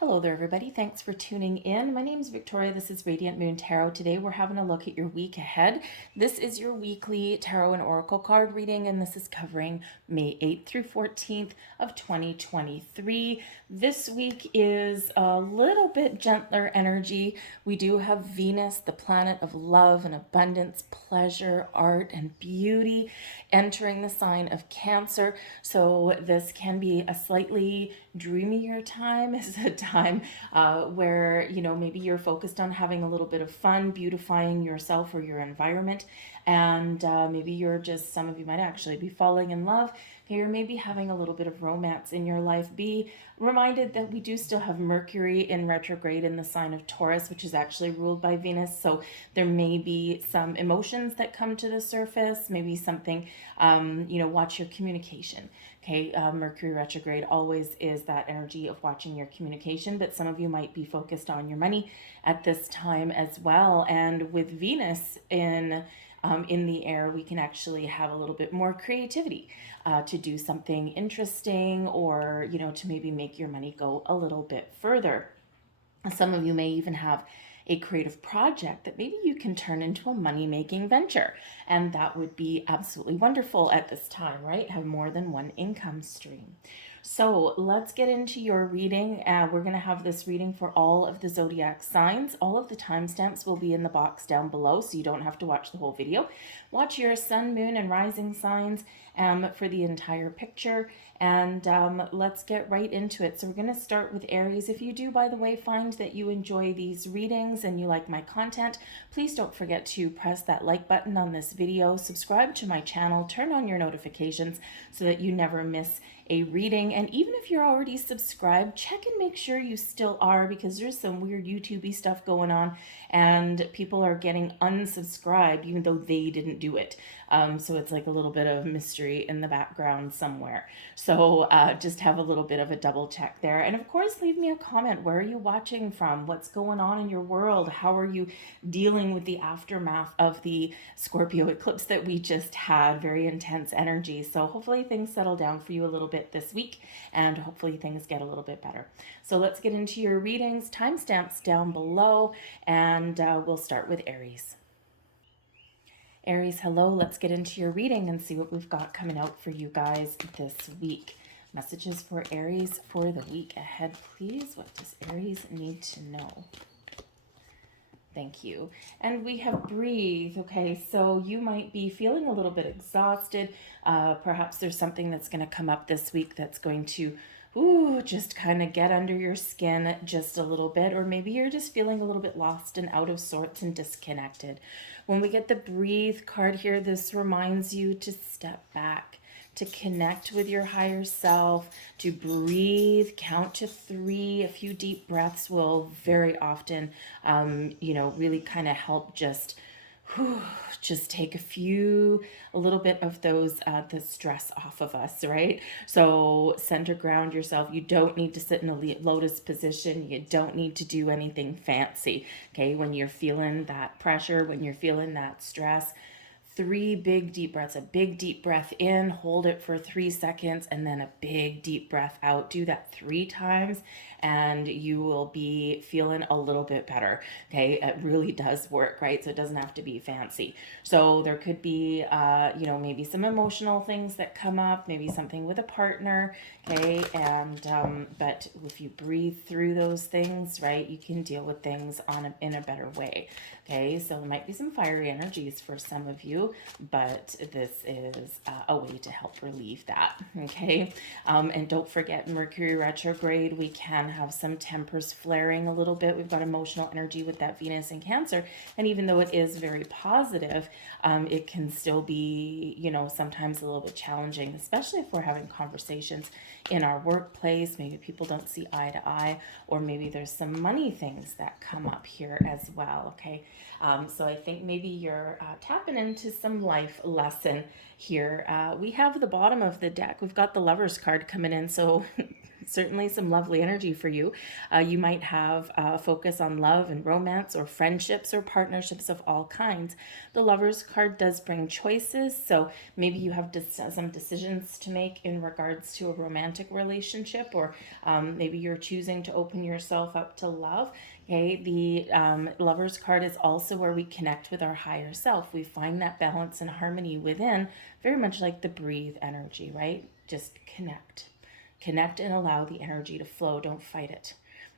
Hello there, everybody. Thanks for tuning in. My name is Victoria. This is Radiant Moon Tarot. Today we're having a look at your week ahead. This is your weekly tarot and oracle card reading, and this is covering May 8th through 14th of 2023. This week is a little bit gentler energy. We do have Venus, the planet of love and abundance, pleasure, art, and beauty, entering the sign of Cancer. So this can be a slightly dreamier time. Is a time where maybe you're focused on having a little bit of fun, beautifying yourself or your environment, and maybe some of you might actually be falling in love. Okay, or maybe having a little bit of romance in your life. Be reminded that we do still have Mercury in retrograde in the sign of Taurus, which is actually ruled by Venus. So there may be some emotions that come to the surface, maybe something, watch your communication. Okay, Mercury retrograde always is that energy of watching your communication, but some of you might be focused on your money at this time as well. And with Venus in the air, we can actually have a little bit more creativity to do something interesting, or to maybe make your money go a little bit further. Some of you may even have a creative project that maybe you can turn into a money-making venture, and that would be absolutely wonderful at this time, right? Have more than one income stream. So let's get into your reading. We're going to have this reading for all of the zodiac signs. All of the timestamps will be in the box down below, so you don't have to watch the whole video. Watch your sun, moon, and rising signs for the entire picture, and let's get right into it. So we're going to start with Aries. If you do, by the way, find that you enjoy these readings and you like my content, please don't forget to press that like button on this video, subscribe to my channel, turn on your notifications so that you never miss a reading. And even if you're already subscribed, check and make sure you still are, because there's some weird YouTube-y stuff going on and people are getting unsubscribed even though they didn't do it. So it's like a little bit of mystery in the background somewhere. So just have a little bit of a double check there. And of course, leave me a comment. Where are you watching from? What's going on in your world? How are you dealing with the aftermath of the Scorpio eclipse that we just had? Very intense energy. So hopefully things settle down for you a little bit this week, and hopefully things get a little bit better. So let's get into your readings. Timestamps down below, and we'll start with Aries. Aries, hello. Let's get into your reading and see what we've got coming out for you guys this week. Messages for Aries for the week ahead, please. What does Aries need to know? Thank you. And we have breathe. Okay, so you might be feeling a little bit exhausted. Perhaps there's something that's going to come up this week that's going to just kind of get under your skin just a little bit, or maybe you're just feeling a little bit lost and out of sorts and disconnected. When we get the breathe card here, this reminds you to step back, to connect with your higher self, to breathe, count to 3. A few deep breaths will very often, really kind of help just take a little bit of the stress off of us, right? So center ground yourself. You don't need to sit in a lotus position. You don't need to do anything fancy, okay? When you're feeling that pressure, when you're feeling that stress, 3 big deep breaths. A big deep breath in, hold it for 3 seconds, and then a big deep breath out. Do that 3 times, and you will be feeling a little bit better. Okay, it really does work, right? So it doesn't have to be fancy. So there could be, maybe some emotional things that come up, maybe something with a partner. Okay, and but if you breathe through those things, right, you can deal with things in a better way. Okay, so there might be some fiery energies for some of you, but this is a way to help relieve that. Okay, and don't forget Mercury retrograde. We can have some tempers flaring a little bit. We've got emotional energy with that Venus in Cancer, and even though it is very positive, it can still be, sometimes a little bit challenging, especially if we're having conversations in our workplace. Maybe people don't see eye to eye, or maybe there's some money things that come up here as well. Okay, so I think maybe you're tapping into some life lesson here. We have the bottom of the deck. We've got the Lovers card coming in, so certainly some lovely energy for you. You might have a focus on love and romance or friendships or partnerships of all kinds. The Lover's card does bring choices, so maybe you have some decisions to make in regards to a romantic relationship, or maybe you're choosing to open yourself up to love. Okay, the Lover's card is also where we connect with our higher self. We find that balance and harmony within, very much like the breathe energy, right? Just connect. Connect and allow the energy to flow. Don't fight it.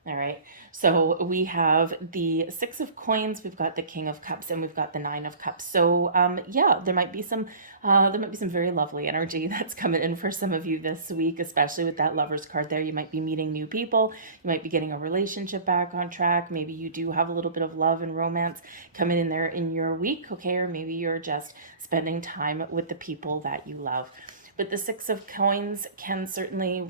All right. So we have the Six of Coins, we've got the King of Cups, and we've got the Nine of Cups. So yeah, there might be some very lovely energy that's coming in for some of you this week, especially with that Lover's card there. You might be meeting new people. You might be getting a relationship back on track. Maybe you do have a little bit of love and romance coming in there in your week, okay? Or maybe you're just spending time with the people that you love. But the Six of Coins can certainly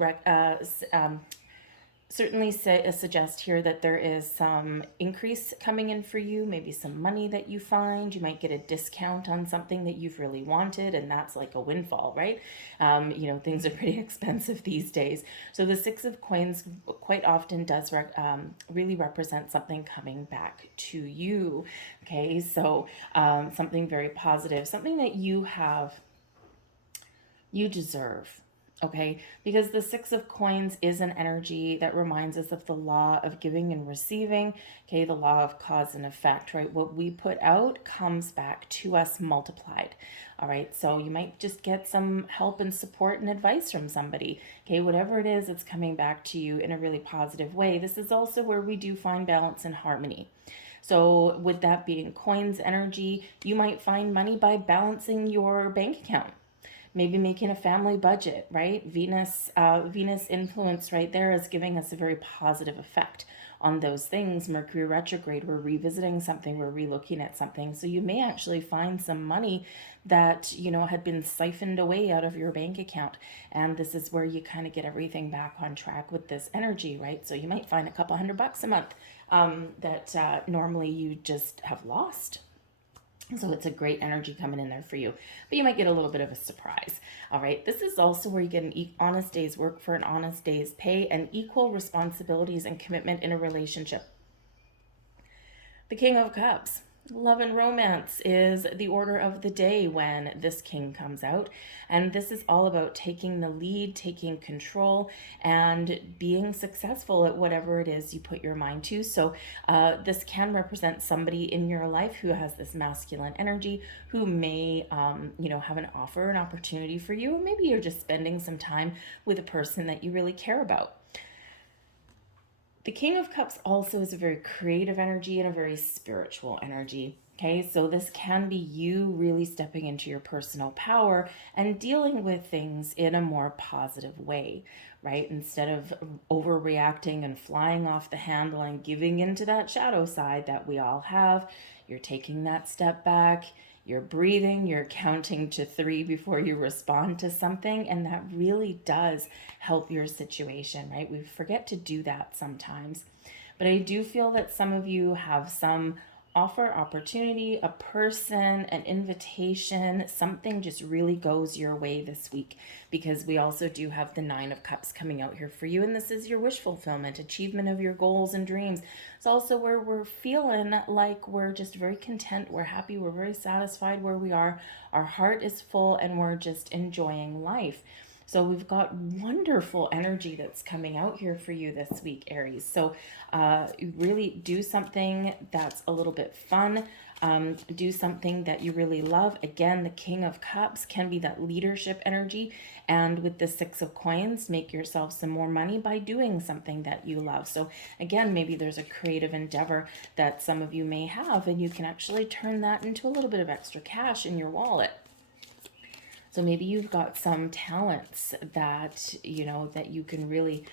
suggest here that there is some increase coming in for you, maybe some money that you find. You might get a discount on something that you've really wanted, and that's like a windfall, right? Things are pretty expensive these days. So the Six of Coins quite often does really represent something coming back to you, okay? So something very positive, something that you deserve. Okay, because the Six of Coins is an energy that reminds us of the law of giving and receiving, okay, the law of cause and effect, right? What we put out comes back to us multiplied. All right, so you might just get some help and support and advice from somebody, okay, whatever it is, it's coming back to you in a really positive way. This is also where we do find balance and harmony. So with that being coins energy, you might find money by balancing your bank account, maybe making a family budget, right? Venus influence right there is giving us a very positive effect on those things. Mercury retrograde, we're revisiting something, we're relooking at something. So you may actually find some money that, had been siphoned away out of your bank account. And this is where you kind of get everything back on track with this energy, right? So you might find a couple $100 a month that normally you just have lost. So it's a great energy coming in there for you. But you might get a little bit of a surprise. All right. This is also where you get an honest day's work for an honest day's pay and equal responsibilities and commitment in a relationship. The King of Cups. Love and romance is the order of the day when this king comes out. And this is all about taking the lead, taking control, and being successful at whatever it is you put your mind to. So this can represent somebody in your life who has this masculine energy, who may, have an offer, an opportunity for you, or maybe you're just spending some time with a person that you really care about. The King of Cups also is a very creative energy and a very spiritual energy. Okay, so this can be you really stepping into your personal power and dealing with things in a more positive way, right? Instead of overreacting and flying off the handle and giving into that shadow side that we all have, you're taking that step back. You're breathing, you're counting to 3 before you respond to something, and that really does help your situation, right? We forget to do that sometimes. But I do feel that some of you have some offer, opportunity, a person, an invitation, something just really goes your way this week, because we also do have the Nine of Cups coming out here for you, and this is your wish fulfillment, achievement of your goals and dreams. It's also where we're feeling like we're just very content, we're happy, we're very satisfied where we are, our heart is full, and we're just enjoying life. So we've got wonderful energy that's coming out here for you this week, Aries. So really do something that's a little bit fun. Do something that you really love. Again, the King of Cups can be that leadership energy. And with the Six of Coins, make yourself some more money by doing something that you love. So again, maybe there's a creative endeavor that some of you may have, and you can actually turn that into a little bit of extra cash in your wallet. So maybe you've got some talents that, that you can really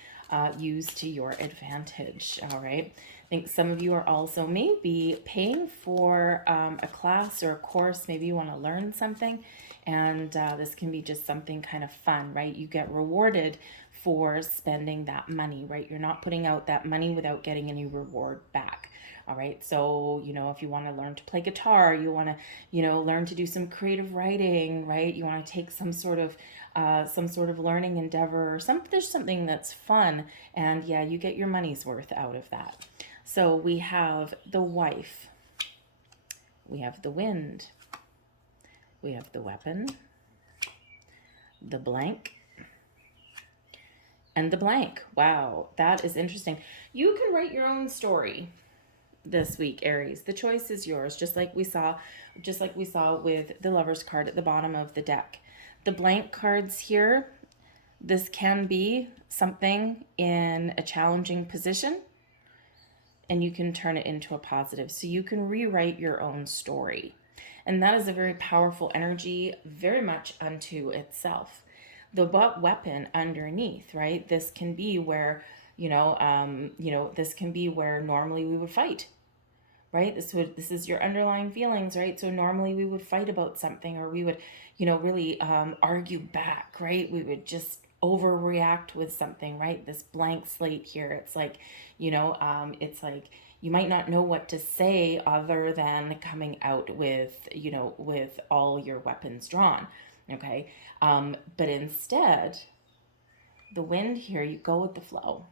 use to your advantage, all right? I think some of you are also maybe paying for a class or a course. Maybe you want to learn something, and this can be just something kind of fun, right? You get rewarded for spending that money, right? You're not putting out that money without getting any reward back. All right. So, if you want to learn to play guitar, you want to, learn to do some creative writing, right? You want to take some sort of learning endeavor, or there's something that's fun, and yeah, you get your money's worth out of that. So we have the wife, we have the wind, we have the weapon, the blank, and the blank. Wow, that is interesting. You can write your own story this week, Aries. The choice is yours, just like we saw with the Lovers card at the bottom of the deck. The blank cards here, this can be something in a challenging position, and you can turn it into a positive. So you can rewrite your own story. And that is a very powerful energy, very much unto itself. The weapon underneath, right? This can be where, this can be where normally we would fight, right? This is your underlying feelings, right? So normally we would fight about something, or we would, really argue back, right? We would just overreact with something, right? This blank slate here, it's like, it's like you might not know what to say other than coming out with, with all your weapons drawn, okay? But instead, the wind here, you go with the flow,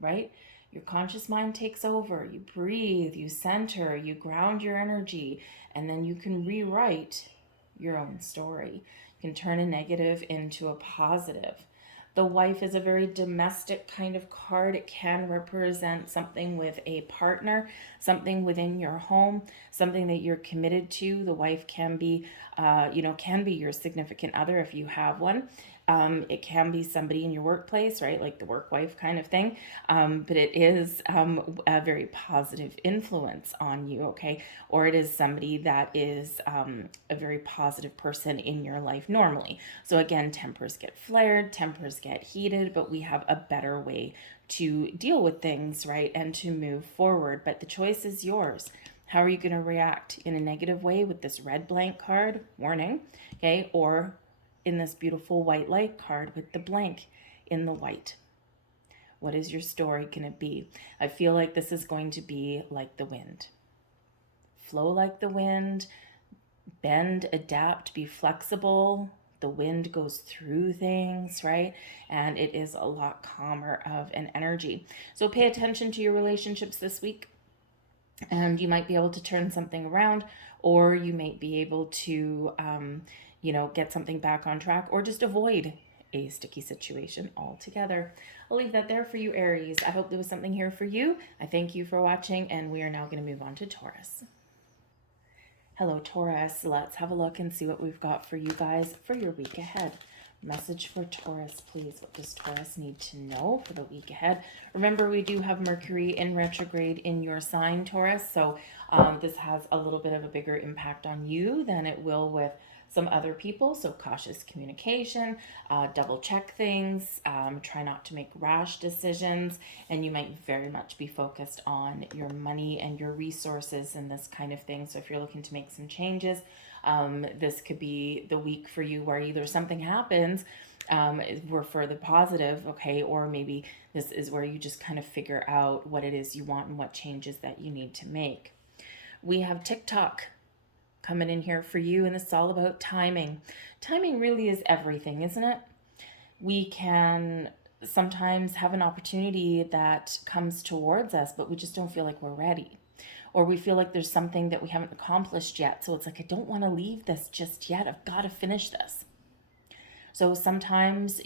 right? Your conscious mind takes over. You breathe, you center, you ground your energy, and then you can rewrite your own story. You can turn a negative into a positive. The wife is a very domestic kind of card. It can represent something with a partner, something within your home, something that you're committed to. The wife can be, can be your significant other if you have one. It can be somebody in your workplace, right? Like the work wife kind of thing. But it is a very positive influence on you, okay? Or it is somebody that is a very positive person in your life normally. So again, tempers get flared, tempers get heated, but we have a better way to deal with things, right? And to move forward. But the choice is yours. How are you going to react? In a negative way with this red blank card, warning, okay? Or in this beautiful white light card with the blank in the white. What is your story going to be? I feel like this is going to be like the wind. Flow like the wind, bend, adapt, be flexible. The wind goes through things, right? And it is a lot calmer of an energy. So pay attention to your relationships this week, and you might be able to turn something around, or you might be able to get something back on track, or just avoid a sticky situation altogether. I'll leave that there for you, Aries. I hope there was something here for you. I thank you for watching, and we are now going to move on to Taurus. Hello, Taurus. Let's have a look and see what we've got for you guys for your week ahead. Message for Taurus, please. What does Taurus need to know for the week ahead? Remember, we do have Mercury in retrograde in your sign, Taurus. So this has a little bit of a bigger impact on you than it will with some other people. So cautious communication, double check things, try not to make rash decisions, and you might very much be focused on your money and your resources and this kind of thing. So if you're looking to make some changes, this could be the week for you where either something happens we're for the positive, okay, or maybe this is where you just kind of figure out what it is you want and what changes that you need to make. We have TikTok coming in here for you, and it's all about timing. Timing really is everything, isn't it? We can sometimes have an opportunity that comes towards us, but we just don't feel like we're ready. Or we feel like there's something that we haven't accomplished yet. So it's like, I don't want to leave this just yet. I've got to finish this. So sometimes,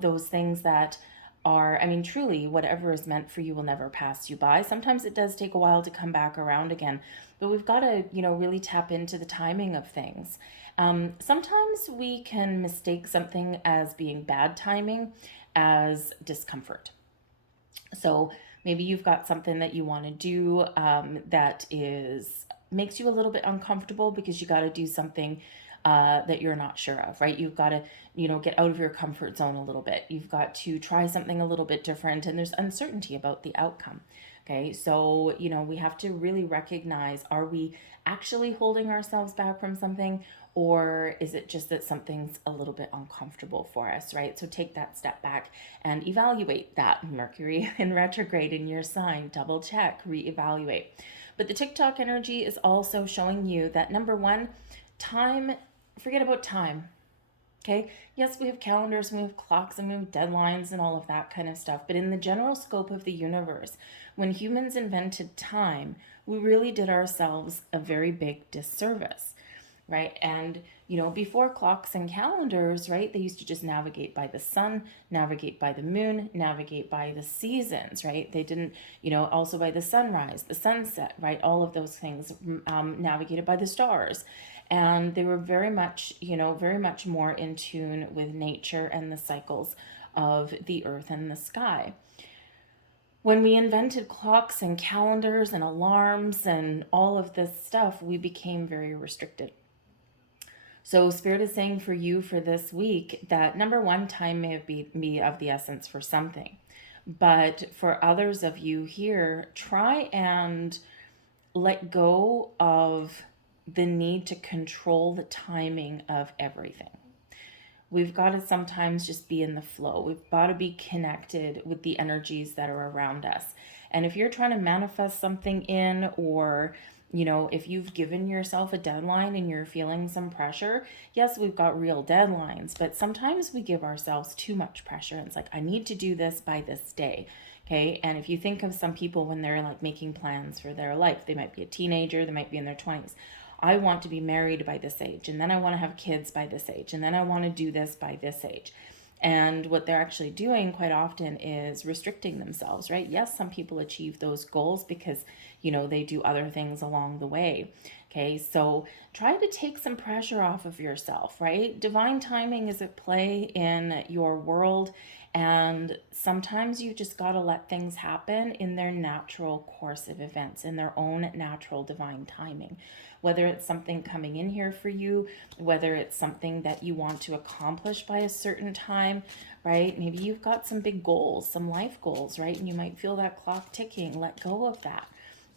those things that are, truly, whatever is meant for you will never pass you by. Sometimes it does take a while to come back around again, but we've got to, really tap into the timing of things. Sometimes we can mistake something as being bad timing as discomfort. So maybe you've got something that you want to do that makes you a little bit uncomfortable because you got to do something that you're not sure of, right? You've got to, get out of your comfort zone a little bit. You've got to try something a little bit different, and there's uncertainty about the outcome. Okay, so, we have to really recognize, are we actually holding ourselves back from something, Or is it just that something's a little bit uncomfortable for us, right? So take that step back and evaluate that. Mercury in retrograde in your sign, double check, reevaluate. But the TikTok energy is also showing you that number one, time, forget about time. Okay, yes, we have calendars, and we have clocks, and we have deadlines and all of that kind of stuff. But in the general scope of the universe, when humans invented time, we really did ourselves a very big disservice, right? And, before clocks and calendars, right, they used to just navigate by the sun, navigate by the moon, navigate by the seasons, right? They didn't, also by the sunrise, the sunset, right? All of those things navigated by the stars. And they were very much more in tune with nature and the cycles of the earth and the sky. When we invented clocks and calendars and alarms and all of this stuff, we became very restricted. So Spirit is saying for you for this week that number one, time may be of the essence for something. But for others of you here, try and let go of the need to control the timing of everything. We've got to sometimes just be in the flow. We've got to be connected with the energies that are around us. And if you're trying to manifest something in, or if you've given yourself a deadline and you're feeling some pressure, yes, we've got real deadlines, but sometimes we give ourselves too much pressure. And it's like, I need to do this by this day. Okay. And if you think of some people when they're like making plans for their life, they might be a teenager, they might be in their 20s. I want to be married by this age, and then I want to have kids by this age, and then I want to do this by this age. And what they're actually doing quite often is restricting themselves, right? Yes, some people achieve those goals because, they do other things along the way. Okay, so try to take some pressure off of yourself, right? Divine timing is at play in your world, and sometimes you just got to let things happen in their natural course of events, in their own natural divine timing. Whether it's something coming in here for you, whether it's something that you want to accomplish by a certain time, right? Maybe you've got some big goals, some life goals, right? And you might feel that clock ticking. Let go of that.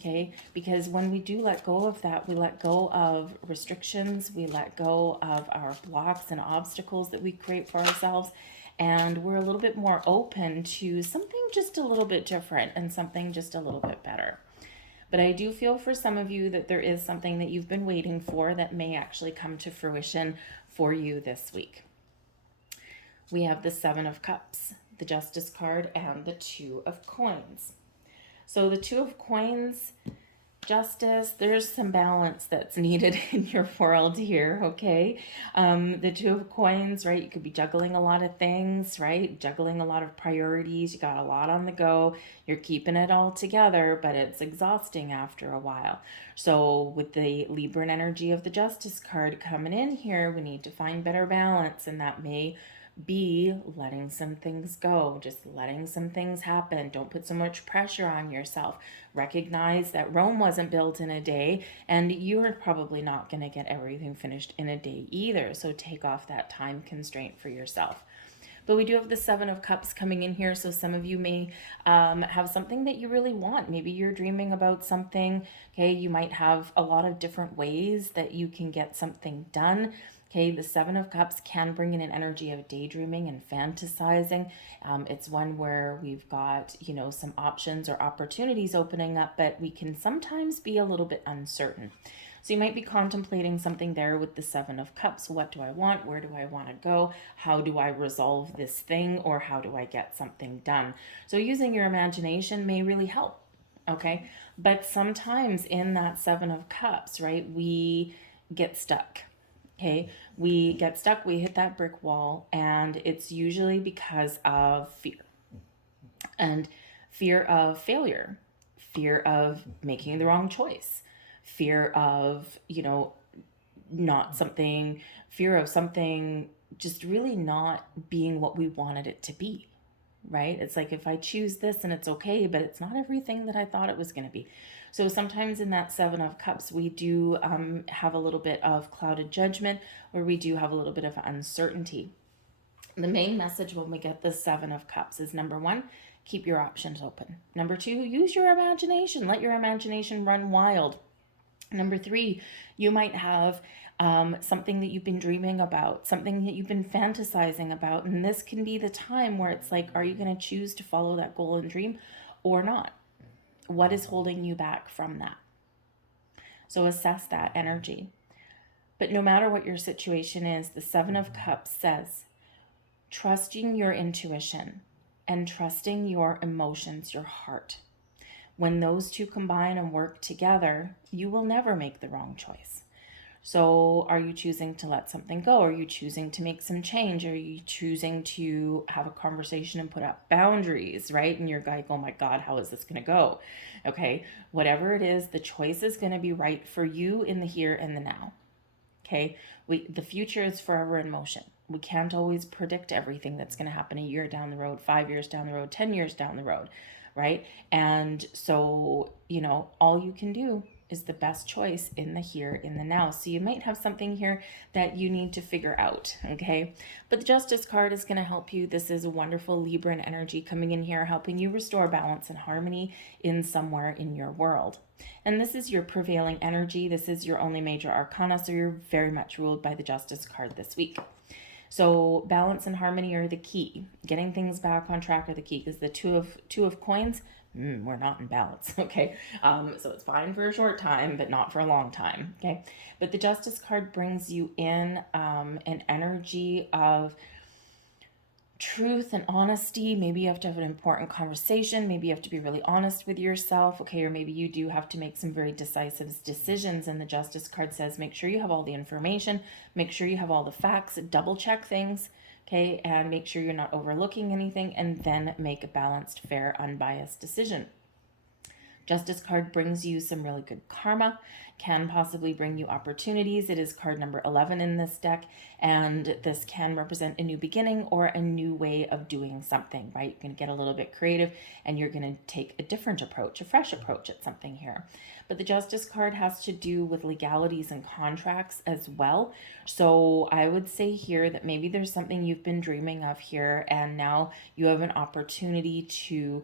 Okay, because when we do let go of that, we let go of restrictions, we let go of our blocks and obstacles that we create for ourselves, and we're a little bit more open to something just a little bit different and something just a little bit better. But I do feel for some of you that there is something that you've been waiting for that may actually come to fruition for you this week. We have the Seven of Cups, the Justice card, and the Two of Coins. So the Two of Coins, Justice, there's some balance that's needed in your world here, okay? The Two of Coins, right? You could be juggling a lot of things, right? Juggling a lot of priorities. You got a lot on the go. You're keeping it all together, but it's exhausting after a while. So with the Libra energy of the Justice card coming in here, we need to find better balance, and that may be letting some things go, just letting some things happen. Don't put so much pressure on yourself. Recognize that Rome wasn't built in a day, and you're probably not going to get everything finished in a day either. So take off that time constraint for yourself. But we do have the Seven of Cups coming in here. So some of you may have something that you really want. Maybe you're dreaming about something. Okay, you might have a lot of different ways that you can get something done. Okay, the Seven of Cups can bring in an energy of daydreaming and fantasizing. It's one where we've got, some options or opportunities opening up, but we can sometimes be a little bit uncertain. So you might be contemplating something there with the Seven of Cups. What do I want? Where do I want to go? How do I resolve this thing? Or how do I get something done? So using your imagination may really help, okay? But sometimes in that Seven of Cups, right, we get stuck. Okay, we get stuck, we hit that brick wall, and it's usually because of fear. And fear of failure, fear of making the wrong choice, fear of, not something, fear of something just really not being what we wanted it to be, right? It's like, if I choose this and it's okay, but it's not everything that I thought it was going to be. So sometimes in that Seven of Cups, we do have a little bit of clouded judgment, where we do have a little bit of uncertainty. The main message when we get the Seven of Cups is, number one, keep your options open. Number two, use your imagination. Let your imagination run wild. Number three, you might have something that you've been dreaming about, something that you've been fantasizing about. And this can be the time where it's like, are you going to choose to follow that goal and dream or not? What is holding you back from that? So assess that energy. But no matter what your situation is, the Seven of Cups says, trusting your intuition and trusting your emotions, your heart. When those two combine and work together, you will never make the wrong choice. So are you choosing to let something go? Are you choosing to make some change? Are you choosing to have a conversation and put up boundaries, right? And you're like, oh my God, how is this going to go? Okay, whatever it is, the choice is going to be right for you in the here and the now. Okay, the future is forever in motion. We can't always predict everything that's going to happen a year down the road, 5 years down the road, 10 years down the road, right? And so, all you can do is the best choice in the here, in the now. So you might have something here that you need to figure out, okay? But the Justice card is going to help you. This is a wonderful Libran energy coming in here, helping you restore balance and harmony in somewhere in your world. And this is your prevailing energy. This is your only major arcana, so you're very much ruled by the Justice card this week. So balance and harmony are the key. Getting things back on track are the key, because the two of coins, we're not in balance, okay? So it's fine for a short time, but not for a long time, okay? But the Justice card brings you in an energy of truth and honesty. Maybe you have to have an important conversation. Maybe you have to be really honest with yourself, okay? Or maybe you do have to make some very decisive decisions. And the Justice card says, make sure you have all the information, make sure you have all the facts, double check things, okay? And make sure you're not overlooking anything, and then make a balanced, fair, unbiased decision. Justice card brings you some really good karma, can possibly bring you opportunities. It is card number 11 in this deck, and this can represent a new beginning or a new way of doing something, right? You're going to get a little bit creative, and you're going to take a different approach, a fresh approach at something here. But the Justice card has to do with legalities and contracts as well. So I would say here that maybe there's something you've been dreaming of here, and now you have an opportunity to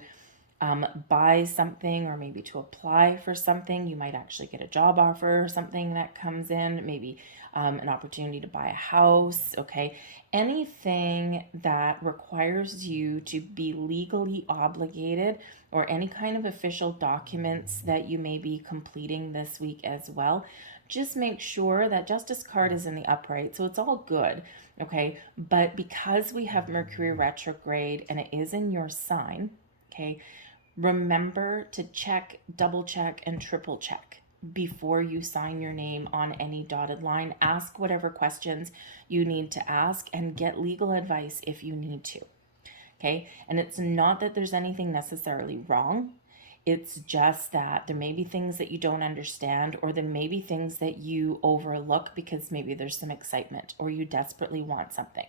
buy something, or maybe to apply for something. You might actually get a job offer or something that comes in, maybe an opportunity to buy a house, okay? Anything that requires you to be legally obligated, or any kind of official documents that you may be completing this week as well. Just make sure that Justice card is in the upright, so it's all good, okay? But because we have Mercury retrograde and it is in your sign, okay, remember to check, double check, and triple check before you sign your name on any dotted line. Ask whatever questions you need to ask, and get legal advice if you need to. Okay? And it's not that there's anything necessarily wrong. It's just that there may be things that you don't understand, or there may be things that you overlook because maybe there's some excitement, or you desperately want something.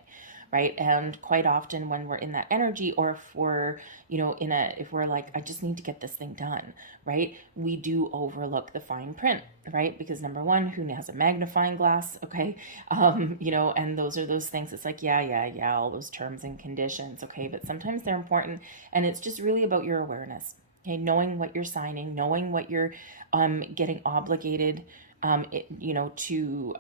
Right? And quite often when we're in that energy, or if we're, if we're like, I just need to get this thing done, right? We do overlook the fine print, right? Because number one, who has a magnifying glass? Okay. And those are those things. It's like, yeah, all those terms and conditions. Okay. But sometimes they're important, and it's just really about your awareness. Okay. Knowing what you're signing, knowing what you're getting obligated to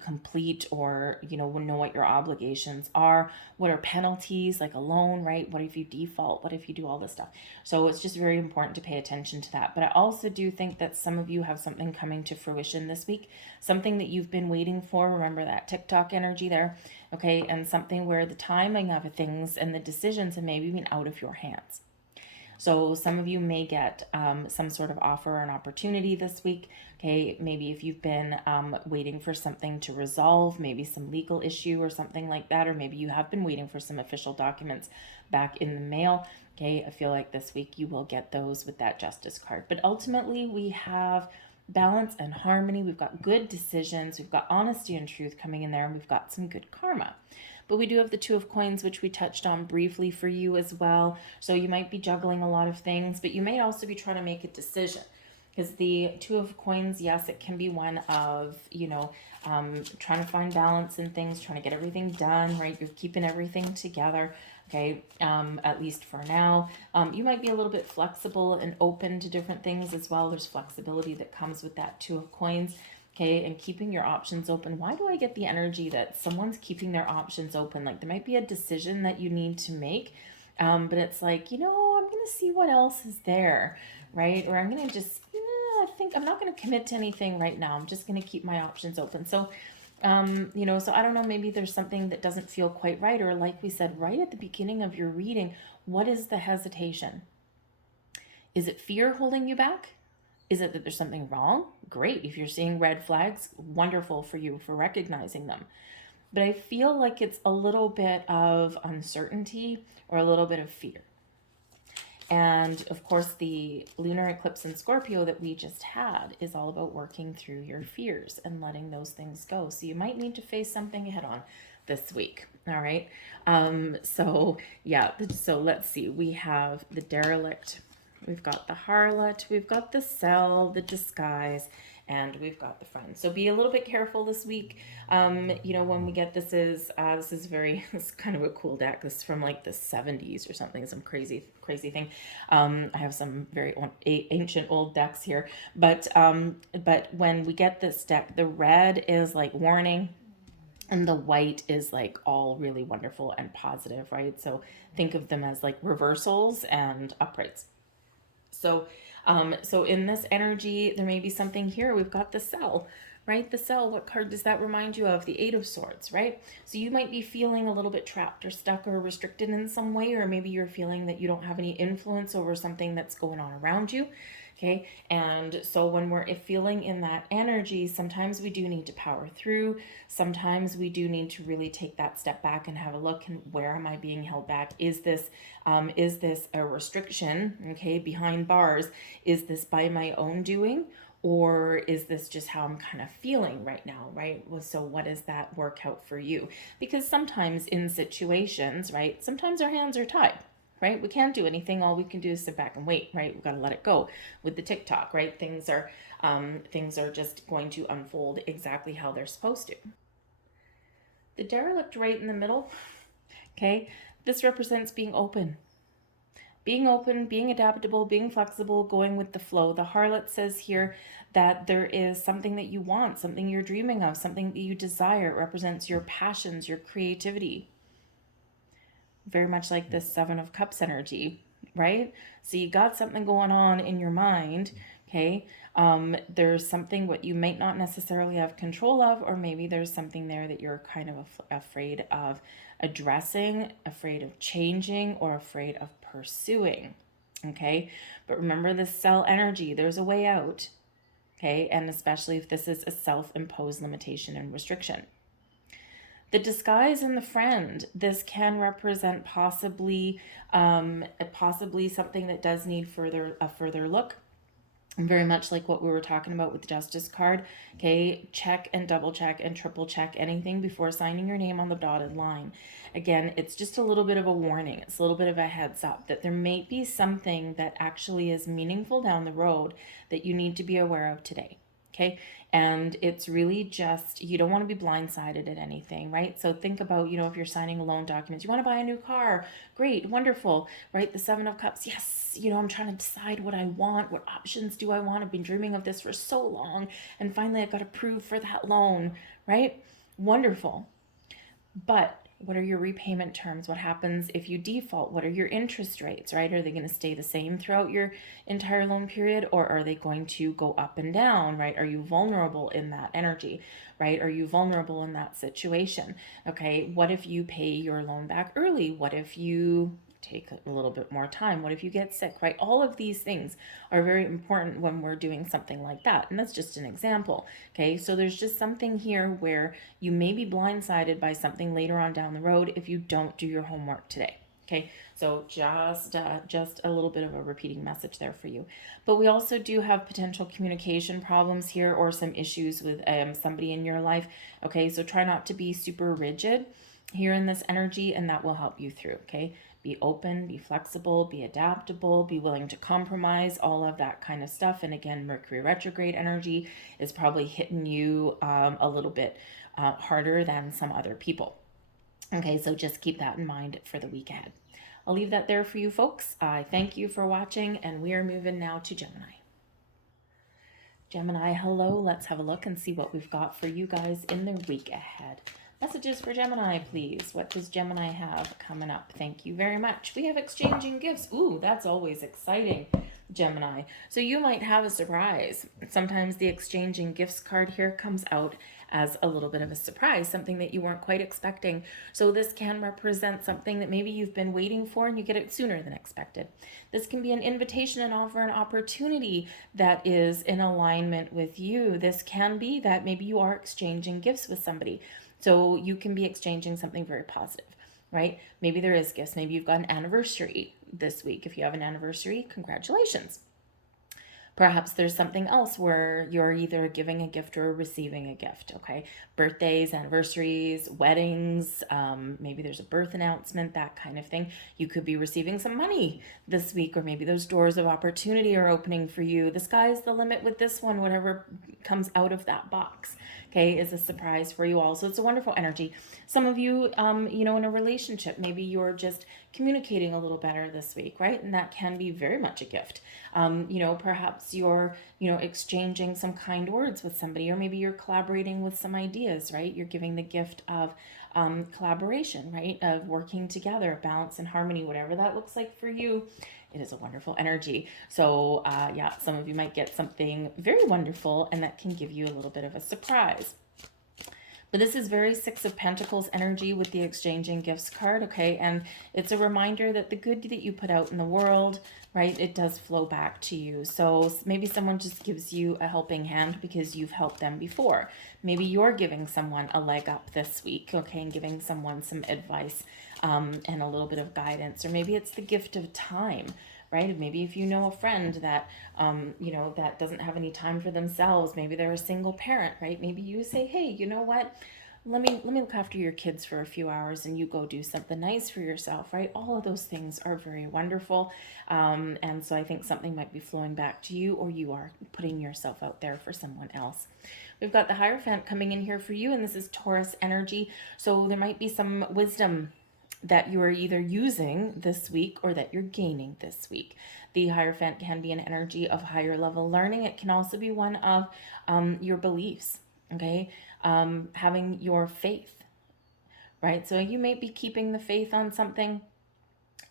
complete, or, know what your obligations are. What are penalties, like a loan, right? What if you default? What if you do all this stuff? So it's just very important to pay attention to that. But I also do think that some of you have something coming to fruition this week, something that you've been waiting for. Remember that TikTok energy there, okay? And something where the timing of things and the decisions have maybe been out of your hands. So some of you may get some sort of offer or an opportunity this week. Okay, maybe if you've been waiting for something to resolve, maybe some legal issue or something like that, or maybe you have been waiting for some official documents back in the mail. Okay, I feel like this week you will get those with that Justice card. But ultimately, we have balance and harmony. We've got good decisions. We've got honesty and truth coming in there, and we've got some good karma. But we do have the Two of Coins, which we touched on briefly for you as well. So you might be juggling a lot of things, but you may also be trying to make a decision. Because the Two of Coins, yes, it can be one of, trying to find balance in things, trying to get everything done, right? You're keeping everything together, okay, at least for now. You might be a little bit flexible and open to different things as well. There's flexibility that comes with that Two of Coins. okay, and keeping your options open. Why do I get the energy that someone's keeping their options open? Like there might be a decision that you need to make, but it's like, I'm going to see what else is there, right? Or I'm going to just, I think I'm not going to commit to anything right now. I'm just going to keep my options open. So, so I don't know, maybe there's something that doesn't feel quite right. Or like we said, right at the beginning of your reading, what is the hesitation? Is it fear holding you back? Is it that there's something wrong? Great. If you're seeing red flags, wonderful for you for recognizing them. But I feel like it's a little bit of uncertainty or a little bit of fear. And of course, the lunar eclipse in Scorpio that we just had is all about working through your fears and letting those things go. So you might need to face something head on this week. All right. So let's see. We have the derelict. We've got the harlot, we've got the cell, the disguise, and we've got the friend. So be a little bit careful this week. When we get this is kind of a cool deck. This is from like the 70s or something, some crazy thing. I have some very ancient old decks here, but when we get this deck, the red is like warning, and the white is like all really wonderful and positive, right? So think of them as like reversals and uprights. So in this energy, there may be something here. We've got the cell, right? The cell, what card does that remind you of? The Eight of Swords, right? So you might be feeling a little bit trapped or stuck or restricted in some way, or maybe you're feeling that you don't have any influence over something that's going on around you. Okay. And so when we're feeling in that energy, sometimes we do need to power through. Sometimes we do need to really take that step back and have a look and where am I being held back? Is this a restriction? Okay. Behind bars, is this by my own doing? Or is this just how I'm kind of feeling right now, right? So what does that work out for you? Because sometimes in situations, right, sometimes our hands are tied, right? We can't do anything. All we can do is sit back and wait, right? We've got to let it go. With the TikTok, right? Things are just going to unfold exactly how they're supposed to. The derelict right in the middle, okay, this represents being open. Being open, being adaptable, being flexible, going with the flow. The harlot says here that there is something that you want, something you're dreaming of, something that you desire. It represents your passions, your creativity. Very much like this Seven of Cups energy, right? So you got something going on in your mind, okay? There's something what you might not necessarily have control of, or maybe there's something there that you're kind of afraid of addressing, afraid of changing, or afraid of pursuing, okay? But remember this cell energy, there's a way out, okay? And especially if this is a self-imposed limitation and restriction. The disguise and the friend, this can represent possibly something that does need a further look. Very much like what we were talking about with the Justice card. Okay, check and double check and triple check anything before signing your name on the dotted line. Again, it's just a little bit of a warning. It's a little bit of a heads up that there may be something that actually is meaningful down the road that you need to be aware of today. Okay. And it's really just, you don't want to be blindsided at anything, right? So think about, if you're signing a loan document, you want to buy a new car. Great. Wonderful. Right. The Seven of Cups. Yes. I'm trying to decide what I want. What options do I want? I've been dreaming of this for so long. And finally I got approved for that loan, right? Wonderful. But what are your repayment terms? What happens if you default? What are your interest rates, right? Are they going to stay the same throughout your entire loan period, or are they going to go up and down, right? Are you vulnerable in that energy, right? Are you vulnerable in that situation? Okay, what if you pay your loan back early? What if you take a little bit more time? What if you get sick, right? All of these things are very important when we're doing something like that. And that's just an example. Okay. So there's just something here where you may be blindsided by something later on down the road if you don't do your homework today. Okay. So just a little bit of a repeating message there for you. But we also do have potential communication problems here, or some issues with somebody in your life. Okay. So try not to be super rigid here in this energy, and that will help you through. Okay. Be open, be flexible, be adaptable, be willing to compromise, all of that kind of stuff. And again, Mercury retrograde energy is probably hitting you a little bit harder than some other people. Okay, so just keep that in mind for the week ahead. I'll leave that there for you folks. I thank you for watching, and we are moving now to Gemini. Gemini, hello. Let's have a look and see what we've got for you guys in the week ahead. Messages for Gemini, please. What does Gemini have coming up? Thank you very much. We have exchanging gifts. Ooh, that's always exciting, Gemini. So you might have a surprise. Sometimes the exchanging gifts card here comes out as a little bit of a surprise, something that you weren't quite expecting. So this can represent something that maybe you've been waiting for and you get it sooner than expected. This can be an invitation, an offer, an opportunity that is in alignment with you. This can be that maybe you are exchanging gifts with somebody. So you can be exchanging something very positive, right? Maybe there is gifts. Maybe you've got an anniversary this week. If you have an anniversary, congratulations. Perhaps there's something else where you're either giving a gift or receiving a gift, okay? Birthdays, anniversaries, weddings, maybe there's a birth announcement, that kind of thing. You could be receiving some money this week, or maybe those doors of opportunity are opening for you. The sky's the limit with this one. Whatever comes out of that box, okay, is a surprise for you all. So it's a wonderful energy. Some of you, in a relationship, maybe you're just communicating a little better this week, right? And that can be very much a gift. Perhaps you're, exchanging some kind words with somebody, or maybe you're collaborating with some ideas, right? You're giving the gift of collaboration, right? Of working together, balance and harmony, whatever that looks like for you. It is a wonderful energy. So some of you might get something very wonderful, and that can give you a little bit of a surprise. But this is very Six of Pentacles energy with the exchanging gifts card, okay? And it's a reminder that the good that you put out in the world, right, it does flow back to you. So maybe someone just gives you a helping hand because you've helped them before. Maybe you're giving someone a leg up this week, okay, and giving someone some advice and a little bit of guidance. Or maybe it's the gift of time, right? Maybe if you know a friend that, that doesn't have any time for themselves, maybe they're a single parent, right? Maybe you say, hey, you know what? Let me look after your kids for a few hours and you go do something nice for yourself, right? All of those things are very wonderful. And so I think something might be flowing back to you, or you are putting yourself out there for someone else. We've got the Hierophant coming in here for you, and this is Taurus energy. So there might be some wisdom that you are either using this week or that you're gaining this week. The Hierophant can be an energy of higher level learning. It can also be one of your beliefs, okay? Having your faith, right? So you might be keeping the faith on something.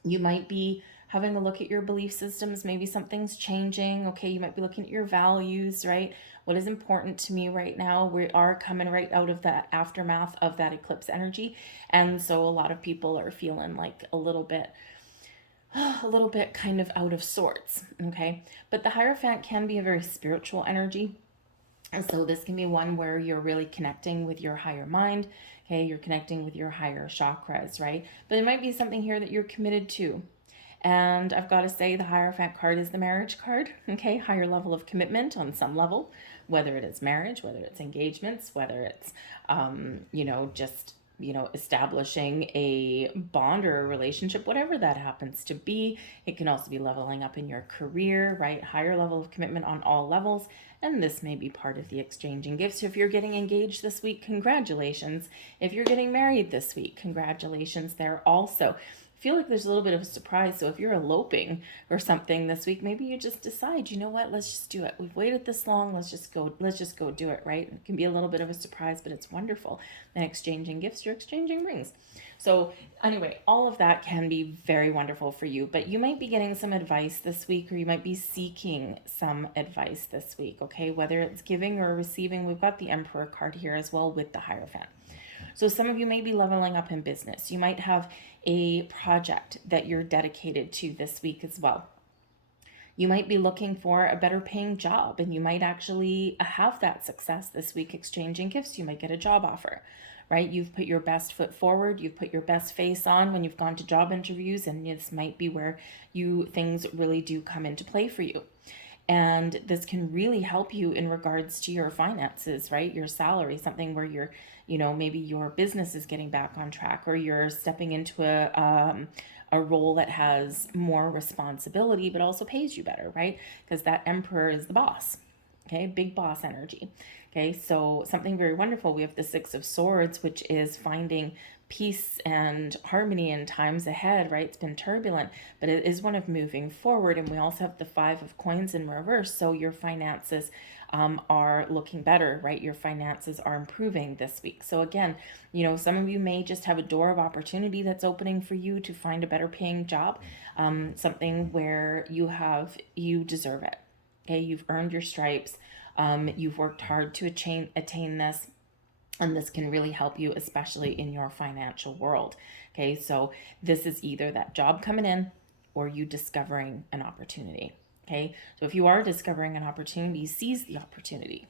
You might be having a look at your belief systems. Maybe something's changing, okay? You might be looking at your values, right? What is important to me right now? We are coming right out of that aftermath of that eclipse energy. And so a lot of people are feeling like a little bit kind of out of sorts, okay? But the Hierophant can be a very spiritual energy. And so this can be one where you're really connecting with your higher mind, okay? You're connecting with your higher chakras, right? But it might be something here that you're committed to. And I've got to say the Hierophant card is the marriage card, okay? Higher level of commitment on some level, whether it is marriage, whether it's engagements, whether it's, establishing a bond or a relationship, whatever that happens to be. It can also be leveling up in your career, right? Higher level of commitment on all levels. And this may be part of the exchanging gifts. So if you're getting engaged this week, congratulations. If you're getting married this week, congratulations there also. I feel like there's a little bit of a surprise. So if you're eloping or something this week, maybe you just decide, you know what, let's just do it. We've waited this long. Let's just go do it, right? It can be a little bit of a surprise, but it's wonderful. And exchanging gifts, you're exchanging rings. So anyway, all of that can be very wonderful for you, but you might be getting some advice this week, or you might be seeking some advice this week, okay? Whether it's giving or receiving. We've got the Emperor card here as well with the Hierophant. So some of you may be leveling up in business. You might have a project that you're dedicated to this week as well. You might be looking for a better paying job, and you might actually have that success this week exchanging gifts. You might get a job offer, right? You've put your best foot forward. You've put your best face on when you've gone to job interviews, and this might be where things really do come into play for you. And this can really help you in regards to your finances, right? Your salary, something where you're, maybe your business is getting back on track, or you're stepping into a role that has more responsibility, but also pays you better, right? Because that Emperor is the boss, okay? Big boss energy. Okay, so something very wonderful. We have the Six of Swords, which is finding peace and harmony in times ahead, right? It's been turbulent, but it is one of moving forward. And we also have the Five of Coins in reverse. So your finances are looking better, right? Your finances are improving this week. So again, some of you may just have a door of opportunity that's opening for you to find a better paying job, something where you deserve it. Okay, you've earned your stripes. You've worked hard to attain this, and this can really help you, especially in your financial world. Okay, so this is either that job coming in or you discovering an opportunity. Okay, so if you are discovering an opportunity, seize the opportunity.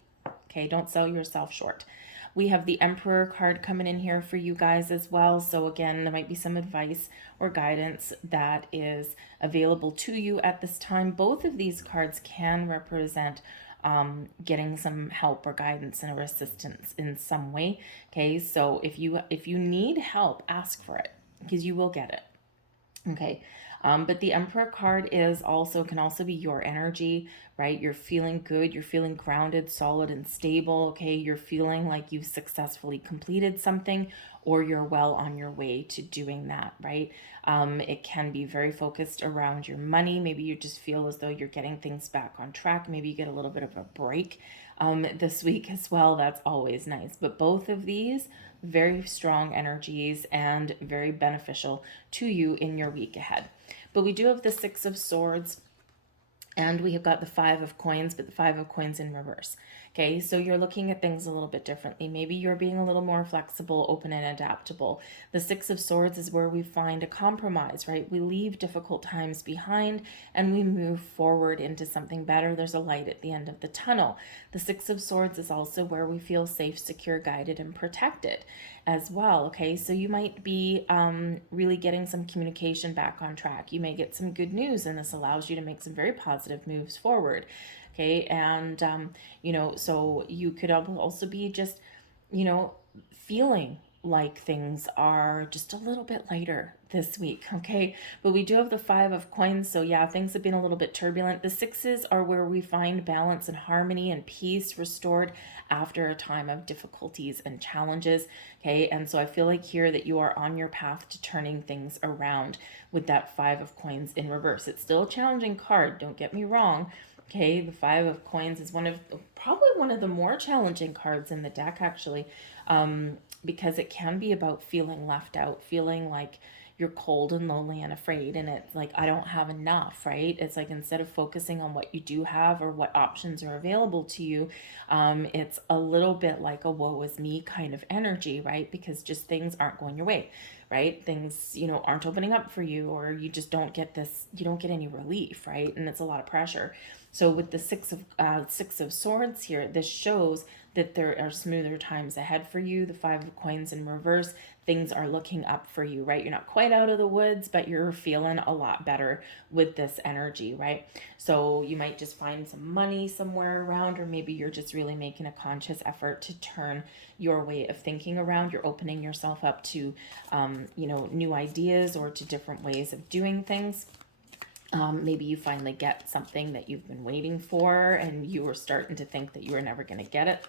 Okay, don't sell yourself short. We have the Emperor card coming in here for you guys as well. So again, there might be some advice or guidance that is available to you at this time. Both of these cards can represent getting some help or guidance and or assistance in some way. Okay, so if you need help, ask for it, because you will get it. Okay, but the Emperor card can also be your energy, right? You're feeling good, you're feeling grounded, solid, and stable. Okay, you're feeling like you've successfully completed something, or you're well on your way to doing that, right? It can be very focused around your money. Maybe you just feel as though you're getting things back on track. Maybe you get a little bit of a break this week as well. That's always nice. But both of these, very strong energies and very beneficial to you in your week ahead. But we do have the Six of Swords, and we have got the Five of Coins, but the Five of Coins in reverse. Okay, so you're looking at things a little bit differently. Maybe you're being a little more flexible, open, and adaptable. The Six of Swords is where we find a compromise, right? We leave difficult times behind and we move forward into something better. There's a light at the end of the tunnel. The Six of Swords is also where we feel safe, secure, guided, and protected as well. Okay, so you might be really getting some communication back on track. You may get some good news, and this allows you to make some very positive moves forward. Okay, and so you could also be just feeling like things are just a little bit lighter this week. Okay, but we do have the Five of Coins, so yeah, things have been a little bit turbulent. The sixes are where we find balance and harmony and peace restored after a time of difficulties and challenges. Okay, and so I feel like here that you are on your path to turning things around with that Five of Coins in reverse. It's still a challenging card, don't get me wrong. Okay, the Five of Coins is probably one of the more challenging cards in the deck, actually, because it can be about feeling left out, feeling like you're cold and lonely and afraid, and it's like, I don't have enough, right? It's like, instead of focusing on what you do have or what options are available to you, it's a little bit like a woe is me kind of energy, right? Because just things aren't going your way, right? Things, aren't opening up for you, or you just don't get any relief, right? And it's a lot of pressure. So with the Six of Swords here, this shows that there are smoother times ahead for you. The Five of Coins in reverse, things are looking up for you, right? You're not quite out of the woods, but you're feeling a lot better with this energy, right? So you might just find some money somewhere around, or maybe you're just really making a conscious effort to turn your way of thinking around. You're opening yourself up to, new ideas or to different ways of doing things. Maybe you finally get something that you've been waiting for, and you were starting to think that you were never going to get it.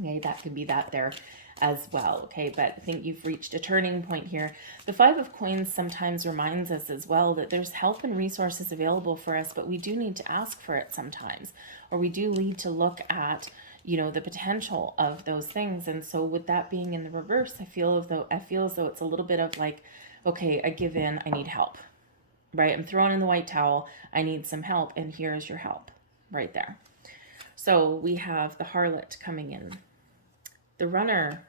Okay, that could be that there as well. Okay, but I think you've reached a turning point here. The Five of Coins sometimes reminds us as well that there's help and resources available for us, but we do need to ask for it sometimes, or we do need to look at the potential of those things. And so with that being in the reverse, I feel as though it's a little bit of like, okay, I give in, I need help. Right? I'm throwing in the white towel. I need some help, and here's your help right there. So we have the Harlot coming in. The Runner.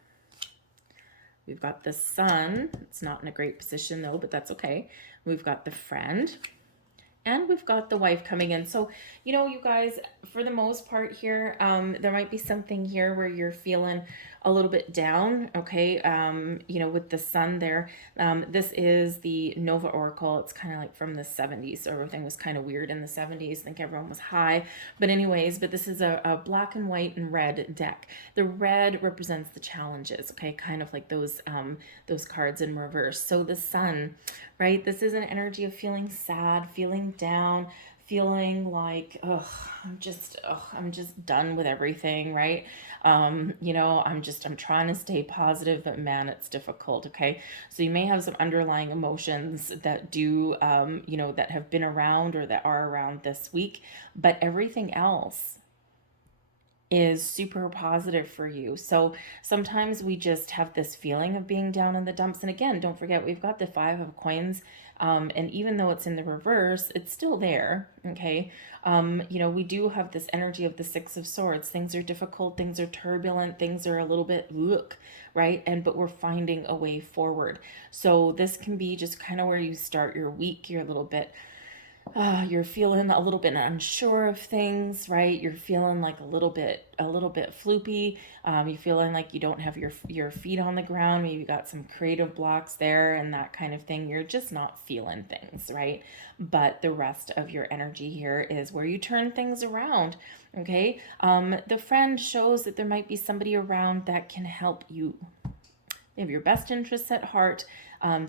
We've got the Sun. It's not in a great position though, but that's okay. We've got the Friend. And we've got the Wife coming in. So, you guys, for the most part here, there might be something here where you're feeling a little bit down, okay? With the Sun there. This is the Nova Oracle. It's kind of like from the 70s. So everything was kind of weird in the 70s. I think everyone was high. But this is a black and white and red deck. The red represents the challenges, okay? Kind of like those cards in reverse. So the Sun, right? This is an energy of feeling sad, feeling down, feeling like, I'm just done with everything, right? I'm trying to stay positive, but man, it's difficult. Okay. So you may have some underlying emotions that that have been around or that are around this week, but everything else is super positive for you. So sometimes we just have this feeling of being down in the dumps. And again, don't forget, we've got the Five of Coins. And even though it's in the reverse, it's still there. Okay. We do have this energy of the Six of Swords. Things are difficult, things are turbulent, things are a little bit right? But we're finding a way forward. So this can be just kind of where you start your week. You're a little bit you're feeling a little bit unsure of things, right? You're feeling like a little bit floopy. You're feeling like you don't have your feet on the ground. Maybe you got some creative blocks there and that kind of thing. You're just not feeling things, right? But the rest of your energy here is where you turn things around. Okay. The friend shows that there might be somebody around that can help you. They have your best interests at heart.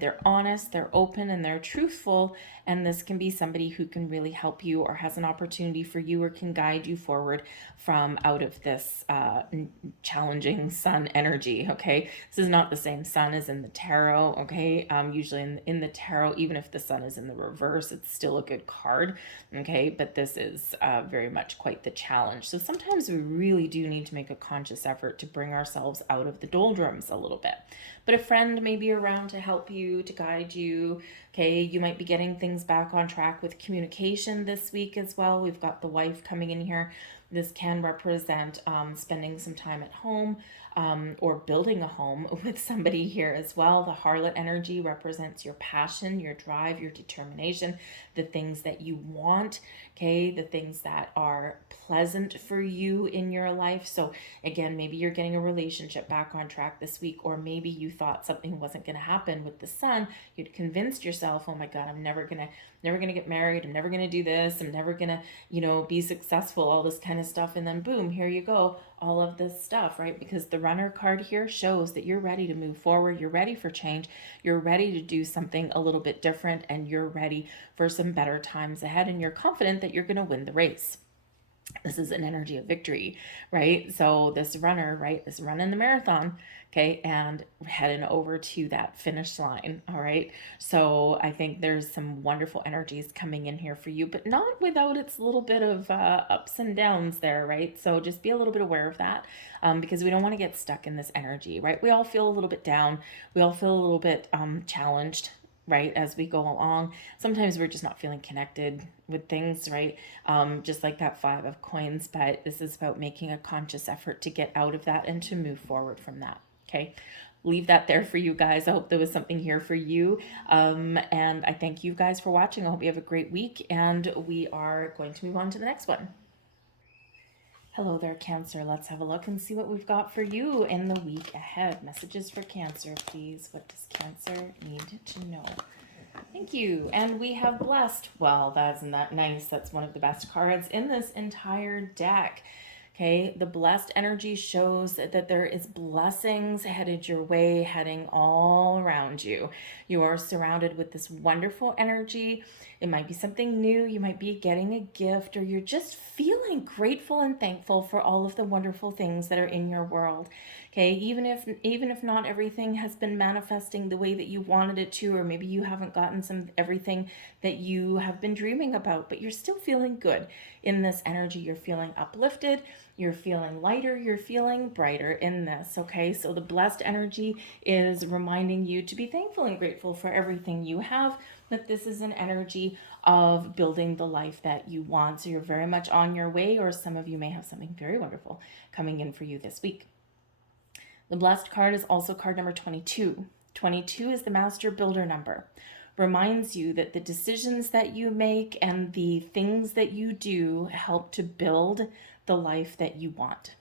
They're honest, they're open, and they're truthful. And this can be somebody who can really help you or has an opportunity for you or can guide you forward from out of this challenging sun energy. Okay. This is not the same sun as in the tarot. Okay. Usually in the tarot, even if the sun is in the reverse, it's still a good card. Okay. But this is very much quite the challenge. So sometimes we really do need to make a conscious effort to bring ourselves out of the doldrums a little bit. But a friend may be around to help you, to guide you. Okay, you might be getting things back on track with communication this week as well. We've got the wife coming in here. This can represent spending some time at home or building a home with somebody here as well. The harlot energy represents your passion, your drive, your determination, the things that you want, okay, the things that are pleasant for you in your life. So again, maybe you're getting a relationship back on track this week, or maybe you thought something wasn't going to happen with the sun. You'd convinced yourself, oh my God, I'm never gonna get married. I'm never gonna do this. I'm never gonna, be successful, all this kind of stuff. And then boom, here you go, all of this stuff, right? Because the runner card here shows that you're ready to move forward. You're ready for change. You're ready to do something a little bit different, and you're ready for some better times ahead. And you're confident that you're going to win the race. This is an energy of victory, right? So this runner, right, is running the marathon, okay, and heading over to that finish line, all right? So I think there's some wonderful energies coming in here for you, but not without its little bit of ups and downs there, right? So just be a little bit aware of that because we don't want to get stuck in this energy, right? We all feel a little bit down. We all feel a little bit challenged, right, as we go along. Sometimes we're just not feeling connected with things, right? Just like that Five of Coins, but this is about making a conscious effort to get out of that and to move forward from that. Okay. Leave that there for you guys. I hope there was something here for you. And I thank you guys for watching. I hope you have a great week, and we are going to move on to the next one. Hello there, Cancer. Let's have a look and see what we've got for you in the week ahead. Messages for Cancer, please. What does Cancer need to know? Thank you. And we have Blessed. Well, isn't that nice? That's one of the best cards in this entire deck. Okay, the Blessed energy shows that there is blessings headed your way, heading all around you. You are surrounded with this wonderful energy. It might be something new. You might be getting a gift, or you're just feeling grateful and thankful for all of the wonderful things that are in your world. Okay, even if not everything has been manifesting the way that you wanted it to, or maybe you haven't gotten everything that you have been dreaming about, but you're still feeling good in this energy. You're feeling uplifted, you're feeling lighter, you're feeling brighter in this. Okay, so the Blessed energy is reminding you to be thankful and grateful for everything you have, that this is an energy of building the life that you want. So you're very much on your way, or some of you may have something very wonderful coming in for you this week. The Blessed card is also card number 22. 22 is the Master Builder number. Reminds you that the decisions that you make and the things that you do help to build the life that you want.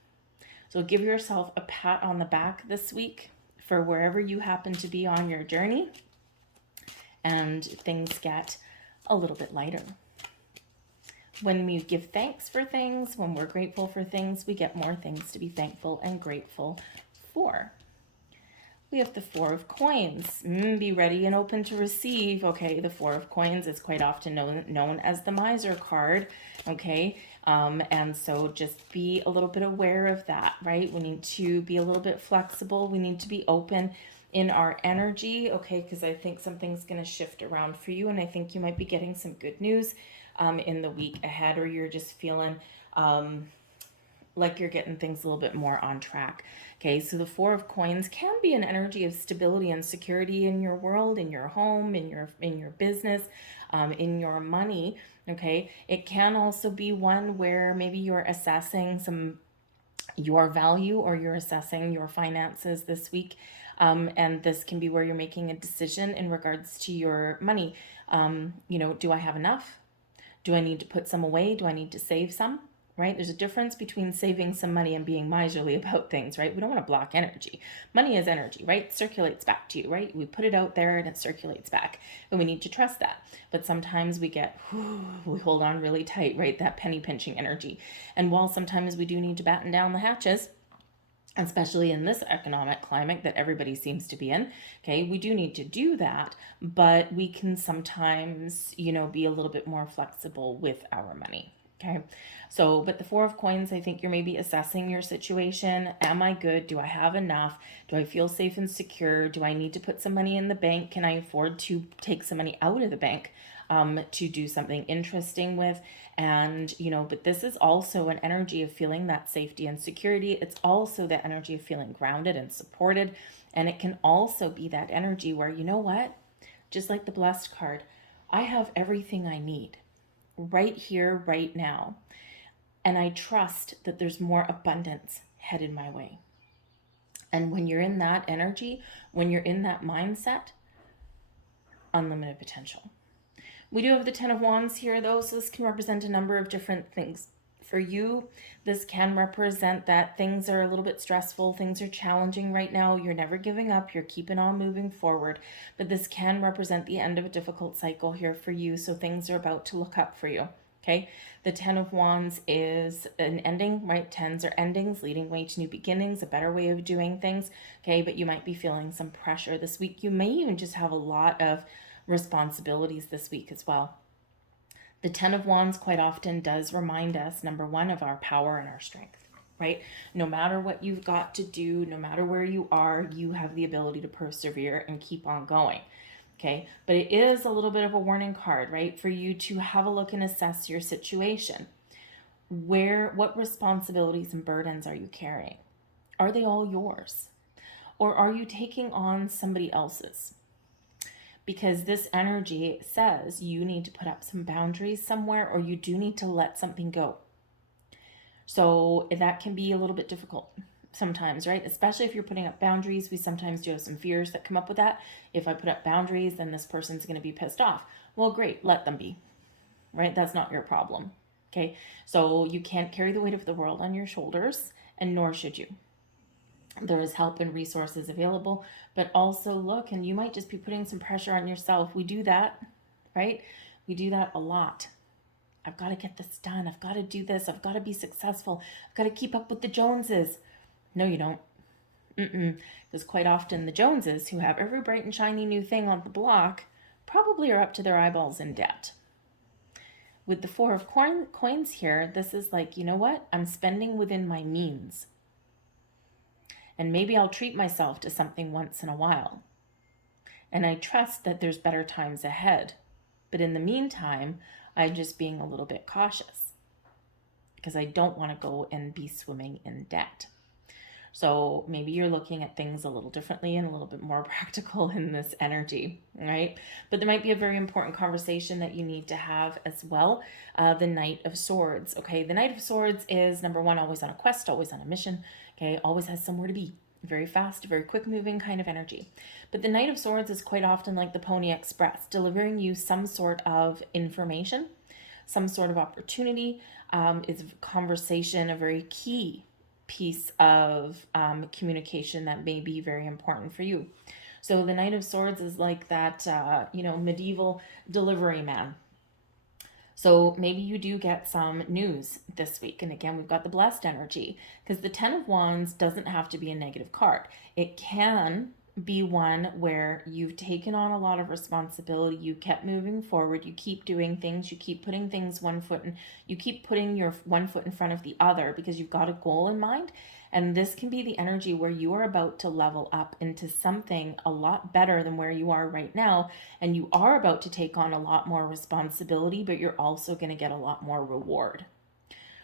So give yourself a pat on the back this week for wherever you happen to be on your journey, and things get a little bit lighter. When we give thanks for things, when we're grateful for things, we get more things to be thankful and grateful for. We have the Four of Coins. Be ready and open to receive. Okay, the Four of Coins is quite often known as the Miser card. Okay, and so just be a little bit aware of that, right? We need to be a little bit flexible. We need to be open in our energy, okay, because I think something's going to shift around for you, and I think you might be getting some good news in the week ahead, or you're just feeling like you're getting things a little bit more on track. Okay, so the Four of Coins can be an energy of stability and security in your world, in your home, in your business, in your money. Okay, it can also be one where maybe you're assessing your value, or you're assessing your finances this week. And this can be where you're making a decision in regards to your money. Do I have enough? Do I need to put some away? Do I need to save some? Right? There's a difference between saving some money and being miserly about things, right? We don't want to block energy. Money is energy, right? It circulates back to you, right? We put it out there and it circulates back, and we need to trust that. But sometimes we hold on really tight, right? That penny pinching energy. And while sometimes we do need to batten down the hatches, especially in this economic climate that everybody seems to be in, okay, we do need to do that, but we can sometimes, be a little bit more flexible with our money. Okay, so, but the Four of Coins, I think you're maybe assessing your situation. Am I good? Do I have enough? Do I feel safe and secure? Do I need to put some money in the bank? Can I afford to take some money out of the bank to do something interesting with? And, but this is also an energy of feeling that safety and security. It's also the energy of feeling grounded and supported. And it can also be that energy where, you know what? Just like the Blessed card, I have everything I need right here, right now. And I trust that there's more abundance headed my way. And when you're in that energy, when you're in that mindset, unlimited potential. We do have the Ten of Wands here, though, so this can represent a number of different things. For you, this can represent that things are a little bit stressful, things are challenging right now, you're never giving up, you're keeping on moving forward. But this can represent the end of a difficult cycle here for you, so things are about to look up for you. Okay, the Ten of Wands is an ending, right? Tens are endings, leading way to new beginnings, a better way of doing things. Okay, but you might be feeling some pressure this week. You may even just have a lot of responsibilities this week as well. The Ten of Wands quite often does remind us, number one, of our power and our strength, right? No matter what you've got to do, no matter where you are, you have the ability to persevere and keep on going. Okay, but it is a little bit of a warning card, right? For you to have a look and assess your situation. What responsibilities and burdens are you carrying? Are they all yours? Or are you taking on somebody else's? Because this energy says you need to put up some boundaries somewhere, or you do need to let something go. So that can be a little bit difficult sometimes, right? Especially if you're putting up boundaries. We sometimes do have some fears that come up with that. If I put up boundaries, then this person's going to be pissed off. Well, great, let them be, right? That's not your problem. Okay, so you can't carry the weight of the world on your shoulders, and nor should you. There is help and resources available, but also look, and you might just be putting some pressure on yourself. We do that, right? We do that a lot. I've got to get this done. I've got to do this. I've got to be successful. I've got to keep up with the Joneses. No, you don't. Because quite often the Joneses, who have every bright and shiny new thing on the block, probably are up to their eyeballs in debt. With the Four of Coins here, this is like, you know what? I'm spending within my means. And maybe I'll treat myself to something once in a while. And I trust that there's better times ahead. But in the meantime, I'm just being a little bit cautious, because I don't want to go and be swimming in debt. So maybe you're looking at things a little differently and a little bit more practical in this energy, right? But there might be a very important conversation that you need to have as well. The Knight of Swords, okay? The Knight of Swords is, number one, always on a quest, always on a mission, okay? Always has somewhere to be. Very fast, very quick moving kind of energy. But the Knight of Swords is quite often like the Pony Express, delivering you some sort of information, some sort of opportunity. Is conversation a very key piece of communication that may be very important for you. So the Knight of Swords is like that, medieval delivery man. So maybe you do get some news this week. And again, we've got the blessed energy, because the Ten of Wands doesn't have to be a negative card. It can be one where you've taken on a lot of responsibility, you kept moving forward, you keep doing things, you keep putting things one foot in, you keep putting your one foot in front of the other because you've got a goal in mind. And this can be the energy where you are about to level up into something a lot better than where you are right now. And you are about to take on a lot more responsibility, but you're also going to get a lot more reward.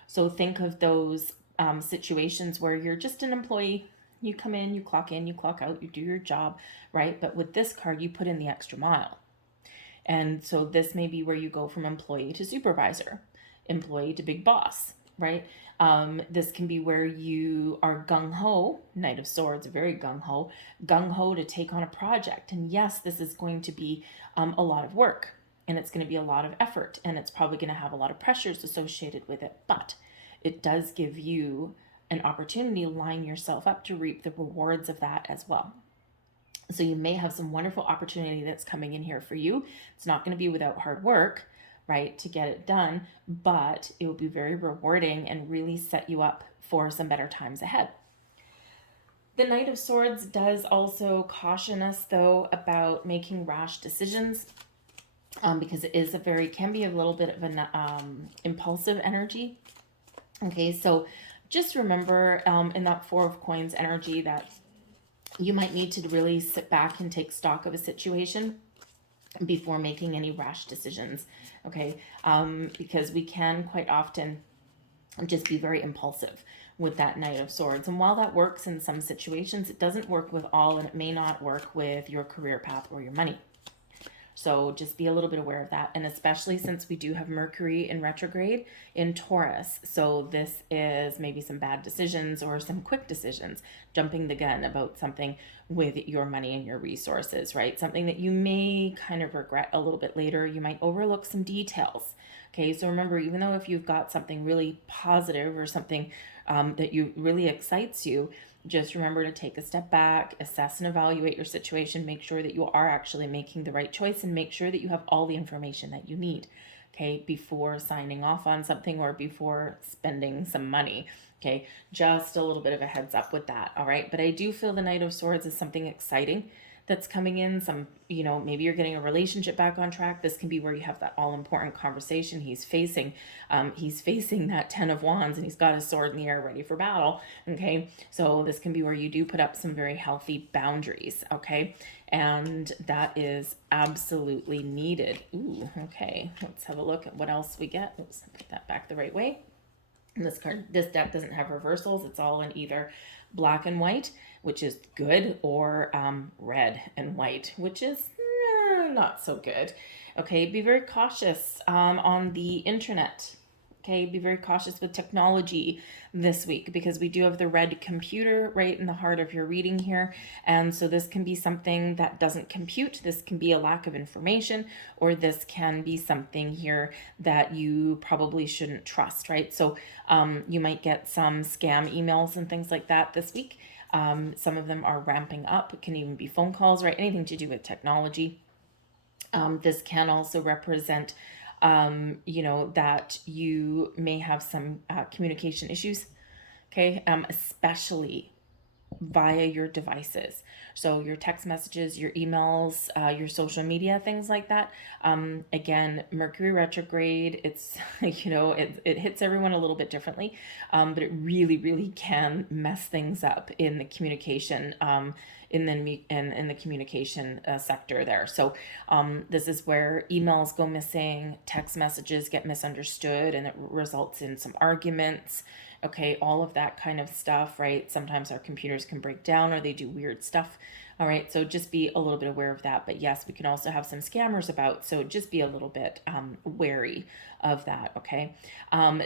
So think of those situations where you're just an employee. You come in, you clock out, you do your job, right? But with this card, you put in the extra mile. And so this may be where you go from employee to supervisor, employee to big boss, right? This can be where you are gung-ho, Knight of Swords, very gung-ho to take on a project. And yes, this is going to be a lot of work, and it's going to be a lot of effort, and it's probably going to have a lot of pressures associated with it, but it does give you an opportunity to line yourself up to reap the rewards of that as well. So you may have some wonderful opportunity that's coming in here for you. It's not going to be without hard work, right, to get it done, but it will be very rewarding and really set you up for some better times ahead. The Knight of Swords does also caution us, though, about making rash decisions, because it is can be a little bit of an impulsive energy. Okay, so just remember in that Four of Coins energy that you might need to really sit back and take stock of a situation before making any rash decisions, okay? Because we can quite often just be very impulsive with that Knight of Swords. And while that works in some situations, it doesn't work with all, and it may not work with your career path or your money. So just be a little bit aware of that. And especially since we do have Mercury in retrograde in Taurus. So this is maybe some bad decisions or some quick decisions, jumping the gun about something with your money and your resources, right? Something that you may kind of regret a little bit later. You might overlook some details. Okay, so remember, even though if you've got something really positive or something that you really excites you, just remember to take a step back, assess and evaluate your situation, make sure that you are actually making the right choice, and make sure that you have all the information that you need, okay, before signing off on something or before spending some money, okay? Just a little bit of a heads up with that, all right? But I do feel the Knight of Swords is something exciting that's coming in. Some, maybe you're getting a relationship back on track. This can be where you have that all important conversation. He's facing that 10 of Wands, and he's got his sword in the air ready for battle. Okay. So this can be where you do put up some very healthy boundaries. Okay. And that is absolutely needed. Ooh, okay. Let's have a look at what else we get. Let's put that back the right way. And this deck doesn't have reversals. It's all in either black and white, which is good, or red and white, which is not so good. Okay, be very cautious on the internet. Okay, be very cautious with technology this week, because we do have the red computer right in the heart of your reading here. And so this can be something that doesn't compute. This can be a lack of information, or this can be something here that you probably shouldn't trust, right? So you might get some scam emails and things like that this week. Some of them are ramping up. It can even be phone calls, right? Anything to do with technology. This can also represent that you may have some communication issues, okay, especially via your devices. So your text messages, your emails, your social media, things like that. Again, Mercury retrograde, it's, it hits everyone a little bit differently, but it really, really can mess things up in the communication, in the communication sector there. So this is where emails go missing, text messages get misunderstood, and it results in some arguments. Okay, all of that kind of stuff, right? Sometimes our computers can break down, or they do weird stuff. All right, so just be a little bit aware of that. But yes, we can also have some scammers about, so just be a little bit wary of that, okay?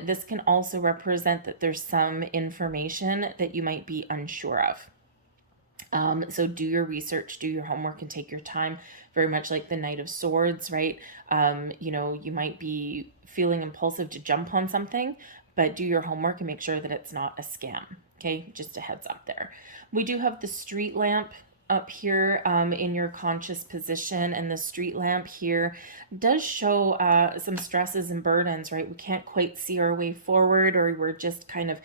This can also represent that there's some information that you might be unsure of. So do your research, do your homework, and take your time, very much like the Knight of Swords, right? You might be feeling impulsive to jump on something, but do your homework and make sure that it's not a scam, okay? Just a heads up there. We do have the street lamp up here in your conscious position, and the street lamp here does show some stresses and burdens, right? We can't quite see our way forward, or we're just kind of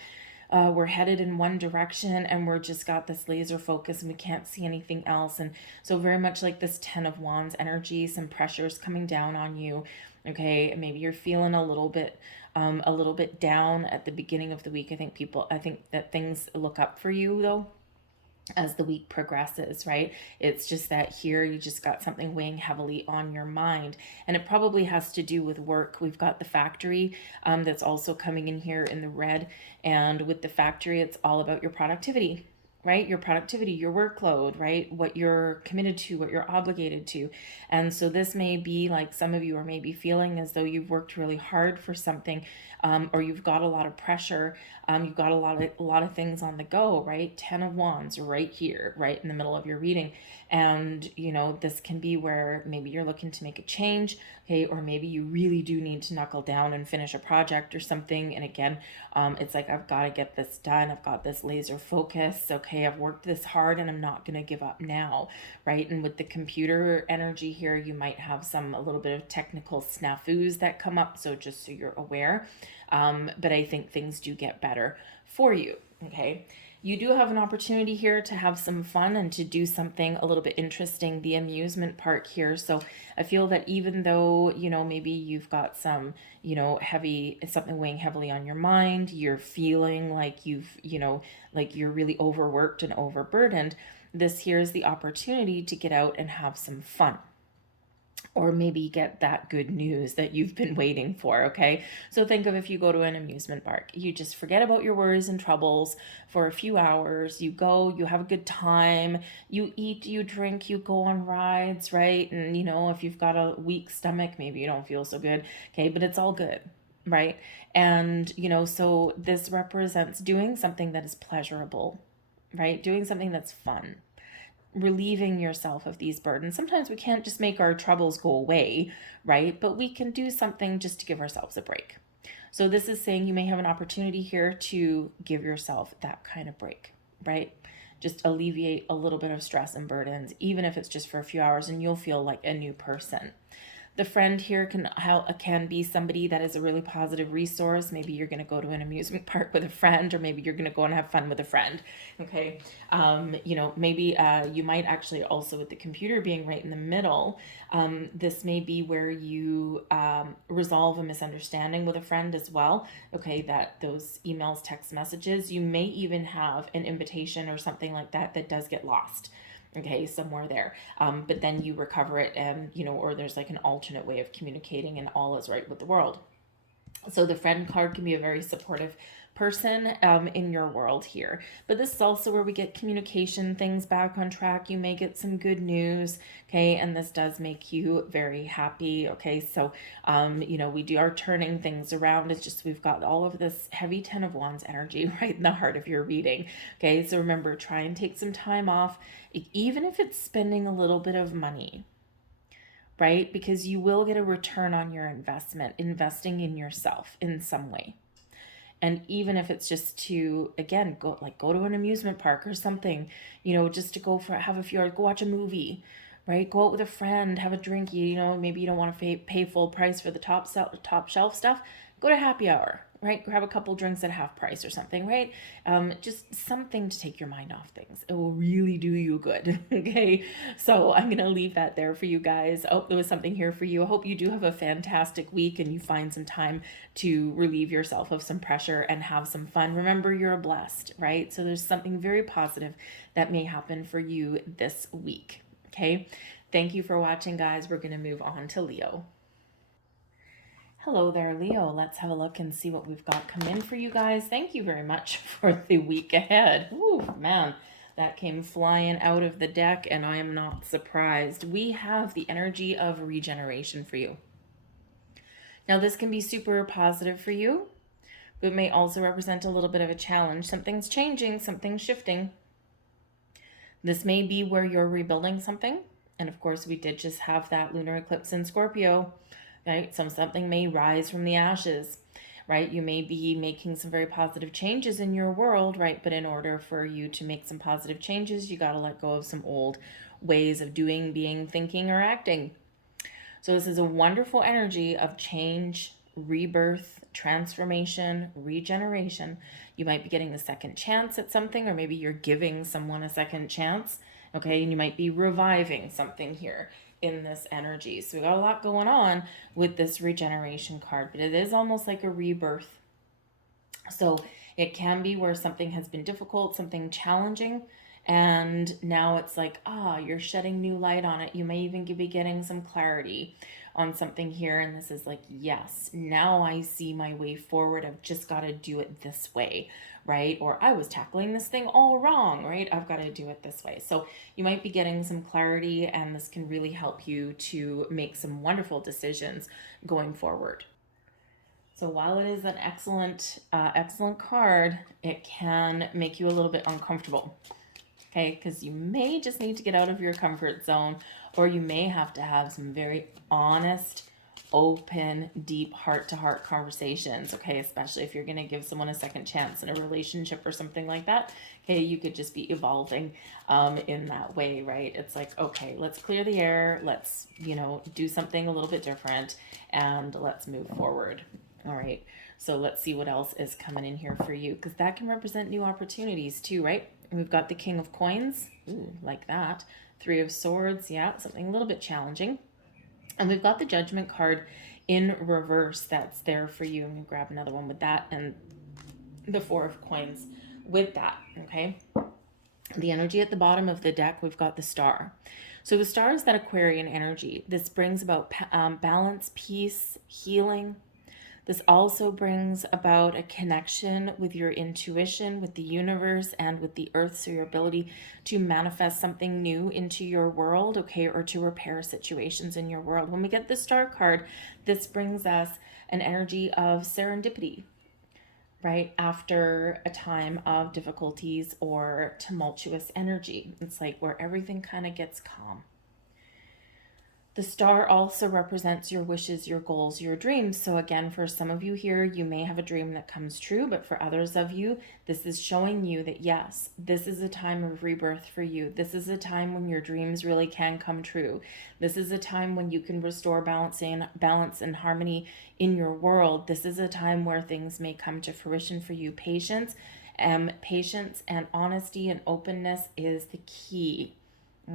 we're headed in one direction and we're just got this laser focus and we can't see anything else. And so very much like this 10 of Wands energy, some pressures coming down on you. Okay, maybe you're feeling a little bit down at the beginning of the week. I think that things look up for you though as the week progresses, right? It's just that here you just got something weighing heavily on your mind, and it probably has to do with work. We've got the factory that's also coming in here in the red, and with the factory, it's all about your productivity, right? Your productivity, your workload, right? What you're committed to, what you're obligated to. And so this may be like some of you are maybe feeling as though you've worked really hard for something, or you've got a lot of pressure. You've got a lot of things on the go, right? 10 of Wands right here, right in the middle of your reading. And, you know, this can be where maybe you're looking to make a change, okay? Or maybe you really do need to knuckle down and finish a project or something. And again, it's like, I've got to get this done. I've got this laser focus. Okay, I've worked this hard and I'm not going to give up now, right? And with the computer energy here, you might have a little bit of technical snafus that come up. So just so you're aware. But I think things do get better for you, okay? You do have an opportunity here to have some fun and to do something a little bit interesting, the amusement park here. So I feel that even though, you know, maybe you've got some, you know, something weighing heavily on your mind, you're feeling like like you're really overworked and overburdened, this here is the opportunity to get out and have some fun. Or maybe get that good news that you've been waiting for, okay? So think of if you go to an amusement park. You just forget about your worries and troubles for a few hours. You go, you have a good time, you eat, you drink, you go on rides, right? And, you know, if you've got a weak stomach, maybe you don't feel so good, okay? But it's all good, right? And, you know, so this represents doing something that is pleasurable, right? Doing something that's fun, relieving yourself of these burdens. Sometimes we can't just make our troubles go away, right? But we can do something just to give ourselves a break. So this is saying you may have an opportunity here to give yourself that kind of break, right? Just alleviate a little bit of stress and burdens, even if it's just for a few hours, and you'll feel like a new person. The friend here can be somebody that is a really positive resource. Maybe you're going to go to an amusement park with a friend, or maybe you're going to go and have fun with a friend. Okay. You know, maybe you might actually also, with the computer being right in the middle, this may be where you resolve a misunderstanding with a friend as well. Okay. That those emails, text messages, you may even have an invitation or something like that that does get lost. Okay, somewhere there. But then you recover it, and, you know, or there's like an alternate way of communicating and all is right with the world. So the friend card can be a very supportive person in your world here. But this is also where we get communication, things back on track. You may get some good news, okay? And this does make you very happy, okay? So, you know, we are turning things around. It's just we've got all of this heavy 10 of Wands energy right in the heart of your reading, okay? So remember, try and take some time off, even if it's spending a little bit of money, right? Because you will get a return on your investment, investing in yourself in some way. And even if it's just to, again, go to an amusement park or something, you know, just to have a few hours, go watch a movie, right? Go out with a friend, have a drink. You know, maybe you don't want to pay full price for the top shelf stuff. Go to happy hour, right? Grab a couple drinks at half price or something, right? Just something to take your mind off things. It will really do you good, okay? So I'm going to leave that there for you guys. I hope there was something here for you. I hope you do have a fantastic week and you find some time to relieve yourself of some pressure and have some fun. Remember, you're blessed, right? So there's something very positive that may happen for you this week, okay? Thank you for watching, guys. We're going to move on to Leo. Hello there, Leo. Let's have a look and see what we've got come in for you guys. Thank you very much for the week ahead. Ooh, man, that came flying out of the deck, and I am not surprised. We have the energy of regeneration for you. Now, this can be super positive for you, but may also represent a little bit of a challenge. Something's changing, something's shifting. This may be where you're rebuilding something. And of course, we did just have that lunar eclipse in Scorpio. Right? Something may rise from the ashes, right? You may be making some very positive changes in your world, right? But in order for you to make some positive changes, you got to let go of some old ways of doing, being, thinking, or acting. So this is a wonderful energy of change, rebirth, transformation, regeneration. You might be getting a second chance at something, or maybe you're giving someone a second chance, okay? And you might be reviving something here in this energy. So we got a lot going on with this regeneration card, but it is almost like a rebirth. So it can be where something has been difficult, something challenging, and now it's like, you're shedding new light on it. You may even be getting some clarity on something here, and this is like, yes, now I see my way forward. I've just got to do it this way, right? Or I was tackling this thing all wrong, right? I've got to do it this way. So you might be getting some clarity, and this can really help you to make some wonderful decisions going forward. So while it is an excellent card, it can make you a little bit uncomfortable, okay? Because you may just need to get out of your comfort zone, or you may have to have some very honest, open, deep heart-to-heart conversations, okay? Especially if you're going to give someone a second chance in a relationship or something like that, okay? You could just be evolving in that way, right? It's like, okay, let's clear the air. Let's, do something a little bit different, and let's move forward. All right, so let's see what else is coming in here for you, because that can represent new opportunities too, right? We've got the King of Coins, ooh, like that. Three of Swords, yeah, something a little bit challenging. And we've got the Judgment card in reverse that's there for you. I'm going to grab another one with that, and the Four of Coins with that, okay? The energy at the bottom of the deck, we've got the Star. So the Star is that Aquarian energy. This brings about balance, peace, healing. This also brings about a connection with your intuition, with the universe, and with the earth. So your ability to manifest something new into your world, okay, or to repair situations in your world. When we get the Star card, this brings us an energy of serendipity, right? After a time of difficulties or tumultuous energy. It's like where everything kind of gets calm. The Star also represents your wishes, your goals, your dreams. So again, for some of you here, you may have a dream that comes true, but for others of you, this is showing you that yes, this is a time of rebirth for you. This is a time when your dreams really can come true. This is a time when you can restore balance and harmony in your world. This is a time where things may come to fruition for you. Patience and honesty and openness is the key,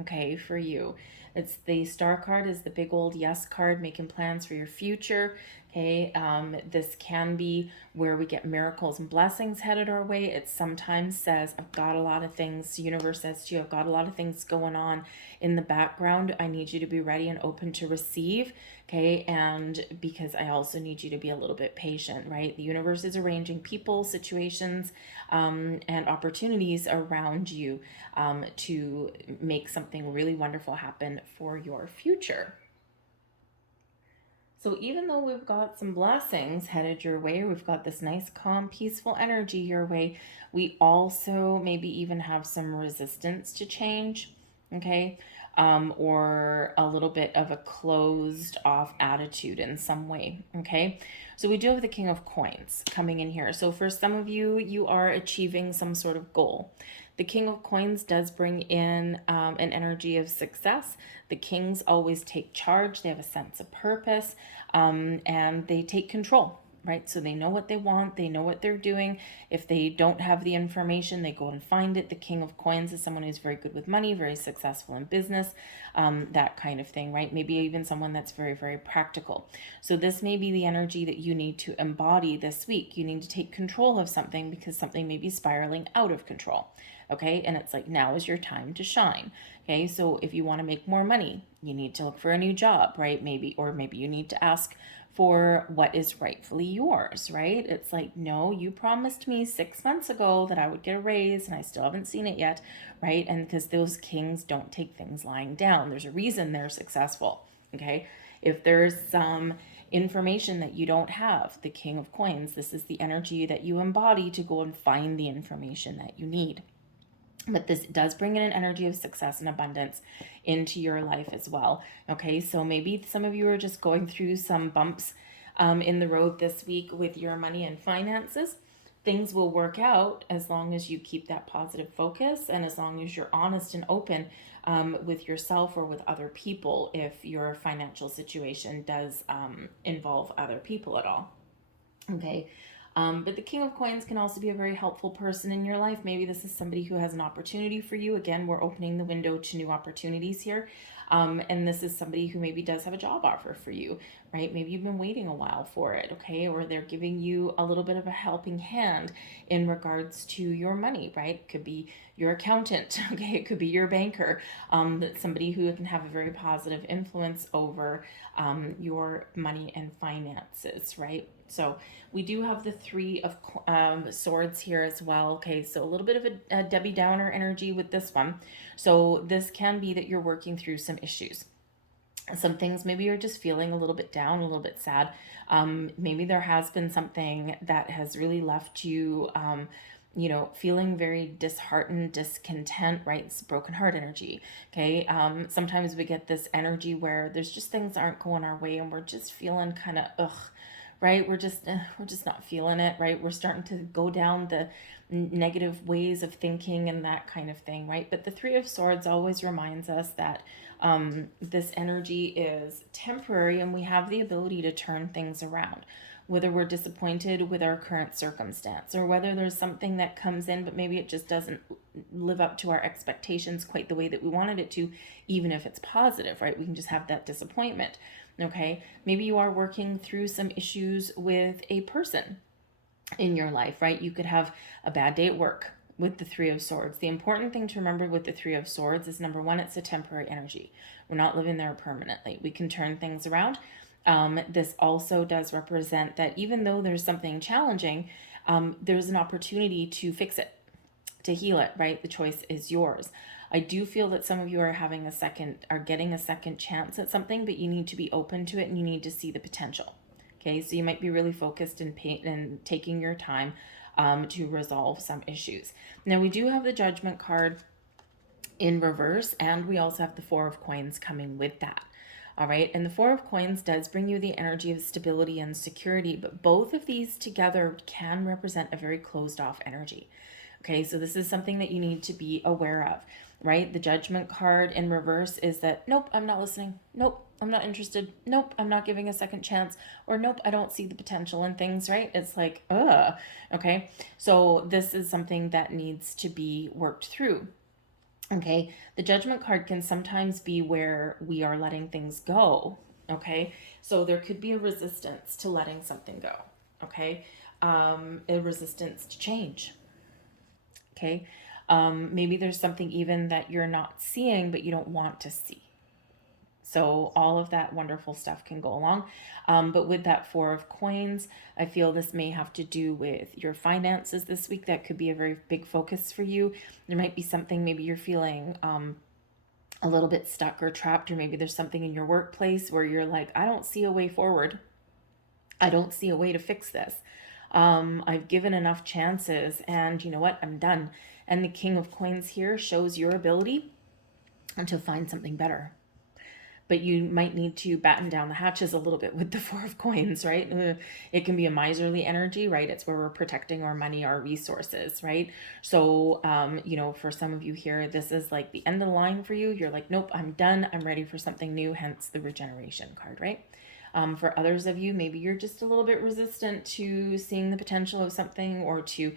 okay, for you. It's the Star card is the big old yes card, making plans for your future. Okay, this can be where we get miracles and blessings headed our way. It sometimes says, I've got a lot of things, the universe says to you, I've got a lot of things going on in the background. I need you to be ready and open to receive. Okay, and because I also need you to be a little bit patient, right? The universe is arranging people, situations, and opportunities around you to make something really wonderful happen for your future. So even though we've got some blessings headed your way, we've got this nice, calm, peaceful energy your way, we also maybe even have some resistance to change, okay? Or a little bit of a closed off attitude in some way, okay? So we do have the King of Coins coming in here. So for some of you, you are achieving some sort of goal. The King of Coins does bring in an energy of success. The kings always take charge. They have a sense of purpose, and they take control, right? So they know what they want. They know what they're doing. If they don't have the information, they go and find it. The King of Coins is someone who's very good with money, very successful in business, that kind of thing, right? Maybe even someone that's very, very practical. So this may be the energy that you need to embody this week. You need to take control of something because something may be spiraling out of control. Okay, and it's like, now is your time to shine. Okay, so if you want to make more money, you need to look for a new job, right? Maybe you need to ask for what is rightfully yours, right? It's like, no, you promised me 6 months ago that I would get a raise and I still haven't seen it yet, right? And because those kings don't take things lying down, there's a reason they're successful, okay? If there's some information that you don't have, the King of Coins, this is the energy that you embody to go and find the information that you need. But this does bring in an energy of success and abundance into your life as well. Okay, so maybe some of you are just going through some bumps in the road this week with your money and finances. Things will work out as long as you keep that positive focus and as long as you're honest and open with yourself or with other people if your financial situation does involve other people at all. Okay. But the King of Coins can also be a very helpful person in your life. Maybe this is somebody who has an opportunity for you. Again, we're opening the window to new opportunities here. And this is somebody who maybe does have a job offer for you, right? Maybe you've been waiting a while for it, okay? Or they're giving you a little bit of a helping hand in regards to your money, right? It could be your accountant, okay? It could be your banker, that's somebody who can have a very positive influence over your money and finances, right? So we do have the Three of Swords here as well. Okay, so a little bit of a Debbie Downer energy with this one. So this can be that you're working through some issues. Some things maybe you're just feeling a little bit down, a little bit sad. Maybe there has been something that has really left you feeling very disheartened, discontent, right? It's broken heart energy. Okay. Sometimes we get this energy where there's just things aren't going our way and we're just feeling kind of, ugh, right? We're just not feeling it, right? We're starting to go down the negative ways of thinking and that kind of thing, right? But the Three of Swords always reminds us that this energy is temporary and we have the ability to turn things around. Whether we're disappointed with our current circumstance or whether there's something that comes in, but maybe it just doesn't live up to our expectations quite the way that we wanted it to, even if it's positive, right? We can just have that disappointment. Okay, maybe you are working through some issues with a person in your life, right? You could have a bad day at work with the Three of Swords. The important thing to remember with the Three of Swords is, number one, it's a temporary energy. We're not living there permanently. We can turn things around. This also does represent that even though there's something challenging, there's an opportunity to fix it, to heal it, right? The choice is yours. I do feel that some of you are getting a second chance at something, but you need to be open to it and you need to see the potential. Okay, so you might be really focused and taking your time to resolve some issues. Now we do have the Judgment card in reverse, and we also have the Four of Coins coming with that. All right, and the Four of Coins does bring you the energy of stability and security, but both of these together can represent a very closed off energy. Okay, so this is something that you need to be aware of, right? The Judgment card in reverse is that, nope, I'm not listening. Nope, I'm not interested. Nope, I'm not giving a second chance. Or nope, I don't see the potential in things, right? It's like, okay. So this is something that needs to be worked through. Okay, the Judgment card can sometimes be where we are letting things go. Okay, so there could be a resistance to letting something go. Okay, a resistance to change. Okay, maybe there's something even that you're not seeing, but you don't want to see. So all of that wonderful stuff can go along. But with that Four of Coins, I feel this may have to do with your finances this week. That could be a very big focus for you. There might be something, maybe you're feeling a little bit stuck or trapped, or maybe there's something in your workplace where you're like, I don't see a way forward. I don't see a way to fix this. I've given enough chances and you know what? I'm done. And the King of Coins here shows your ability to find something better. But you might need to batten down the hatches a little bit with the Four of Coins, right? It can be a miserly energy, right? It's where we're protecting our money, our resources, right? So, for some of you here, this is like the end of the line for you. You're like, nope, I'm done. I'm ready for something new, hence the Regeneration card, right? For others of you, maybe you're just a little bit resistant to seeing the potential of something or to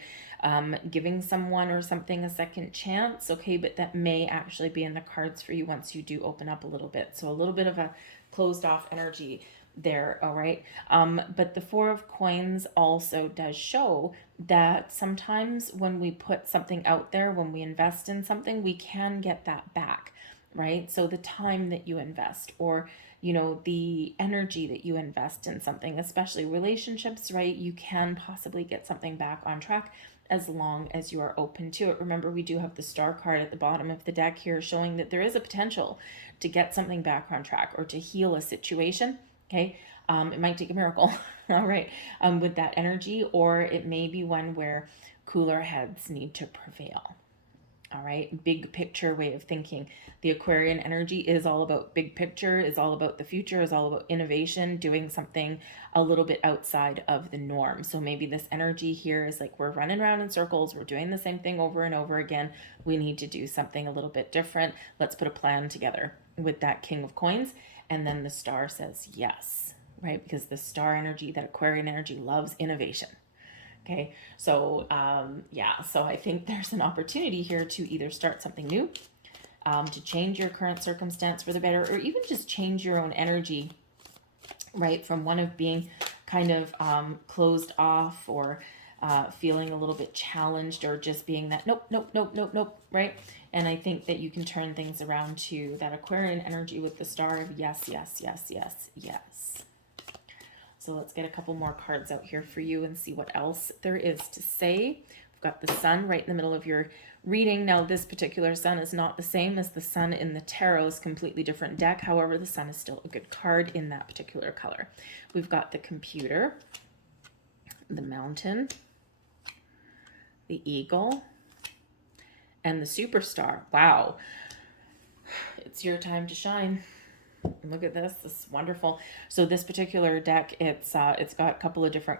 giving someone or something a second chance. Okay, but that may actually be in the cards for you once you do open up a little bit. So a little bit of a closed off energy there. All right. But the Four of Coins also does show that sometimes when we put something out there, when we invest in something, we can get that back, right? So the time that you invest, or the energy that you invest in something, especially relationships, right? You can possibly get something back on track as long as you are open to it. Remember, we do have the Star card at the bottom of the deck here showing that there is a potential to get something back on track or to heal a situation. Okay. It might take a miracle. All right. With that energy, or it may be one where cooler heads need to prevail. All right, big picture way of thinking. The Aquarian energy is all about big picture, is all about the future, is all about innovation, doing something a little bit outside of the norm. So maybe this energy here is like we're running around in circles, we're doing the same thing over and over again. We need to do something a little bit different. Let's put a plan together with that King of Coins. And then the star says yes, right? Because the star energy, that Aquarian energy, loves innovation. Okay, so yeah, so I think there's an opportunity here to either start something new, to change your current circumstance for the better, or even just change your own energy, right? From one of being kind of closed off, or feeling a little bit challenged, or just being that nope, nope, nope, nope, nope, right? And I think that you can turn things around to that Aquarian energy with the star of yes, yes, yes, yes, yes. So let's get a couple more cards out here for you and see what else there is to say. We've got the sun right in the middle of your reading. Now, this particular sun is not the same as the sun in the tarot's completely different deck. However, the sun is still a good card in that particular color. We've got the computer, the mountain, the eagle, and the superstar. Wow. It's your time to shine. Look at this. This is wonderful. So this particular deck, it's got a couple of different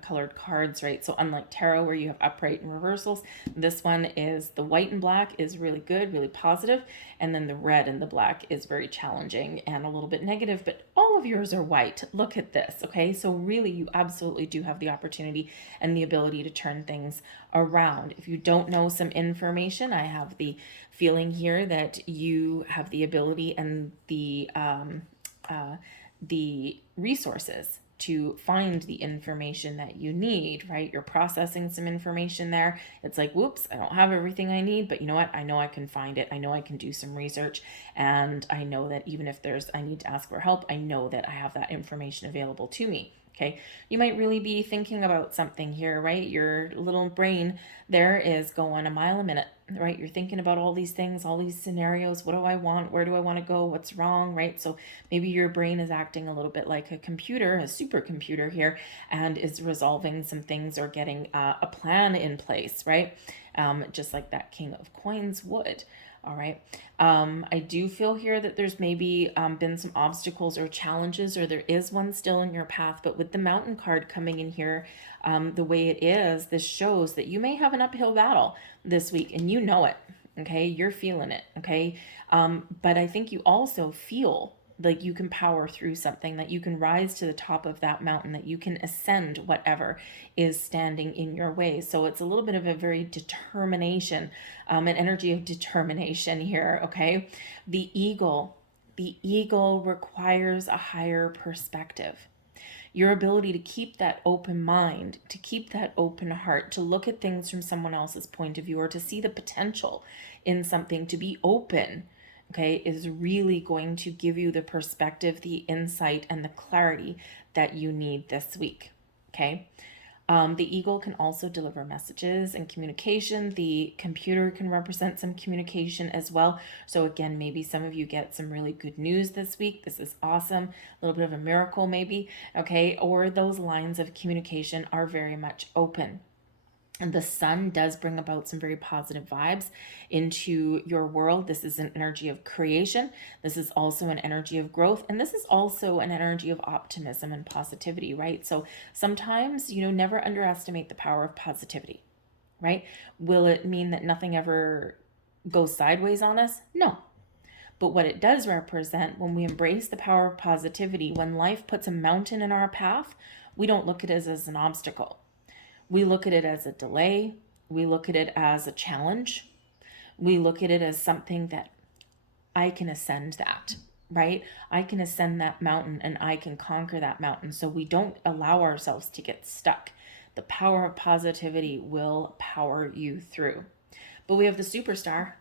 colored cards, right? So unlike tarot where you have upright and reversals, this one is the white and black is really good, really positive, and then the red and the black is very challenging and a little bit negative, but all of yours are white. Look at this, okay? So really you absolutely do have the opportunity and the ability to turn things around. If you don't know some information, I have the feeling here that you have the ability and the resources to find the information that you need, right? You're processing some information there. It's like, whoops, I don't have everything I need, but you know what? I know I can find it. I know I can do some research, and I know that even if I need to ask for help, I know that I have that information available to me. Okay, you might really be thinking about something here, right? Your little brain there is going a mile a minute, right? You're thinking about all these things, all these scenarios. What do I want? Where do I want to go? What's wrong, right? So maybe your brain is acting a little bit like a computer, a supercomputer here, and is resolving some things or getting a plan in place, right? Just like that King of Coins would. All right. I do feel here that there's maybe been some obstacles or challenges, or there is one still in your path. But with the Mountain card coming in here, the way it is, this shows that you may have an uphill battle this week, and you know it. Okay. You're feeling it. Okay. But I think you also feel like you can power through something, that you can rise to the top of that mountain, that you can ascend whatever is standing in your way. So it's a little bit of a very determination, an energy of determination here, okay? The eagle requires a higher perspective. Your ability to keep that open mind, to keep that open heart, to look at things from someone else's point of view, or to see the potential in something, to be open, okay, is really going to give you the perspective, the insight, and the clarity that you need this week, okay? The eagle can also deliver messages and communication. The computer can represent some communication as well. So again, maybe some of you get some really good news this week. This is awesome. A little bit of a miracle maybe, okay? Or those lines of communication are very much open. And the sun does bring about some very positive vibes into your world. This is an energy of creation. This is also an energy of growth. And this is also an energy of optimism and positivity, right? So sometimes, never underestimate the power of positivity, right? Will it mean that nothing ever goes sideways on us? No. But what it does represent, when we embrace the power of positivity, when life puts a mountain in our path, we don't look at it as an obstacle. We look at it as a delay. We look at it as a challenge. We look at it as something that I can ascend that, right? I can ascend that mountain and I can conquer that mountain. So we don't allow ourselves to get stuck. The power of positivity will power you through. But we have the superstar.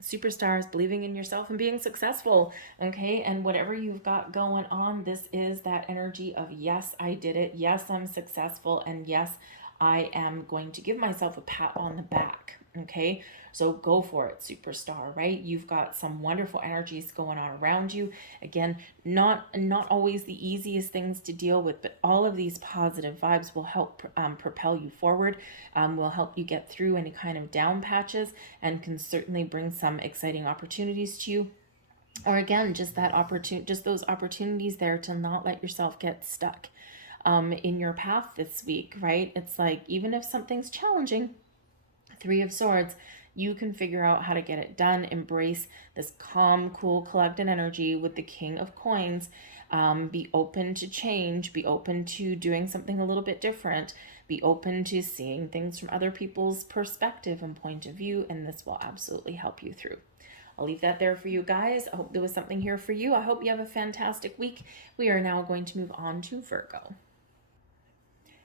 Superstar is believing in yourself and being successful, okay? And whatever you've got going on, this is that energy of yes, I did it. Yes, I'm successful. And yes, I am going to give myself a pat on the back. Okay, so go for it, superstar, right? You've got some wonderful energies going on around you. Again, not always the easiest things to deal with, but all of these positive vibes will help propel you forward, will help you get through any kind of down patches, and can certainly bring some exciting opportunities to you. Or again, just those opportunities there to not let yourself get stuck in your path this week, right? It's like, even if something's challenging, Three of Swords, you can figure out how to get it done. Embrace this calm, cool, collected energy with the King of Coins. Be open to change. Be open to doing something a little bit different. Be open to seeing things from other people's perspective and point of view, and this will absolutely help you through. I'll leave that there for you guys. I hope there was something here for you. I hope you have a fantastic week. We are now going to move on to Virgo.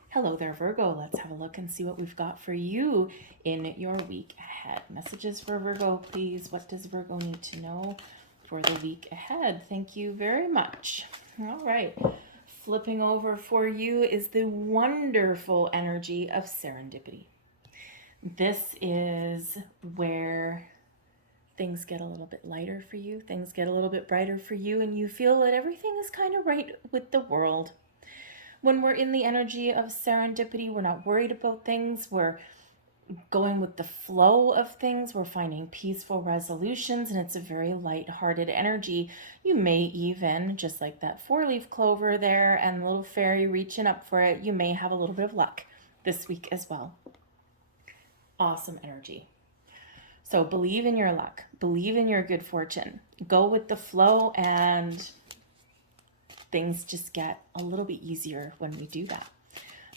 Hello there, Virgo. Let's have a look and see what we've got for you in your week ahead. Messages for Virgo, please. What does Virgo need to know for the week ahead? Thank you very much. All right. Flipping over for you is the wonderful energy of serendipity. This is where things get a little bit lighter for you. Things get a little bit brighter for you, and you feel that everything is kind of right with the world. When we're in the energy of serendipity, we're not worried about things. We're going with the flow of things. We're finding peaceful resolutions, and it's a very light-hearted energy. You may even, just like that 4-leaf clover there and the little fairy reaching up for it, you may have a little bit of luck this week as well. Awesome energy. So believe in your luck. Believe in your good fortune. Go with the flow, and things just get a little bit easier when we do that.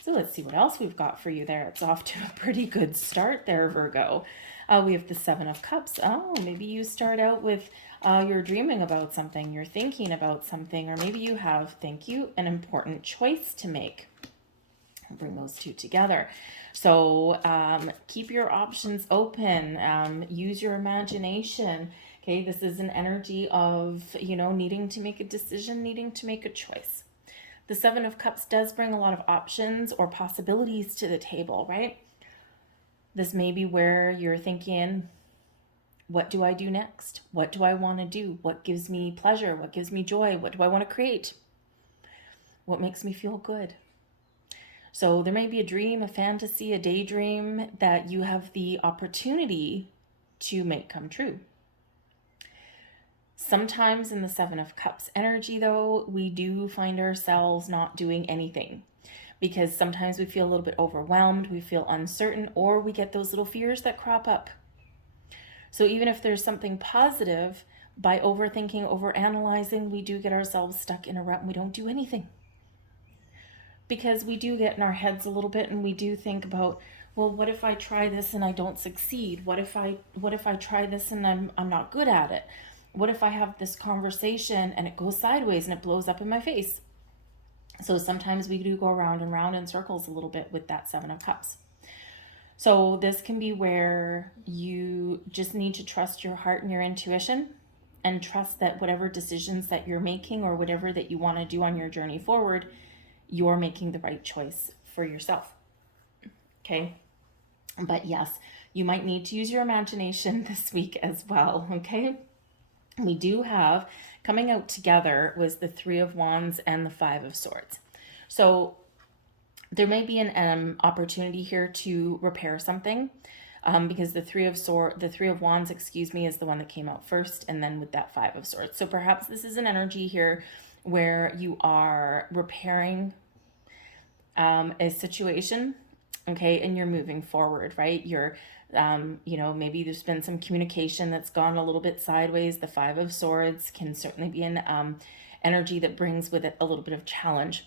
So let's see what else we've got for you there. It's off to a pretty good start there, Virgo. We have the 7 of Cups. Oh, maybe you start out with you're dreaming about something, you're thinking about something, or maybe you have, thank you, an important choice to make. I'll bring those two together. So keep your options open. Use your imagination. Okay, this is an energy of, needing to make a decision, needing to make a choice. The 7 of Cups does bring a lot of options or possibilities to the table, right? This may be where you're thinking, what do I do next? What do I want to do? What gives me pleasure? What gives me joy? What do I want to create? What makes me feel good? So there may be a dream, a fantasy, a daydream that you have the opportunity to make come true. Sometimes in the 7 of Cups energy, though, we do find ourselves not doing anything because sometimes we feel a little bit overwhelmed, we feel uncertain, or we get those little fears that crop up. So even if there's something positive, by overthinking, overanalyzing, we do get ourselves stuck in a rut and we don't do anything. Because we do get in our heads a little bit and we do think about, well, what if I try this and I don't succeed? What if I try this and I'm not good at it? What if I have this conversation and it goes sideways and it blows up in my face? So sometimes we do go around and round in circles a little bit with that 7 of Cups. So this can be where you just need to trust your heart and your intuition and trust that whatever decisions that you're making or whatever that you want to do on your journey forward, you're making the right choice for yourself. Okay? But yes, you might need to use your imagination this week as well. Okay? We do have, coming out together was the 3 of Wands and the 5 of Swords. So there may be an opportunity here to repair something because the 3 of Wands, is the one that came out first, and then with that 5 of Swords. So perhaps this is an energy here where you are repairing a situation, okay, and you're moving forward, right? You're maybe there's been some communication that's gone a little bit sideways. The 5 of Swords can certainly be an energy that brings with it a little bit of challenge.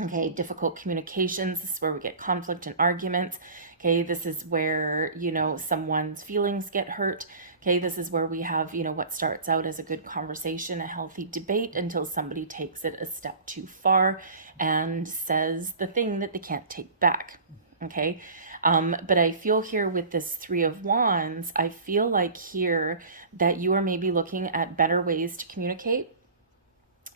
Okay, difficult communications. This is where we get conflict and arguments. Okay, this is where, someone's feelings get hurt. Okay, this is where we have, what starts out as a good conversation, a healthy debate, until somebody takes it a step too far and says the thing that they can't take back. Okay. But I feel here with this 3 of Wands, I feel like here that you are maybe looking at better ways to communicate.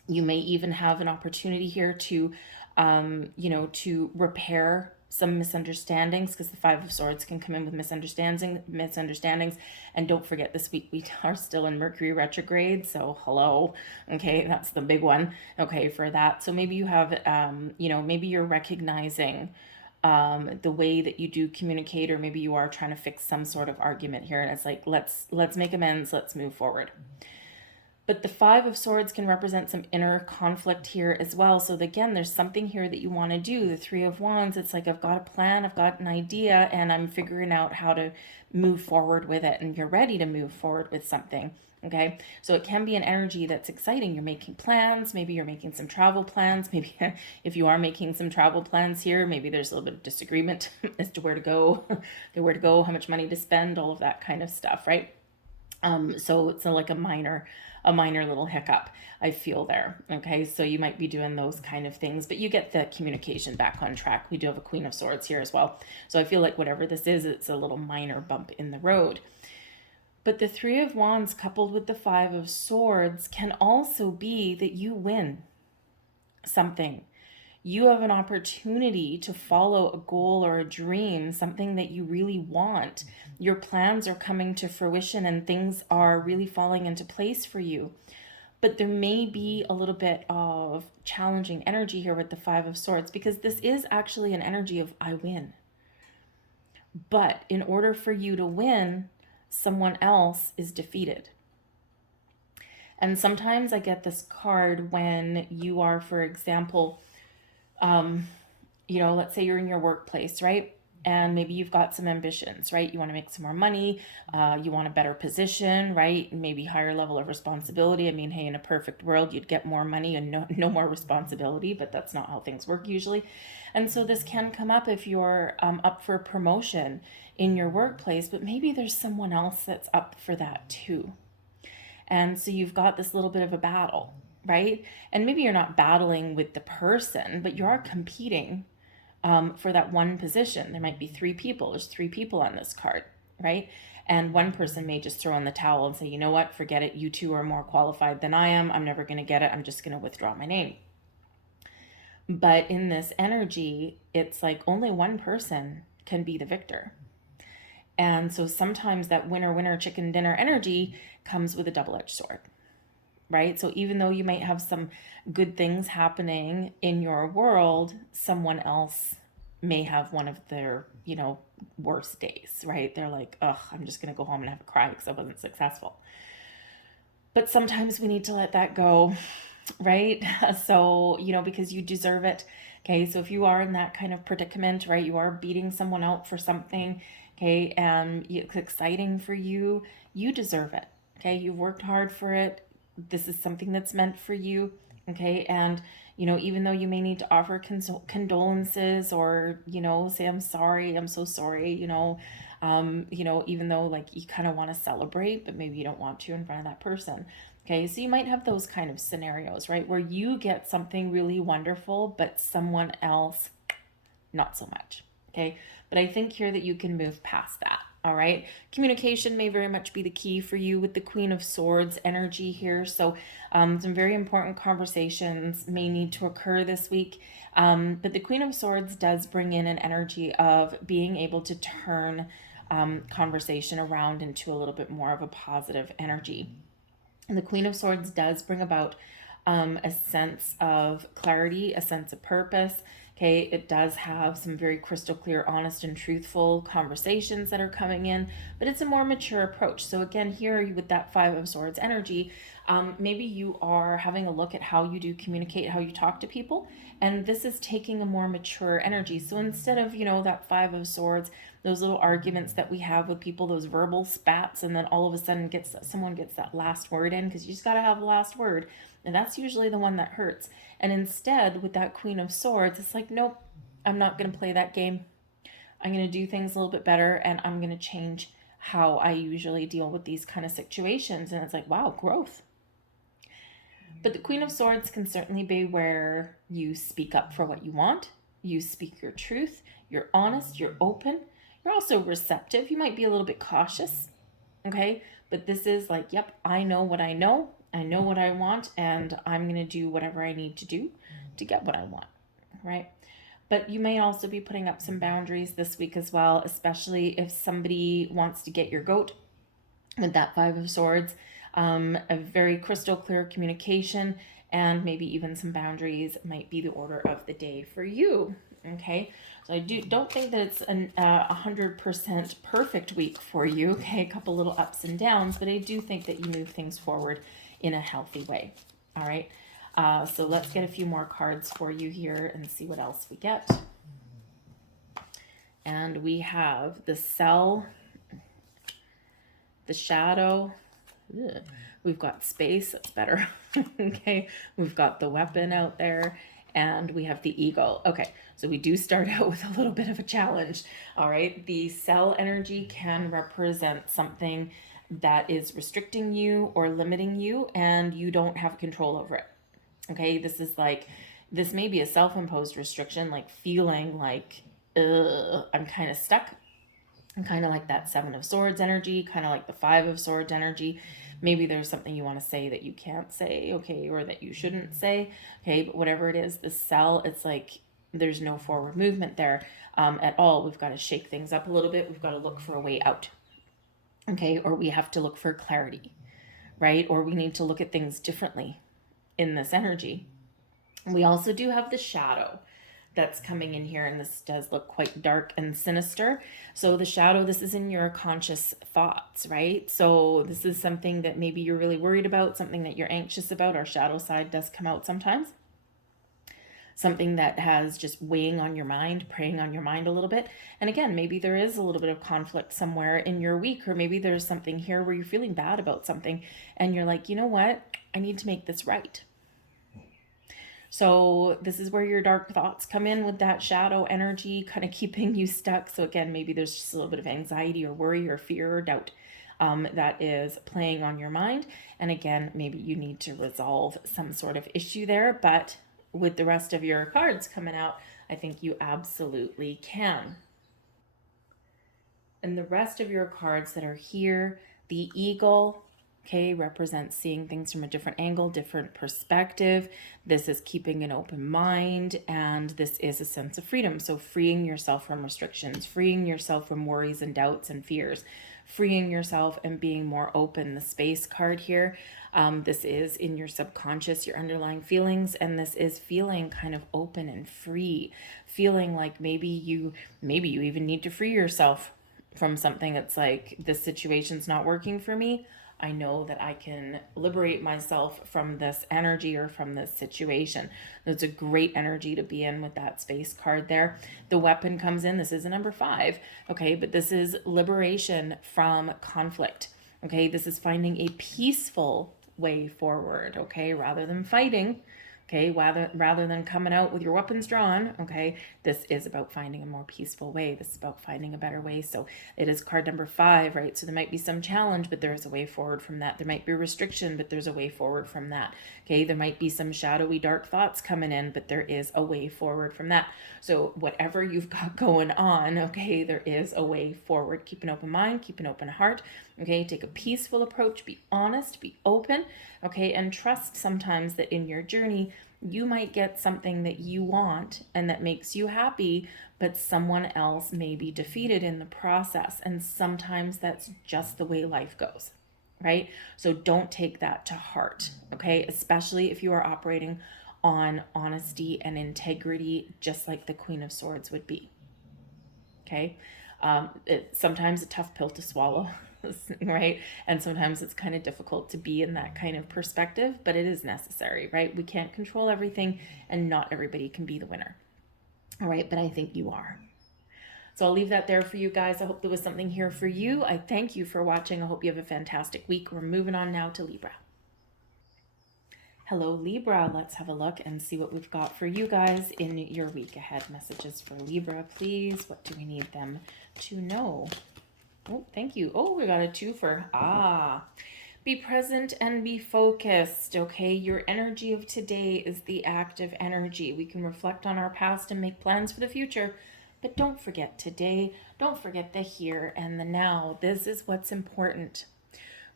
You may even have an opportunity here to, to repair some misunderstandings, because the Five of Swords can come in with misunderstandings. And don't forget, this week we are still in Mercury retrograde, so hello. Okay, that's the big one. Okay, for that. So maybe you have, maybe you're recognizing the way that you do communicate, or maybe you are trying to fix some sort of argument here, and it's like, let's make amends, let's move forward. But the Five of Swords can represent some inner conflict here as well. So again, there's something here that you want to do. The Three of Wands, it's like, I've got a plan, I've got an idea, and I'm figuring out how to move forward with it. And you're ready to move forward with something. Okay, so it can be an energy that's exciting. You're making plans. Maybe you're making some travel plans. Maybe if you are making some travel plans here, maybe there's a little bit of disagreement as to where to go, how much money to spend, all of that kind of stuff, right? So it's like a minor little hiccup, I feel there. Okay, so you might be doing those kind of things, but you get the communication back on track. We do have a Queen of Swords here as well. So I feel like whatever this is, it's a little minor bump in the road. But the Three of Wands coupled with the Five of Swords can also be that you win something. You have an opportunity to follow a goal or a dream, something that you really want. Your plans are coming to fruition and things are really falling into place for you. But there may be a little bit of challenging energy here with the Five of Swords, because this is actually an energy of I win. But in order for you to win, someone else is defeated. And sometimes I get this card when you are, for example, let's say you're in your workplace, right? And maybe you've got some ambitions, right? You want to make some more money. You want a better position, right? Maybe higher level of responsibility. I mean, hey, in a perfect world, you'd get more money and no more responsibility, but that's not how things work usually. And so this can come up if you're up for promotion in your workplace, but maybe there's someone else that's up for that too. And so you've got this little bit of a battle, right? And maybe you're not battling with the person, but you are competing for that one position. There might be three people. There's three people on this card, right? And one person may just throw in the towel and say, you know what, forget it. You two are more qualified than I am. I'm never going to get it. I'm just going to withdraw my name. But in this energy, it's like only one person can be the victor. And so sometimes that winner, chicken dinner energy comes with a double-edged sword, right? So even though you might have some good things happening in your world, someone else may have one of their, worst days, right? They're like, ugh, I'm just going to go home and have a cry because I wasn't successful. But sometimes we need to let that go, right? So, because you deserve it. Okay, so if you are in that kind of predicament, right, you are beating someone out for something, okay, and it's exciting for you, you deserve it. Okay, you've worked hard for it. This is something that's meant for you. Okay, and even though you may need to offer condolences or say I'm sorry, I'm so sorry, even though like you kind of want to celebrate, but maybe you don't want to in front of that person. Okay, so you might have those kind of scenarios, right, where you get something really wonderful, but someone else not so much. Okay, but I think here that you can move past that. All right, communication may very much be the key for you with the Queen of Swords energy here. So some very important conversations may need to occur this week. But the Queen of Swords does bring in an energy of being able to turn conversation around into a little bit more of a positive energy. And the Queen of Swords does bring about a sense of clarity, a sense of purpose. Okay, it does have some very crystal clear, honest and truthful conversations that are coming in, but it's a more mature approach. So again, here with that Five of Swords energy, maybe you are having a look at how you do communicate, how you talk to people, and this is taking a more mature energy. So instead of, that Five of Swords, those little arguments that we have with people, those verbal spats, and then all of a sudden someone gets that last word in, because you just got to have the last word, and that's usually the one that hurts. And instead, with that Queen of Swords, it's like, nope, I'm not going to play that game. I'm going to do things a little bit better, and I'm going to change how I usually deal with these kind of situations. And it's like, wow, growth. But the Queen of Swords can certainly be where you speak up for what you want. You speak your truth. You're honest. You're open. You're also receptive. You might be a little bit cautious. Okay. But this is like, yep, I know what I know. I know what I want, and I'm going to do whatever I need to do to get what I want, right? but you may also be putting up some boundaries this week as well, especially if somebody wants to get your goat with that Five of Swords. A very crystal clear communication and maybe even some boundaries might be the order of the day for you. Okay, so I don't think that it's an 100% perfect week for you. Okay, a couple little ups and downs, but I do think that you move things forward in a healthy way. All right, so let's get a few more cards for you here and see what else we get. And we have the Cell, the Shadow. Ugh. We've got Space, that's better. Okay, we've got the Weapon out there, and we have the Eagle. Okay, so we do start out with a little bit of a challenge. All right, the Cell energy can represent something that is restricting you or limiting you, and you don't have control over it. Okay, this may be a self-imposed restriction, like feeling like, I'm kind of stuck. And kind of like that Seven of Swords energy, kind of like the Five of Swords energy. Maybe there's something you want to say that you can't say, okay, or that you shouldn't say, okay, but whatever it is, the Cell, it's like there's no forward movement there at all. We've got to shake things up a little bit. We've got to look for a way out, okay, or we have to look for clarity, right? Or we need to look at things differently in this energy. We also do have the Shadow that's coming in here, and this does look quite dark and sinister. So the Shadow, this is in your conscious thoughts, right? So this is something that maybe you're really worried about, something that you're anxious about. Our shadow side does come out sometimes. Something that has just weighing on your mind, preying on your mind a little bit. And again, maybe there is a little bit of conflict somewhere in your week, or maybe there's something here where you're feeling bad about something and you're like, you know what? I need to make this right. So this is where your dark thoughts come in with that Shadow energy, kind of keeping you stuck. So again, maybe there's just a little bit of anxiety or worry or fear or doubt that is playing on your mind. And again, maybe you need to resolve some sort of issue there. But with the rest of your cards coming out, I think you absolutely can. And the rest of your cards that are here, the Eagle, okay, represents seeing things from a different angle, different perspective. This is keeping an open mind, and this is a sense of freedom. So freeing yourself from restrictions, freeing yourself from worries and doubts and fears, freeing yourself and being more open. The Space card here, this is in your subconscious, your underlying feelings, and this is feeling kind of open and free, feeling like maybe you even need to free yourself from something that's like, this situation's not working for me. I know that I can liberate myself from this energy or from this situation. That's a great energy to be in with that Space card there. The Weapon comes in. This is a number 5. Okay, but this is liberation from conflict. Okay, this is finding a peaceful way forward. Okay, rather than fighting. Okay, rather than coming out with your weapons drawn, okay, this is about finding a more peaceful way. This is about finding a better way. So it is card number 5, right? So there might be some challenge, but there is a way forward from that. There might be restriction, but there's a way forward from that. Okay, there might be some shadowy, dark thoughts coming in, but there is a way forward from that. So whatever you've got going on, okay, there is a way forward. Keep an open mind, keep an open heart. Okay, take a peaceful approach, be honest, be open, okay, and trust sometimes that in your journey, you might get something that you want and that makes you happy, but someone else may be defeated in the process. And sometimes that's just the way life goes, right? So don't take that to heart, okay, especially if you are operating on honesty and integrity, just like the Queen of Swords would be, okay? It's sometimes a tough pill to swallow, right? And sometimes it's kind of difficult to be in that kind of perspective, but it is necessary, right? We can't control everything, and not everybody can be the winner. All right, but I think you are. So I'll leave that there for you guys. I hope there was something here for you. I thank you for watching. I hope you have a fantastic week. We're moving on now to Libra. Hello, Libra. Let's have a look and see what we've got for you guys in your week ahead. Messages for Libra, please. What do we need them to know? Oh, thank you. Oh, we got a 2 for, be present and be focused, okay? Your energy of today is the active energy. We can reflect on our past and make plans for the future, but don't forget today. Don't forget the here and the now. This is what's important.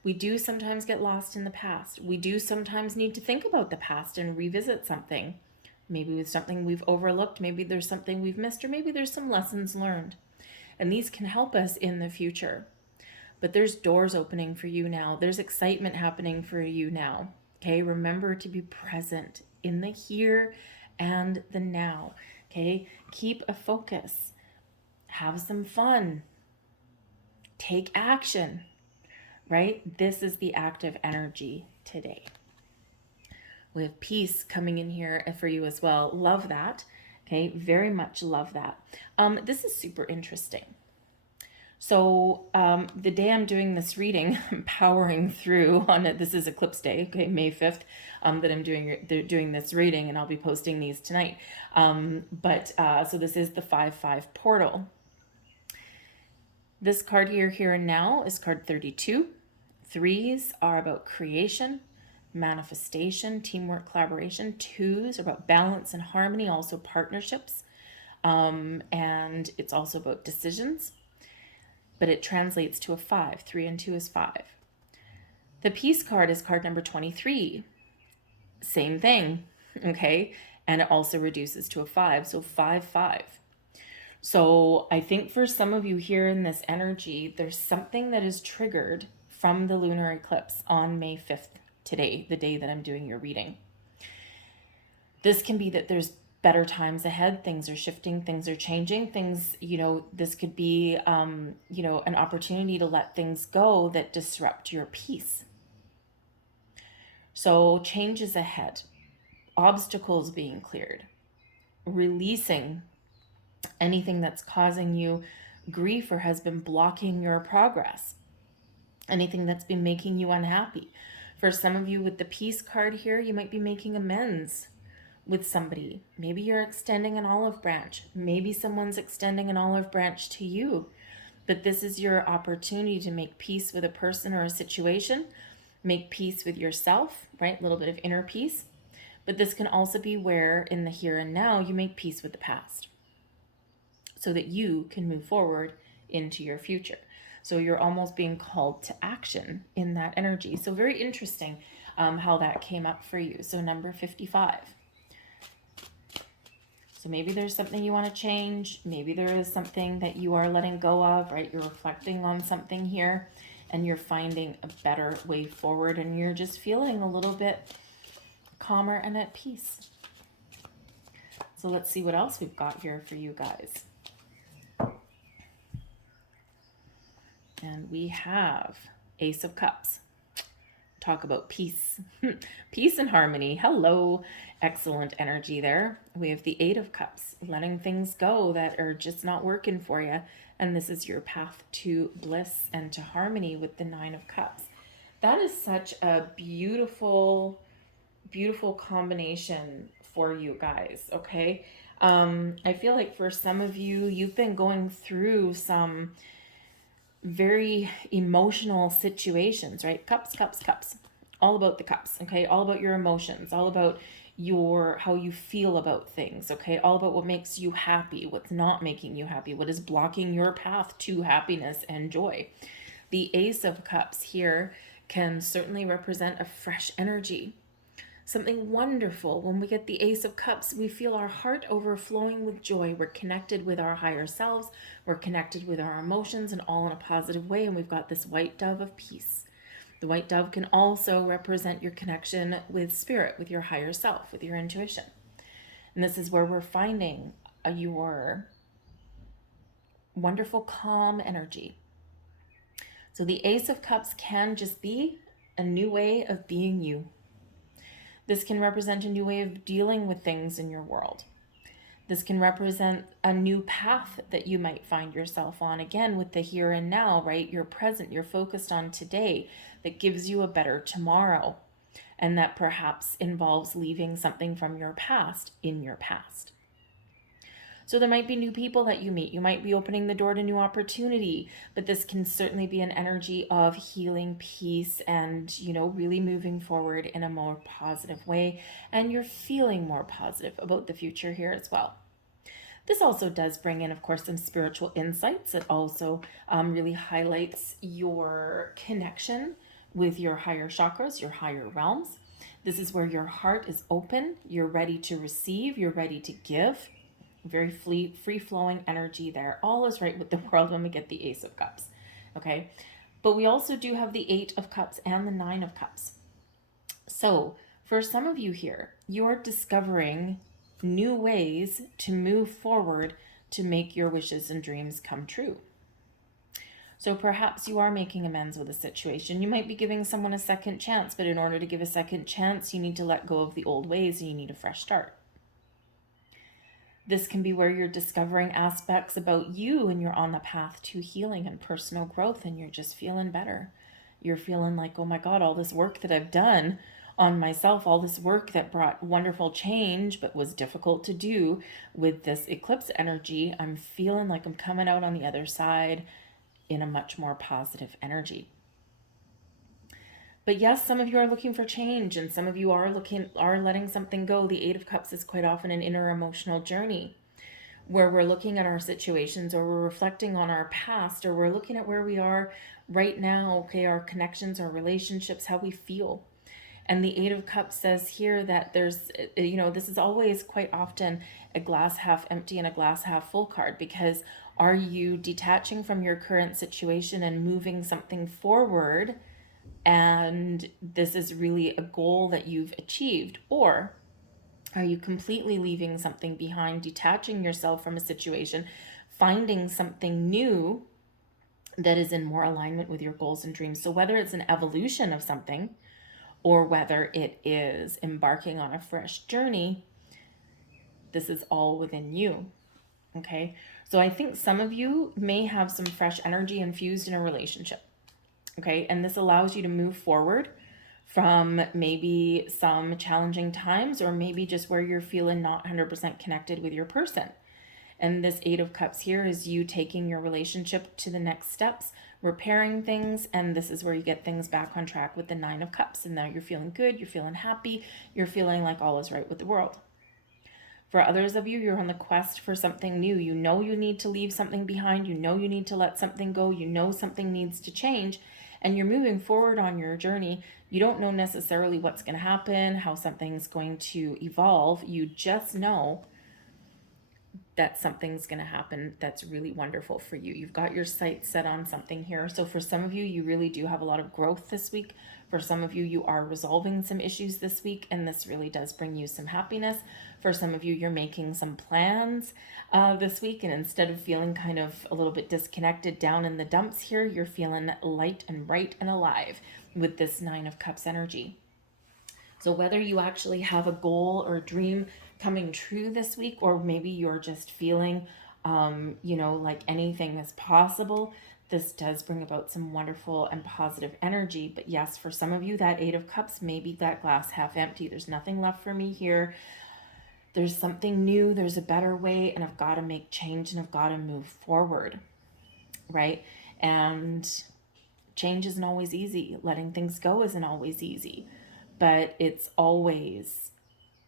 We do sometimes get lost in the past. We do sometimes need to think about the past and revisit something. Maybe with something we've overlooked, maybe there's something we've missed, or maybe there's some lessons learned. And these can help us in the future. But there's doors opening for you now. There's excitement happening for you now. Okay, remember to be present in the here and the now. Okay, keep a focus. Have some fun. Take action, right? This is the active energy today. We have peace coming in here for you as well. Love that. Okay, very much love that. This is super interesting. So the day I'm doing this reading, I'm powering through on it. This is Eclipse Day, okay, May 5th, that I'm doing this reading, and I'll be posting these tonight. So this is the 5-5 portal. This card here and now is card 32. Threes are about creation, manifestation, teamwork, collaboration. Twos are about balance and harmony, also partnerships. And it's also about decisions. But it translates to a 5. 3 and 2 is 5. The peace card is card number 23. Same thing, okay? And it also reduces to a 5, so 5-5. So I think for some of you here in this energy, there's something that is triggered from the lunar eclipse on May 5th today, the day that I'm doing your reading. This can be that there's better times ahead. Things are shifting, things are changing, things, this could be, an opportunity to let things go that disrupt your peace. So change is ahead, obstacles being cleared, releasing anything that's causing you grief or has been blocking your progress, anything that's been making you unhappy. For some of you with the peace card here, you might be making amends with somebody. Maybe you're extending an olive branch. Maybe someone's extending an olive branch to you. But this is your opportunity to make peace with a person or a situation, make peace with yourself, right? A little bit of inner peace. But this can also be where in the here and now you make peace with the past so that you can move forward into your future. So you're almost being called to action in that energy. So very interesting how that came up for you. So number 55. So maybe there's something you want to change. Maybe there is something that you are letting go of, right? You're reflecting on something here and you're finding a better way forward and you're just feeling a little bit calmer and at peace. So let's see what else we've got here for you guys. And we have Ace of Cups. Talk about peace. Peace and harmony. Hello. Excellent energy there. We have the 8 of Cups. Letting things go that are just not working for you. And this is your path to bliss and to harmony with the 9 of Cups. That is such a beautiful, beautiful combination for you guys, okay? I feel like for some of you, you've been going through some very emotional situations, right? Cups, cups, cups. All about the cups, okay? All about your emotions, all about how you feel about things, okay? All about what makes you happy, what's not making you happy, what is blocking your path to happiness and joy. The Ace of Cups here can certainly represent a fresh energy. Something wonderful. When we get the Ace of Cups, we feel our heart overflowing with joy. We're connected with our higher selves. We're connected with our emotions and all in a positive way. And we've got this white dove of peace. The white dove can also represent your connection with spirit, with your higher self, with your intuition. And this is where we're finding your wonderful, calm energy. So the Ace of Cups can just be a new way of being you. This can represent a new way of dealing with things in your world. This can represent a new path that you might find yourself on, again, with the here and now, right? You're present, you're focused on today, that gives you a better tomorrow. And that perhaps involves leaving something from your past in your past. So there might be new people that you meet. You might be opening the door to new opportunity, but this can certainly be an energy of healing, peace, and, really moving forward in a more positive way. And you're feeling more positive about the future here as well. This also does bring in, of course, some spiritual insights. It also really highlights your connection with your higher chakras, your higher realms. This is where your heart is open. You're ready to receive. You're ready to give. Very free-flowing energy there. All is right with the world when we get the Ace of Cups. Okay? But we also do have the 8 of Cups and the 9 of Cups. So for some of you here, you're discovering new ways to move forward to make your wishes and dreams come true. So perhaps you are making amends with a situation. You might be giving someone a second chance, but in order to give a second chance, you need to let go of the old ways and you need a fresh start. This can be where you're discovering aspects about you and you're on the path to healing and personal growth and you're just feeling better. You're feeling like, oh my God, all this work that I've done on myself, all this work that brought wonderful change but was difficult to do with this eclipse energy, I'm feeling like I'm coming out on the other side in a much more positive energy. But yes, some of you are looking for change and some of you are letting something go. The 8 of Cups is quite often an inner emotional journey where we're looking at our situations or we're reflecting on our past or we're looking at where we are right now, okay, our connections, our relationships, how we feel. And the 8 of Cups says here that there's, this is always quite often a glass half empty and a glass half full card, because are you detaching from your current situation and moving something forward? And this is really a goal that you've achieved, or are you completely leaving something behind, detaching yourself from a situation, finding something new that is in more alignment with your goals and dreams? So whether it's an evolution of something or whether it is embarking on a fresh journey, this is all within you. Okay, so I think some of you may have some fresh energy infused in a relationship. Okay, and this allows you to move forward from maybe some challenging times or maybe just where you're feeling not 100% connected with your person. And this 8 of Cups here is you taking your relationship to the next steps, repairing things, and this is where you get things back on track with the 9 of Cups. And now you're feeling good, you're feeling happy, you're feeling like all is right with the world. For others of you, you're on the quest for something new. You know you need to leave something behind. You know you need to let something go. You know something needs to change. And you're moving forward on your journey. You don't know necessarily what's going to happen, how something's going to evolve. You just know that something's going to happen that's really wonderful for you. You've got your sights set on something here. So for some of you, you really do have a lot of growth this week. For some of you, you are resolving some issues this week, and this really does bring you some happiness. For some of you, you're making some plans this week, and instead of feeling kind of a little bit disconnected down in the dumps here, you're feeling light and bright and alive with this 9 of Cups energy. So whether you actually have a goal or a dream coming true this week, or maybe you're just feeling, like anything is possible, this does bring about some wonderful and positive energy. But yes, for some of you, that 8 of Cups may be that glass half empty. There's nothing left for me here. There's something new. There's a better way, and I've got to make change and I've got to move forward, right? And change isn't always easy. Letting things go isn't always easy, but it's always,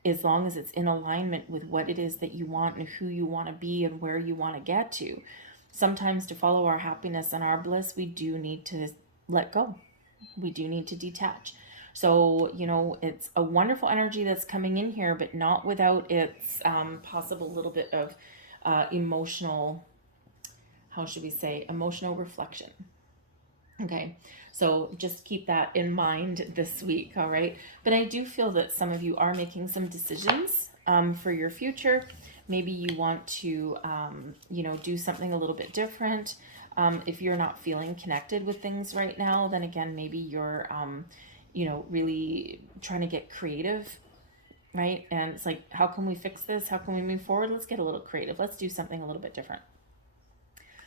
as long as it's in alignment with what it is that you want and who you want to be and where you want to get to. Sometimes to follow our happiness and our bliss, we do need to let go. We do need to detach. So, it's a wonderful energy that's coming in here, but not without its possible little bit of emotional reflection. Okay, so just keep that in mind this week, all right? But I do feel that some of you are making some decisions for your future. Maybe you want to, do something a little bit different. If you're not feeling connected with things right now, then again, maybe you're, really trying to get creative, right? And it's like, how can we fix this? How can we move forward? Let's get a little creative. Let's do something a little bit different.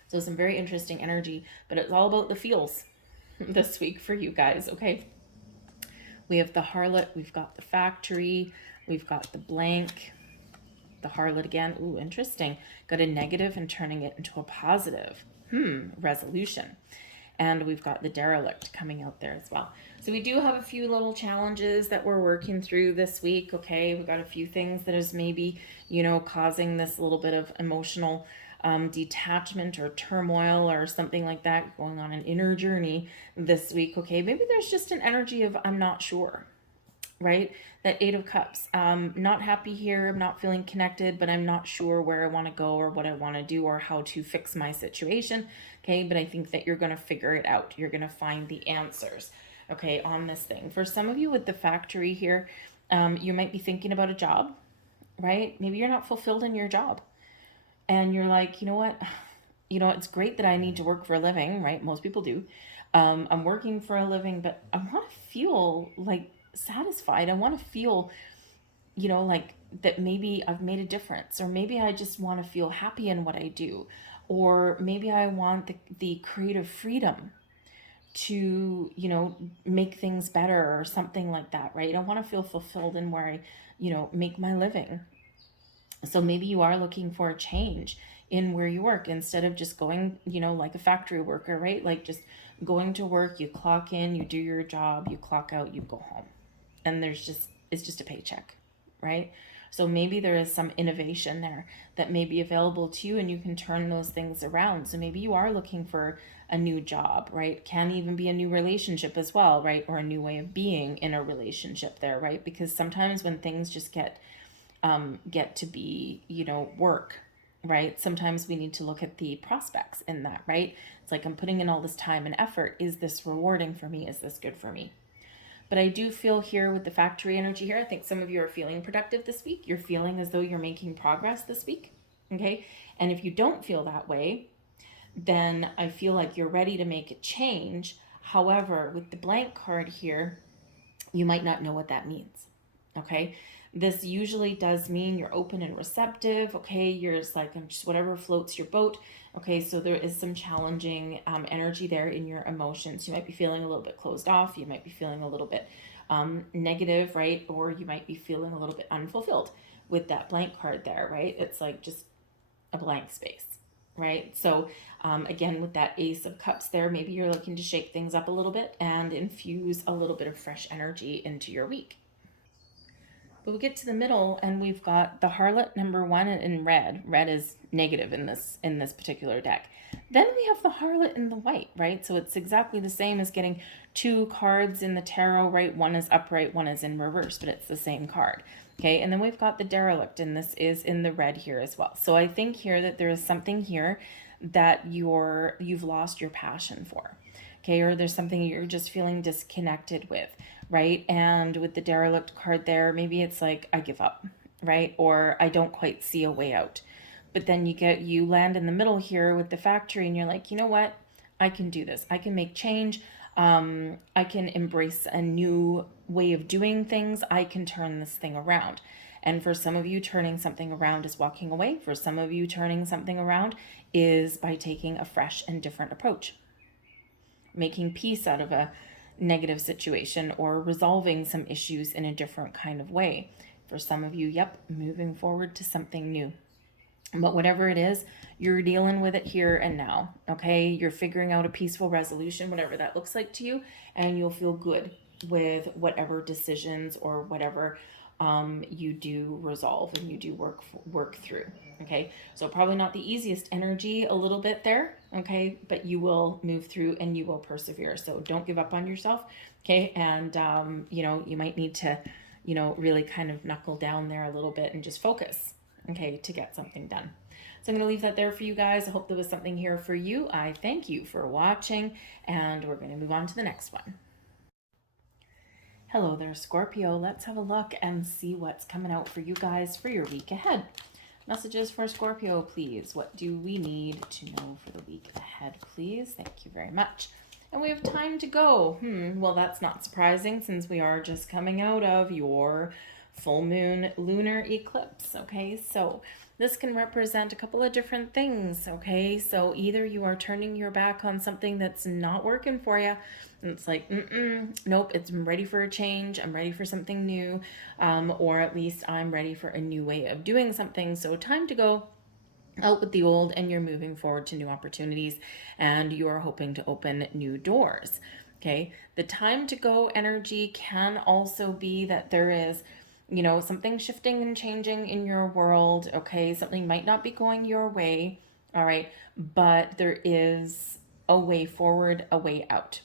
So some very interesting energy, but it's all about the feels this week for you guys, okay? We have the Harlot, we've got the Factory, we've got the Blank, the Harlot again. Ooh, interesting. Got a negative and turning it into a positive. Resolution. And we've got the Derelict coming out there as well. So we do have a few little challenges that we're working through this week, okay? We've got a few things that is maybe, causing this little bit of emotional detachment or turmoil or something like that, going on an inner journey this week, okay? Maybe there's just an energy of I'm not sure. right? That Eight of Cups. Not happy here. I'm not feeling connected, but I'm not sure where I want to go or what I want to do or how to fix my situation. Okay, but I think that you're going to figure it out. You're going to find the answers, okay, on this thing. For some of you with the Factory here, you might be thinking about a job, right? Maybe you're not fulfilled in your job. And you're like, you know what? It's great that I need to work for a living, right? Most people do. I'm working for a living, but I want to feel like satisfied. I want to feel, like that maybe I've made a difference, or maybe I just want to feel happy in what I do, or maybe I want the creative freedom to, make things better or something like that, right? I want to feel fulfilled in where I, make my living. So maybe you are looking for a change in where you work instead of just going, like a factory worker, right? Like just going to work, you clock in, you do your job, you clock out, you go home. And it's just a paycheck, right? So maybe there is some innovation there that may be available to you and you can turn those things around. So maybe you are looking for a new job, right? Can even be a new relationship as well, right? Or a new way of being in a relationship there, right? Because sometimes when things just get to be, work, right? Sometimes we need to look at the prospects in that, right? It's like I'm putting in all this time and effort. Is this rewarding for me? Is this good for me? But I do feel here with the Factory energy here, I think some of you are feeling productive this week. You're feeling as though you're making progress this week, okay? And if you don't feel that way, then I feel like you're ready to make a change. However, with the blank card here, you might not know what that means, okay? This usually does mean you're open and receptive, okay? You're just like, I'm just whatever floats your boat, okay? So there is some challenging energy there in your emotions. You might be feeling a little bit closed off. You might be feeling a little bit negative, right? Or you might be feeling a little bit unfulfilled with that blank card there, right? It's like just a blank space, right? So again, with that Ace of Cups there, maybe you're looking to shake things up a little bit and infuse a little bit of fresh energy into your week. But we get to the middle and we've got the Harlot number one in red. Red is negative in this particular deck. Then we have the Harlot in the white, right? So it's exactly the same as getting two cards in the tarot, right? One is upright, one is in reverse, but it's the same card. Okay, and then we've got the Derelict, and this is in the red here as well. So I think here that there is something here that you've lost your passion for. Okay, or there's something you're just feeling disconnected with, right? And with the Derelict card there, maybe it's like, I give up, right? Or I don't quite see a way out. But then you land in the middle here with the Factory, and you're like, you know what? I can do this. I can make change. I can embrace a new way of doing things. I can turn this thing around. And for some of you, turning something around is walking away. For some of you, turning something around is by taking a fresh and different approach, making peace out of a negative situation or resolving some issues in a different kind of way. For some of you, yep, moving forward to something new. But whatever it is, you're dealing with it here and now, okay? You're figuring out a peaceful resolution, whatever that looks like to you, and you'll feel good with whatever decisions or whatever you do resolve and you do work through, okay? So probably not the easiest energy a little bit there, okay? But you will move through and you will persevere. So don't give up on yourself, okay? And, you might need to, really kind of knuckle down there a little bit and just focus, okay, to get something done. So I'm going to leave that there for you guys. I hope there was something here for you. I thank you for watching, and we're going to move on to the next one. Hello there, Scorpio. Let's have a look and see what's coming out for you guys for your week ahead. Messages for Scorpio, please. What do we need to know for the week ahead, please? Thank you very much. And we have time to go. Well, that's not surprising since we are just coming out of your full moon lunar eclipse, okay? So this can represent a couple of different things, okay? So either you are turning your back on something that's not working for you, and it's like, nope, I'm ready for a change, I'm ready for something new, or at least I'm ready for a new way of doing something, so time to go out with the old, and you're moving forward to new opportunities, and you are hoping to open new doors, okay? The time to go energy can also be that there is something shifting and changing in your world, okay? Something might not be going your way, all right? But there is a way forward, a way out.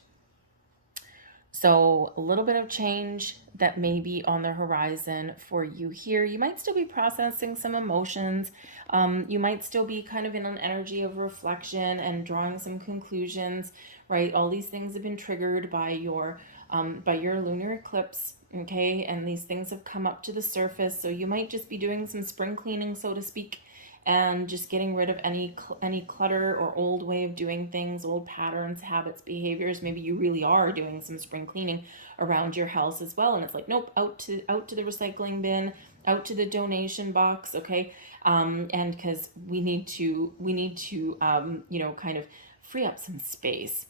So a little bit of change that may be on the horizon for you here. You might still be processing some emotions. You might still be kind of in an energy of reflection and drawing some conclusions, right? All these things have been triggered by your lunar eclipse, okay? And these things have come up to the surface. So you might just be doing some spring cleaning, so to speak, and just getting rid of any clutter or old way of doing things, old patterns, habits, behaviors. Maybe you really are doing some spring cleaning around your house as well, and it's like, nope, out to the recycling bin, out to the donation box, okay? And because we need to kind of free up some space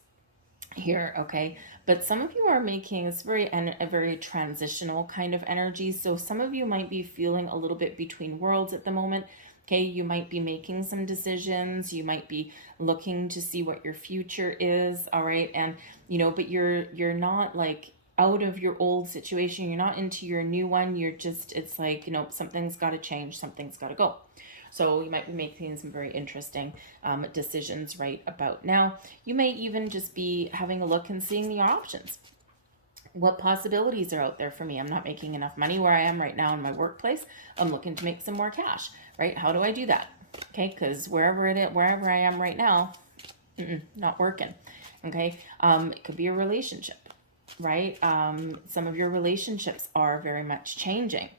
here, okay? But some of you are making this a very transitional kind of energy. So some of you might be feeling a little bit between worlds at the moment. Okay, you might be making some decisions. You might be looking to see what your future is, all right? And but you're not like out of your old situation. You're not into your new one. You're just, it's like, something's got to change, something's got to go. So you might be making some very interesting decisions right about now. You may even just be having a look and seeing the options. What possibilities are out there for me? I'm not making enough money where I am right now in my workplace. I'm looking to make some more cash, right? How do I do that? Okay, because wherever I am right now, not working. Okay, it could be a relationship, right? Some of your relationships are very much changing.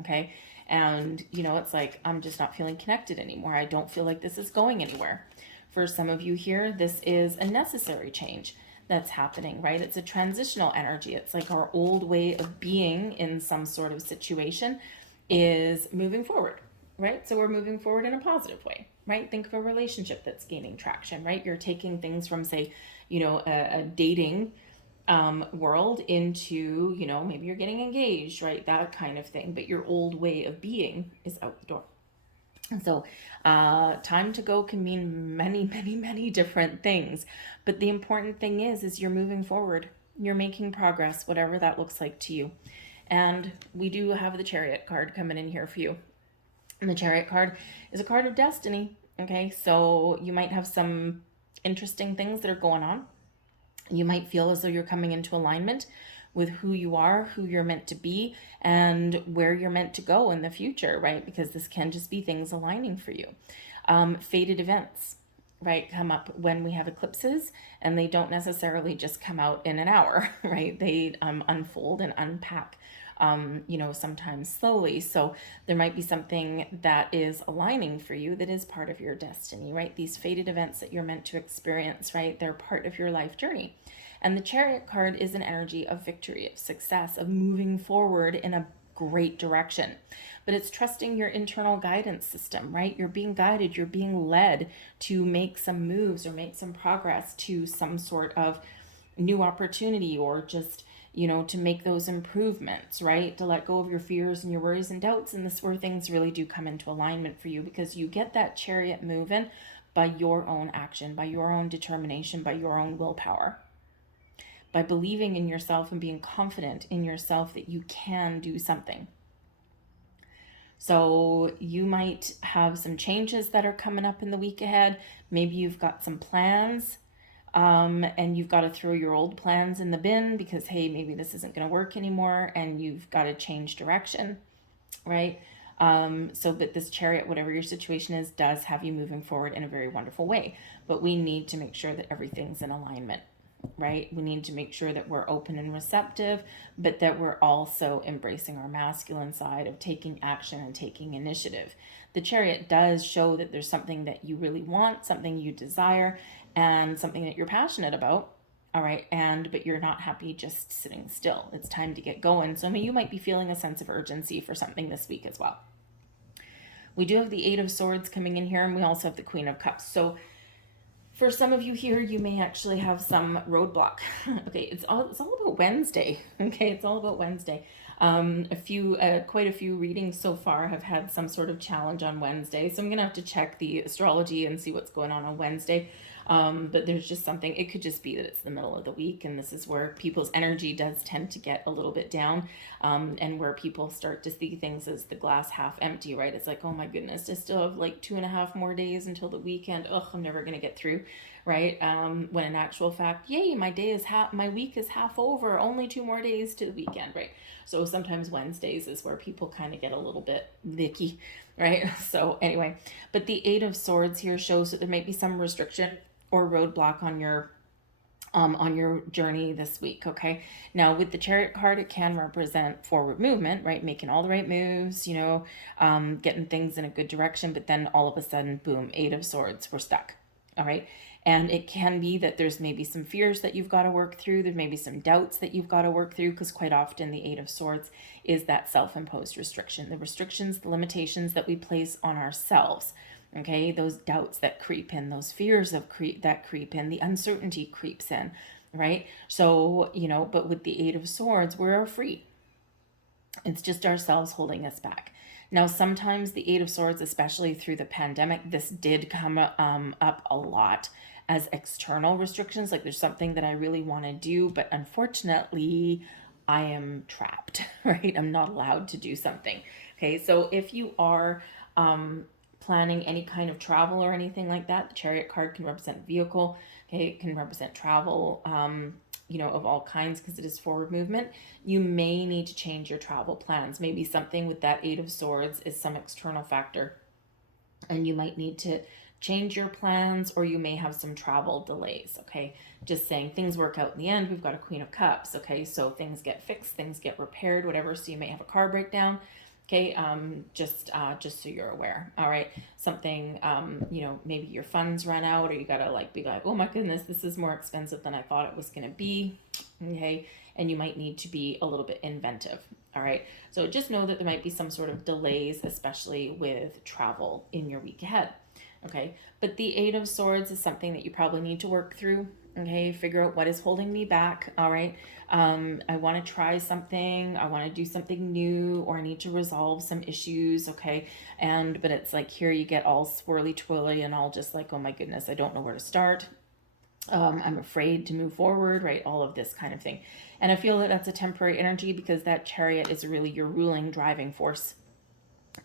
Okay, and it's like, I'm just not feeling connected anymore. I don't feel like this is going anywhere. For some of you here, this is a necessary change that's happening, right? It's a transitional energy. It's like our old way of being in some sort of situation is moving forward, right? So we're moving forward in a positive way, right? Think of a relationship that's gaining traction, right? You're taking things from, say, a dating world into, maybe you're getting engaged, right? That kind of thing. But your old way of being is out the door. And so time to go can mean many, many, many different things. But the important thing is you're moving forward. You're making progress, whatever that looks like to you. And we do have the Chariot card coming in here for you. And the Chariot card is a card of destiny. Okay, so you might have some interesting things that are going on. You might feel as though you're coming into alignment with who you are, who you're meant to be, and where you're meant to go in the future, right? Because this can just be things aligning for you. Fated events, right, come up when we have eclipses, and they don't necessarily just come out in an hour, right? They unfold and unpack, sometimes slowly. So there might be something that is aligning for you that is part of your destiny, right? These fated events that you're meant to experience, right? They're part of your life journey. And the Chariot card is an energy of victory, of success, of moving forward in a great direction. But it's trusting your internal guidance system, right? You're being guided, you're being led to make some moves or make some progress to some sort of new opportunity, or just, to make those improvements, right? To let go of your fears and your worries and doubts. And this is where things really do come into alignment for you, because you get that Chariot moving by your own action, by your own determination, by your own willpower. By believing in yourself and being confident in yourself that you can do something. So you might have some changes that are coming up in the week ahead. Maybe you've got some plans, and you've got to throw your old plans in the bin because, hey, maybe this isn't going to work anymore, and you've got to change direction, right? But this Chariot, whatever your situation is, does have you moving forward in a very wonderful way. But we need to make sure that everything's in alignment. Right? We need to make sure that we're open and receptive, but that we're also embracing our masculine side of taking action and taking initiative. The Chariot does show that there's something that you really want, something you desire, and something that you're passionate about. All right. But you're not happy just sitting still. It's time to get going. So you might be feeling a sense of urgency for something this week as well. We do have the Eight of Swords coming in here, and we also have the Queen of Cups. So for some of you here, you may actually have some roadblock. Okay, it's all about Wednesday. Okay, it's all about Wednesday. Quite a few readings so far have had some sort of challenge on Wednesday. So I'm gonna have to check the astrology and see what's going on Wednesday. But there's just something, it could just be that it's the middle of the week, and this is where people's energy does tend to get a little bit down, and where people start to see things as the glass half empty, right? It's like, oh my goodness, I still have like 2.5 more days until the weekend. Ugh, I'm never going to get through, right? When in actual fact, yay, my week is half over, only 2 more days to the weekend, right? So sometimes Wednesdays is where people kind of get a little bit nicky, right? So anyway, but the Eight of Swords here shows that there may be some restriction or roadblock on your journey this week. Okay, now with the Chariot card, it can represent forward movement, right? Making all the right moves, getting things in a good direction, but then all of a sudden, boom, Eight of Swords, we're stuck. All right. And it can be that there's maybe some fears that you've got to work through. There may be some doubts that you've got to work through, because quite often the Eight of Swords is that self-imposed restriction, the restrictions, the limitations that we place on ourselves. Okay, those doubts that creep in, those fears that creep in, the uncertainty creeps in, right? So, but with the Eight of Swords, we're free. It's just ourselves holding us back. Now, sometimes the Eight of Swords, especially through the pandemic, this did come up a lot as external restrictions. Like, there's something that I really want to do, but unfortunately, I am trapped, right? I'm not allowed to do something. Okay, so if you are planning any kind of travel or anything like that, the Chariot card can represent vehicle. Okay, it can represent travel, of all kinds, because it is forward movement. You may need to change your travel plans. Maybe something with that Eight of Swords is some external factor, and you might need to change your plans, or you may have some travel delays. Okay, just saying, things work out in the end. We've got a Queen of Cups. Okay, so things get fixed, things get repaired, whatever. So you may have a car breakdown. Okay, just so you're aware. All right, something, maybe your funds run out, or you gotta be like, oh my goodness, this is more expensive than I thought it was gonna be. Okay, and you might need to be a little bit inventive. All right, so just know that there might be some sort of delays, especially with travel in your week ahead. Okay, but the Eight of Swords is something that you probably need to work through. Okay, figure out what is holding me back. All right, I want to try something, I want to do something new, or I need to resolve some issues. Okay, but it's like, here you get all swirly twirly and all just like, oh my goodness, I don't know where to start. I'm afraid to move forward, right? All of this kind of thing. And I feel that that's a temporary energy, because that Chariot is really your ruling driving force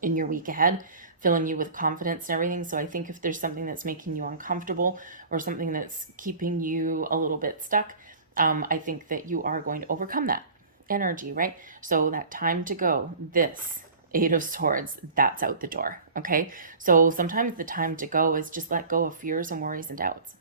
in your week ahead, filling you with confidence and everything. So I think if there's something that's making you uncomfortable, or something that's keeping you a little bit stuck, I think that you are going to overcome that energy, right? So that time to go, this Eight of Swords, that's out the door. Okay, so sometimes the time to go is just let go of fears and worries and doubts.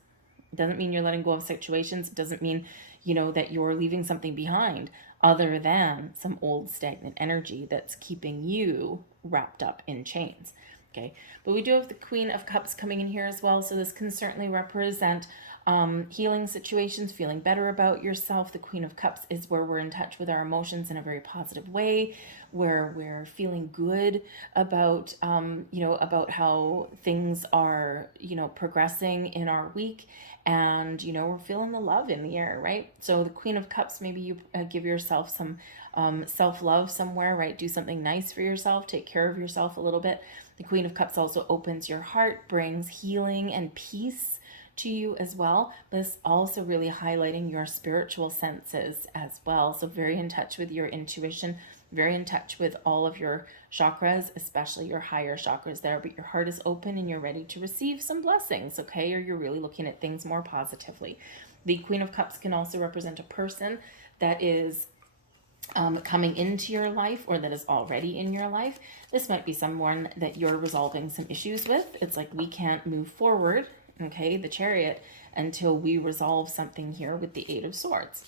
It doesn't mean you're letting go of situations. It doesn't mean, that you're leaving something behind, other than some old stagnant energy that's keeping you wrapped up in chains. Okay, but we do have the Queen of Cups coming in here as well, so this can certainly represent healing situations, feeling better about yourself. The Queen of Cups is where we're in touch with our emotions in a very positive way, where we're feeling good about about how things are progressing in our week, and we're feeling the love in the air, right? So the Queen of Cups, maybe you give yourself some self-love somewhere, right? Do something nice for yourself, take care of yourself a little bit. The Queen of Cups also opens your heart, brings healing and peace to you as well. But it's also really highlighting your spiritual senses as well. So very in touch with your intuition, very in touch with all of your chakras, especially your higher chakras there. But your heart is open and you're ready to receive some blessings, okay? Or you're really looking at things more positively. The Queen of Cups can also represent a person that is coming into your life, or that is already in your life. This might be someone that you're resolving some issues with. It's like, we can't move forward, okay, the Chariot, until we resolve something here with the Eight of Swords.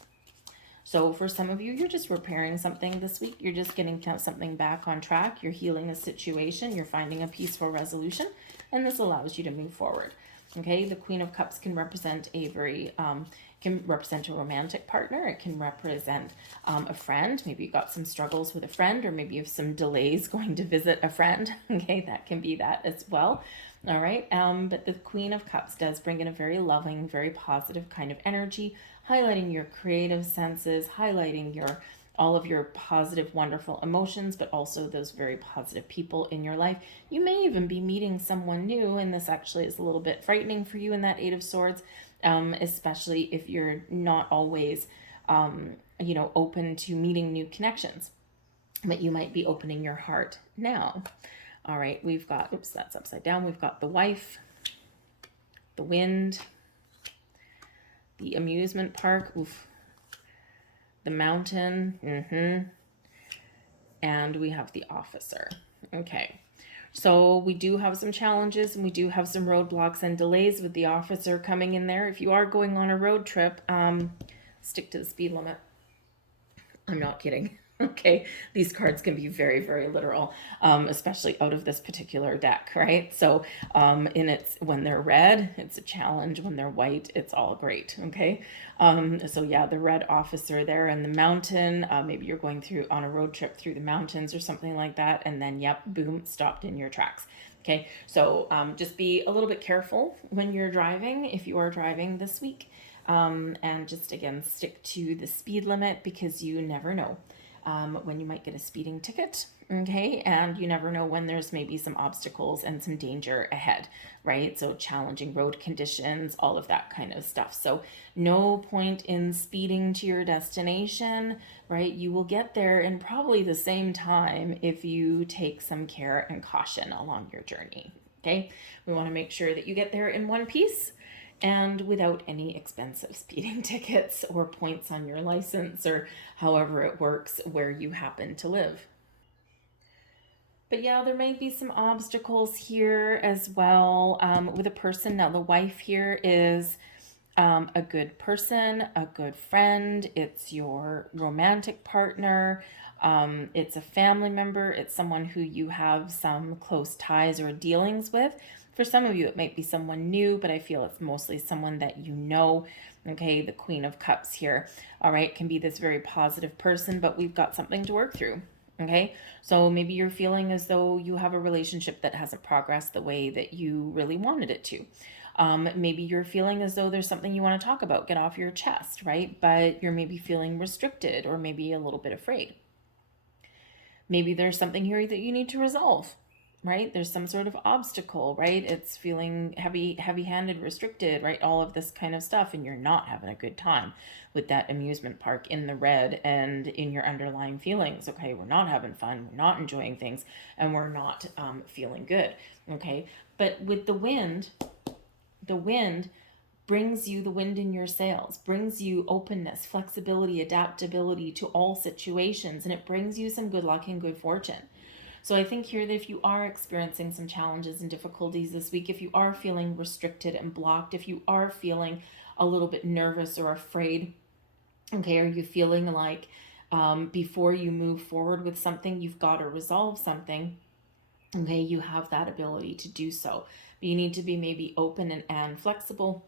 So for some of you, you're just repairing something this week. You're just getting something back on track. You're healing a situation. You're finding a peaceful resolution, and this allows you to move forward. Okay, the Queen of Cups can represent a romantic partner. It can represent a friend. Maybe you got some struggles with a friend, or maybe you have some delays going to visit a friend. Okay, that can be that as well. All right, but the Queen of Cups does bring in a very loving, very positive kind of energy, highlighting your creative senses, highlighting your all of your positive, wonderful emotions, but also those very positive people in your life. You may even be meeting someone new, and this actually is a little bit frightening for you in that Eight of Swords, especially if you're not always, open to meeting new connections. But you might be opening your heart now. All right, we've got, oops, that's upside down. We've got the wife, the wind, the amusement park, oof, the mountain, and we have the officer. Okay, so we do have some challenges and we do have some roadblocks and delays with the officer coming in there. If you are going on a road trip, stick to the speed limit. I'm not kidding. Okay, these cards can be very, very literal, especially out of this particular deck, right? So when they're red, it's a challenge. When they're white, it's all great, okay? So yeah, the red officer there and the mountain, maybe you're going through on a road trip through the mountains or something like that, and then, yep, boom, stopped in your tracks. Okay, so just be a little bit careful when you're driving, if you are driving this week, and just, again, stick to the speed limit because you never know when you might get a speeding ticket, okay? And you never know when there's maybe some obstacles and some danger ahead, right? So challenging road conditions, all of that kind of stuff. So no point in speeding to your destination, right? You will get there in probably the same time if you take some care and caution along your journey, okay? We want to make sure that you get there in one piece and without any expensive speeding tickets or points on your license or however it works where you happen to live. But yeah, there may be some obstacles here as well with a person. Now, the wife here is a good person, a good friend. It's your romantic partner. It's a family member. It's someone who you have some close ties or dealings with. For some of you, it might be someone new, but I feel it's mostly someone that you know. Okay, the Queen of Cups here. All right, can be this very positive person, but we've got something to work through. Okay, so maybe you're feeling as though you have a relationship that hasn't progressed the way that you really wanted it to. Maybe you're feeling as though there's something you want to talk about, get off your chest, right? But you're maybe feeling restricted or maybe a little bit afraid. Maybe there's something here that you need to resolve, right? There's some sort of obstacle, right? It's feeling heavy-handed, restricted, right? All of this kind of stuff, and you're not having a good time with that amusement park in the red and in your underlying feelings. Okay, we're not having fun, we're not enjoying things, and we're not feeling good. Okay, but with the wind brings you the wind in your sails, brings you openness, flexibility, adaptability to all situations, and it brings you some good luck and good fortune. So I think here that if you are experiencing some challenges and difficulties this week, if you are feeling restricted and blocked, if you are feeling a little bit nervous or afraid, okay, are you feeling like before you move forward with something, you've got to resolve something, okay, you have that ability to do so. But you need to be maybe open and flexible,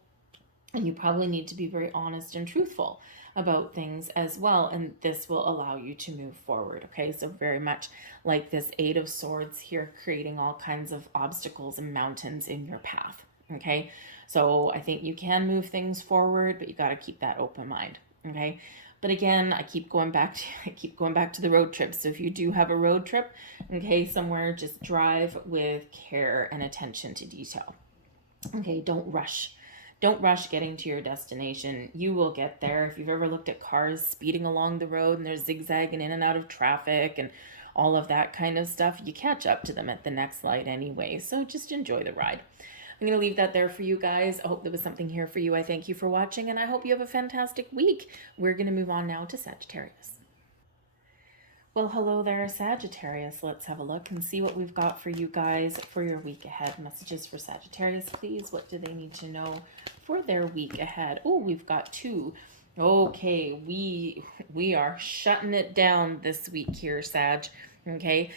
and you probably need to be very honest and truthful about things as well, and this will allow you to move forward. Okay, so very much like this Eight of Swords here, creating all kinds of obstacles and mountains in your path. Okay, so I think you can move things forward, but you got to keep that open mind. Okay, but again, I keep going back to the road trip. So if you do have a road trip, okay, somewhere, just drive with care and attention to detail. Okay, don't rush getting to your destination. You will get there. If you've ever looked at cars speeding along the road and they're zigzagging in and out of traffic and all of that kind of stuff, you catch up to them at the next light anyway. So just enjoy the ride. I'm going to leave that there for you guys. I hope there was something here for you. I thank you for watching, and I hope you have a fantastic week. We're going to move on now to Sagittarius. Well, hello there, Sagittarius. Let's have a look and see what we've got for you guys for your week ahead. Messages for Sagittarius, please. What do they need to know for their week ahead? Oh, we've got two. Okay, we are shutting it down this week here, Sag. Okay,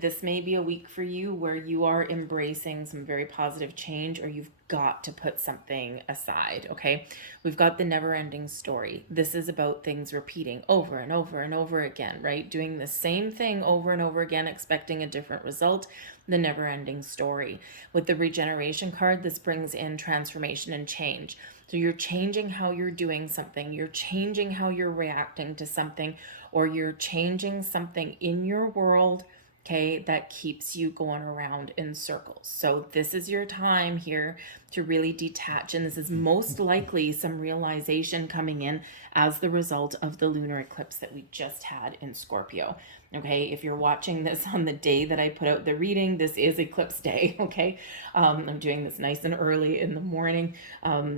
this may be a week for you where you are embracing some very positive change, or you've got to put something aside, okay? We've got the never-ending story. This is about things repeating over and over and over again, right? Doing the same thing over and over again, expecting a different result, the never-ending story. With the regeneration card, this brings in transformation and change. So you're changing how you're doing something, you're changing how you're reacting to something, or you're changing something in your world, okay, that keeps you going around in circles. So this is your time here to really detach, and this is most likely some realization coming in as the result of the lunar eclipse that we just had in Scorpio. Okay, if you're watching this on the day that I put out the reading, this is eclipse day, okay? I'm doing this nice and early in the morning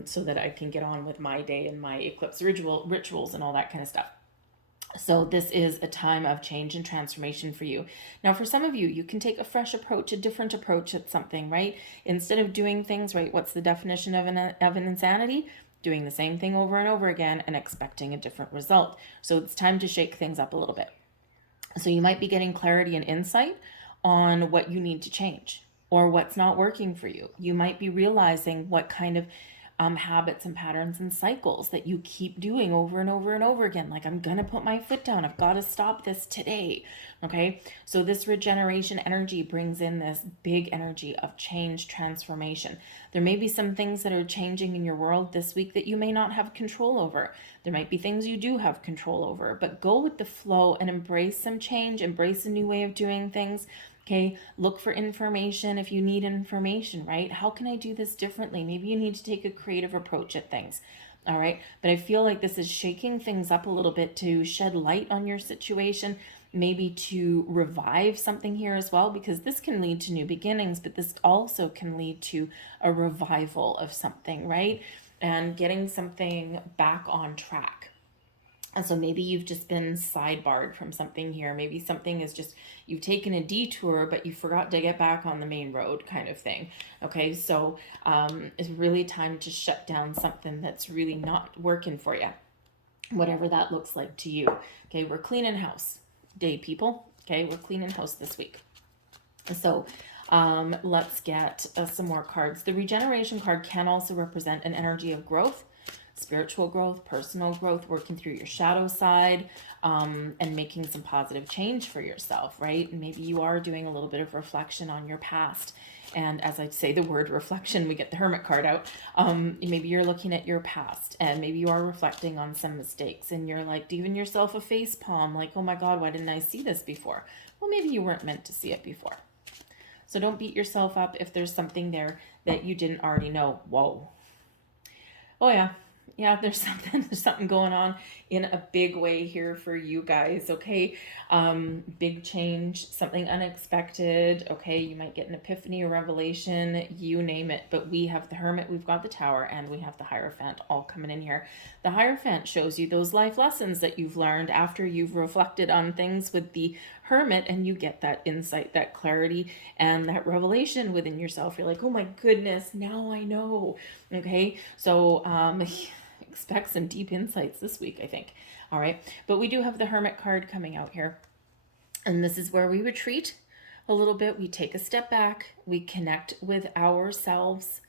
so that I can get on with my day and my eclipse rituals and all that kind of stuff. So this is a time of change and transformation for you. Now, for some of you, you can take a fresh approach, a different approach at something, right? Instead of doing things, right, what's the definition of an insanity? Doing the same thing over and over again and expecting a different result. So it's time to shake things up a little bit. So you might be getting clarity and insight on what you need to change or what's not working for you. You might be realizing what kind of habits and patterns and cycles that you keep doing over and over and over again. Like, I'm gonna put my foot down. I've got to stop this today. Okay. So this regeneration energy brings in this big energy of change, transformation. There may be some things that are changing in your world this week that you may not have control over. There might be things you do have control over, but go with the flow and embrace some change, embrace a new way of doing things. Okay, look for information if you need information, right? How can I do this differently? Maybe you need to take a creative approach at things. All right, but I feel like this is shaking things up a little bit to shed light on your situation, maybe to revive something here as well, because this can lead to new beginnings, but this also can lead to a revival of something, right? And getting something back on track. And so maybe you've just been sidebarred from something here. Maybe something is just, you've taken a detour, but you forgot to get back on the main road kind of thing. Okay, so it's really time to shut down something that's really not working for you, whatever that looks like to you. Okay, we're cleaning house day, people. Okay, we're cleaning house this week. So let's get some more cards. The regeneration card can also represent an energy of growth, spiritual growth, personal growth, working through your shadow side, and making some positive change for yourself, right? Maybe you are doing a little bit of reflection on your past. And as I say the word reflection, we get the Hermit card out. Maybe you're looking at your past and maybe you are reflecting on some mistakes and you're like giving yourself a face palm, like, oh my God, why didn't I see this before? Well, maybe you weren't meant to see it before. So don't beat yourself up if there's something there that you didn't already know. Whoa. Oh yeah. Yeah, there's something going on in a big way here for you guys, okay? Big change, something unexpected, okay? You might get an epiphany or revelation, you name it. But we have the Hermit, we've got the Tower, and we have the Hierophant all coming in here. The Hierophant shows you those life lessons that you've learned after you've reflected on things with the Hermit, and you get that insight, that clarity, and that revelation within yourself. You're like, oh my goodness, now I know, okay? So, expect some deep insights this week, I think. All right. But we do have the Hermit card coming out here. And this is where we retreat a little bit. We take a step back. We connect with ourselves.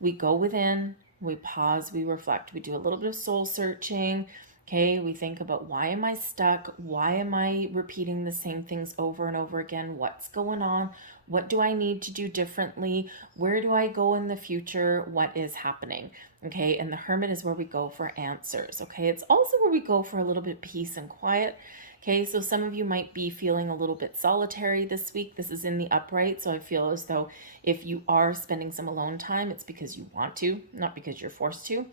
We go within. We pause. We reflect. We do a little bit of soul searching. Okay. We think about, why am I stuck? Why am I repeating the same things over and over again? What's going on? What do I need to do differently? Where do I go in the future? What is happening? Okay, and the Hermit is where we go for answers. Okay, it's also where we go for a little bit of peace and quiet. Okay, so some of you might be feeling a little bit solitary this week. This is in the upright, so I feel as though if you are spending some alone time, it's because you want to, not because you're forced to.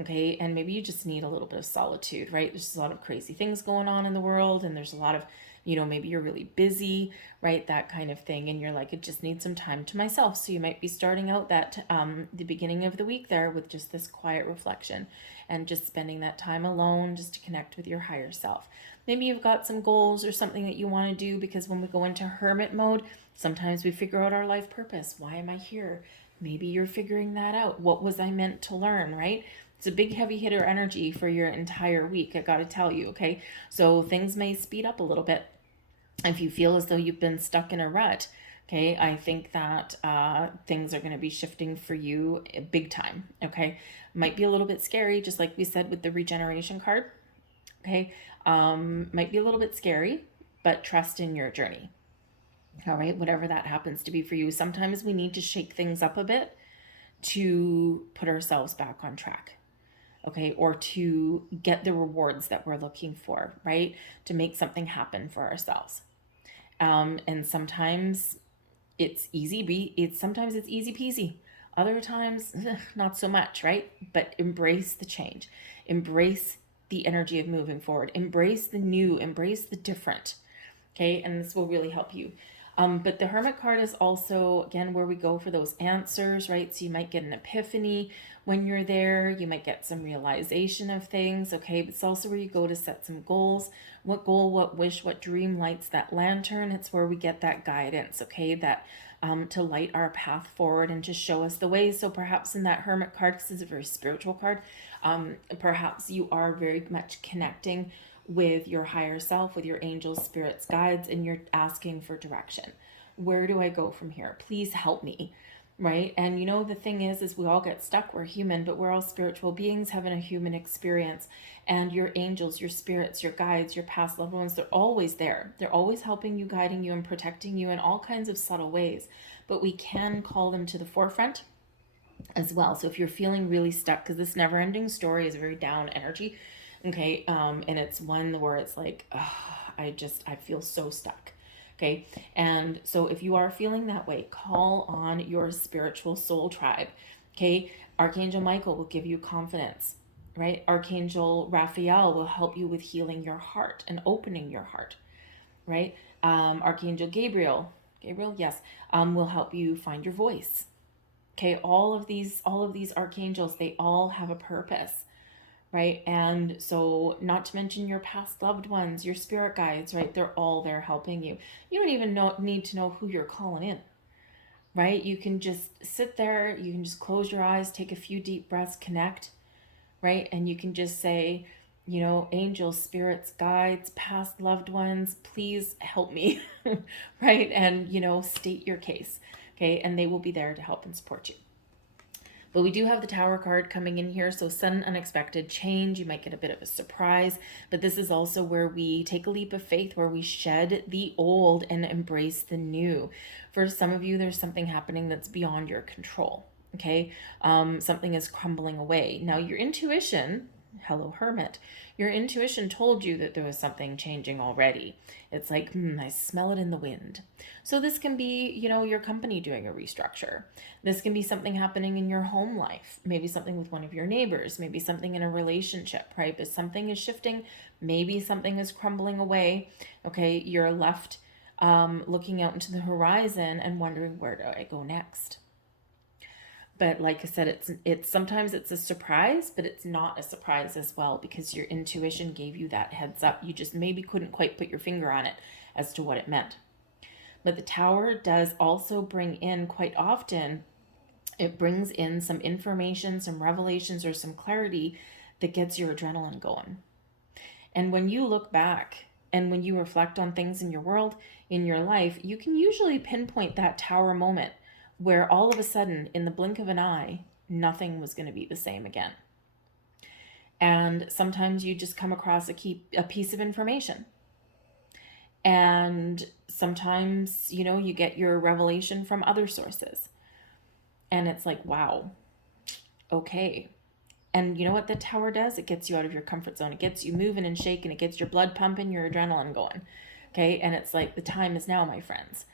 Okay, and maybe you just need a little bit of solitude, right? There's a lot of crazy things going on in the world, and there's a lot of, maybe you're really busy, right? That kind of thing. And you're like, it just needs some time to myself. So you might be starting out that the beginning of the week there with just this quiet reflection and just spending that time alone just to connect with your higher self. Maybe you've got some goals or something that you want to do, because when we go into Hermit mode, sometimes we figure out our life purpose. Why am I here? Maybe you're figuring that out. What was I meant to learn, right? It's a big heavy hitter energy for your entire week, I got to tell you, okay? So things may speed up a little bit. If you feel as though you've been stuck in a rut, Okay, I think that things are going to be shifting for you big time. Okay, might be a little bit scary, just like we said with the regeneration card. Okay, might be a little bit scary, but trust in your journey. All right, whatever that happens to be for you. Sometimes we need to shake things up a bit to put ourselves back on track. Okay, or to get the rewards that we're looking for, right? To make something happen for ourselves. And sometimes sometimes it's easy peasy. Other times, not so much, right? But embrace the change. Embrace the energy of moving forward. Embrace the new. Embrace the different. Okay, and this will really help you. But the Hermit card is also, again, where we go for those answers, right? So you might get an epiphany when you're there. You might get some realization of things, okay? But it's also where you go to set some goals. What goal, what wish, what dream lights that lantern? It's where we get that guidance, okay? That to light our path forward and to show us the way. So perhaps in that Hermit card, because it's a very spiritual card, perhaps you are very much connecting with your higher self, with your angels, spirits, guides, and you're asking for direction. Where do I go from here? Please help me. Right? And you know, the thing is we all get stuck. We're human, but we're all spiritual beings having a human experience. And your angels, your spirits, your guides, your past loved ones, they're always there. They're always helping you, guiding you, and protecting you in all kinds of subtle ways. But we can call them to the forefront as well. So if you're feeling really stuck, because this never ending story is a very down energy, okay, and it's one where it's like, oh, I feel so stuck. Okay, and so if you are feeling that way, call on your spiritual soul tribe. Okay, Archangel Michael will give you confidence, right? Archangel Raphael will help you with healing your heart and opening your heart, right? Archangel Gabriel, yes, will help you find your voice. Okay, all of these archangels, they all have a purpose, right? And so, not to mention your past loved ones, your spirit guides, right? They're all there helping you. You don't even need to know who you're calling in, right? You can just sit there, you can just close your eyes, take a few deep breaths, connect, right? And you can just say, you know, angels, spirits, guides, past loved ones, please help me, right? And, you know, state your case, okay? And they will be there to help and support you. But we do have the Tower card coming in here, so sudden unexpected change. You might get a bit of a surprise, but this is also where we take a leap of faith, where we shed the old and embrace the new. For some of you, there's something happening that's beyond your control, okay? Something is crumbling away. Now, your intuition, hello, Hermit, your intuition told you that there was something changing already. It's like, I smell it in the wind. So this can be, you know, your company doing a restructure. This can be something happening in your home life, maybe something with one of your neighbors, maybe something in a relationship, right? But something is shifting, maybe something is crumbling away. Okay, you're left looking out into the horizon and wondering, where do I go next? But like I said, it's sometimes it's a surprise, but it's not a surprise as well, because your intuition gave you that heads up. You just maybe couldn't quite put your finger on it as to what it meant. But the Tower does also bring in, quite often, it brings in some information, some revelations, or some clarity that gets your adrenaline going. And when you look back and when you reflect on things in your world, in your life, you can usually pinpoint that Tower moment where all of a sudden, in the blink of an eye, nothing was going to be the same again. And sometimes you just come across a piece of information. And sometimes, you know, you get your revelation from other sources. And it's like, wow, okay. And you know what the Tower does? It gets you out of your comfort zone. It gets you moving and shaking. It gets your blood pumping, your adrenaline going. Okay, and it's like, the time is now, my friends.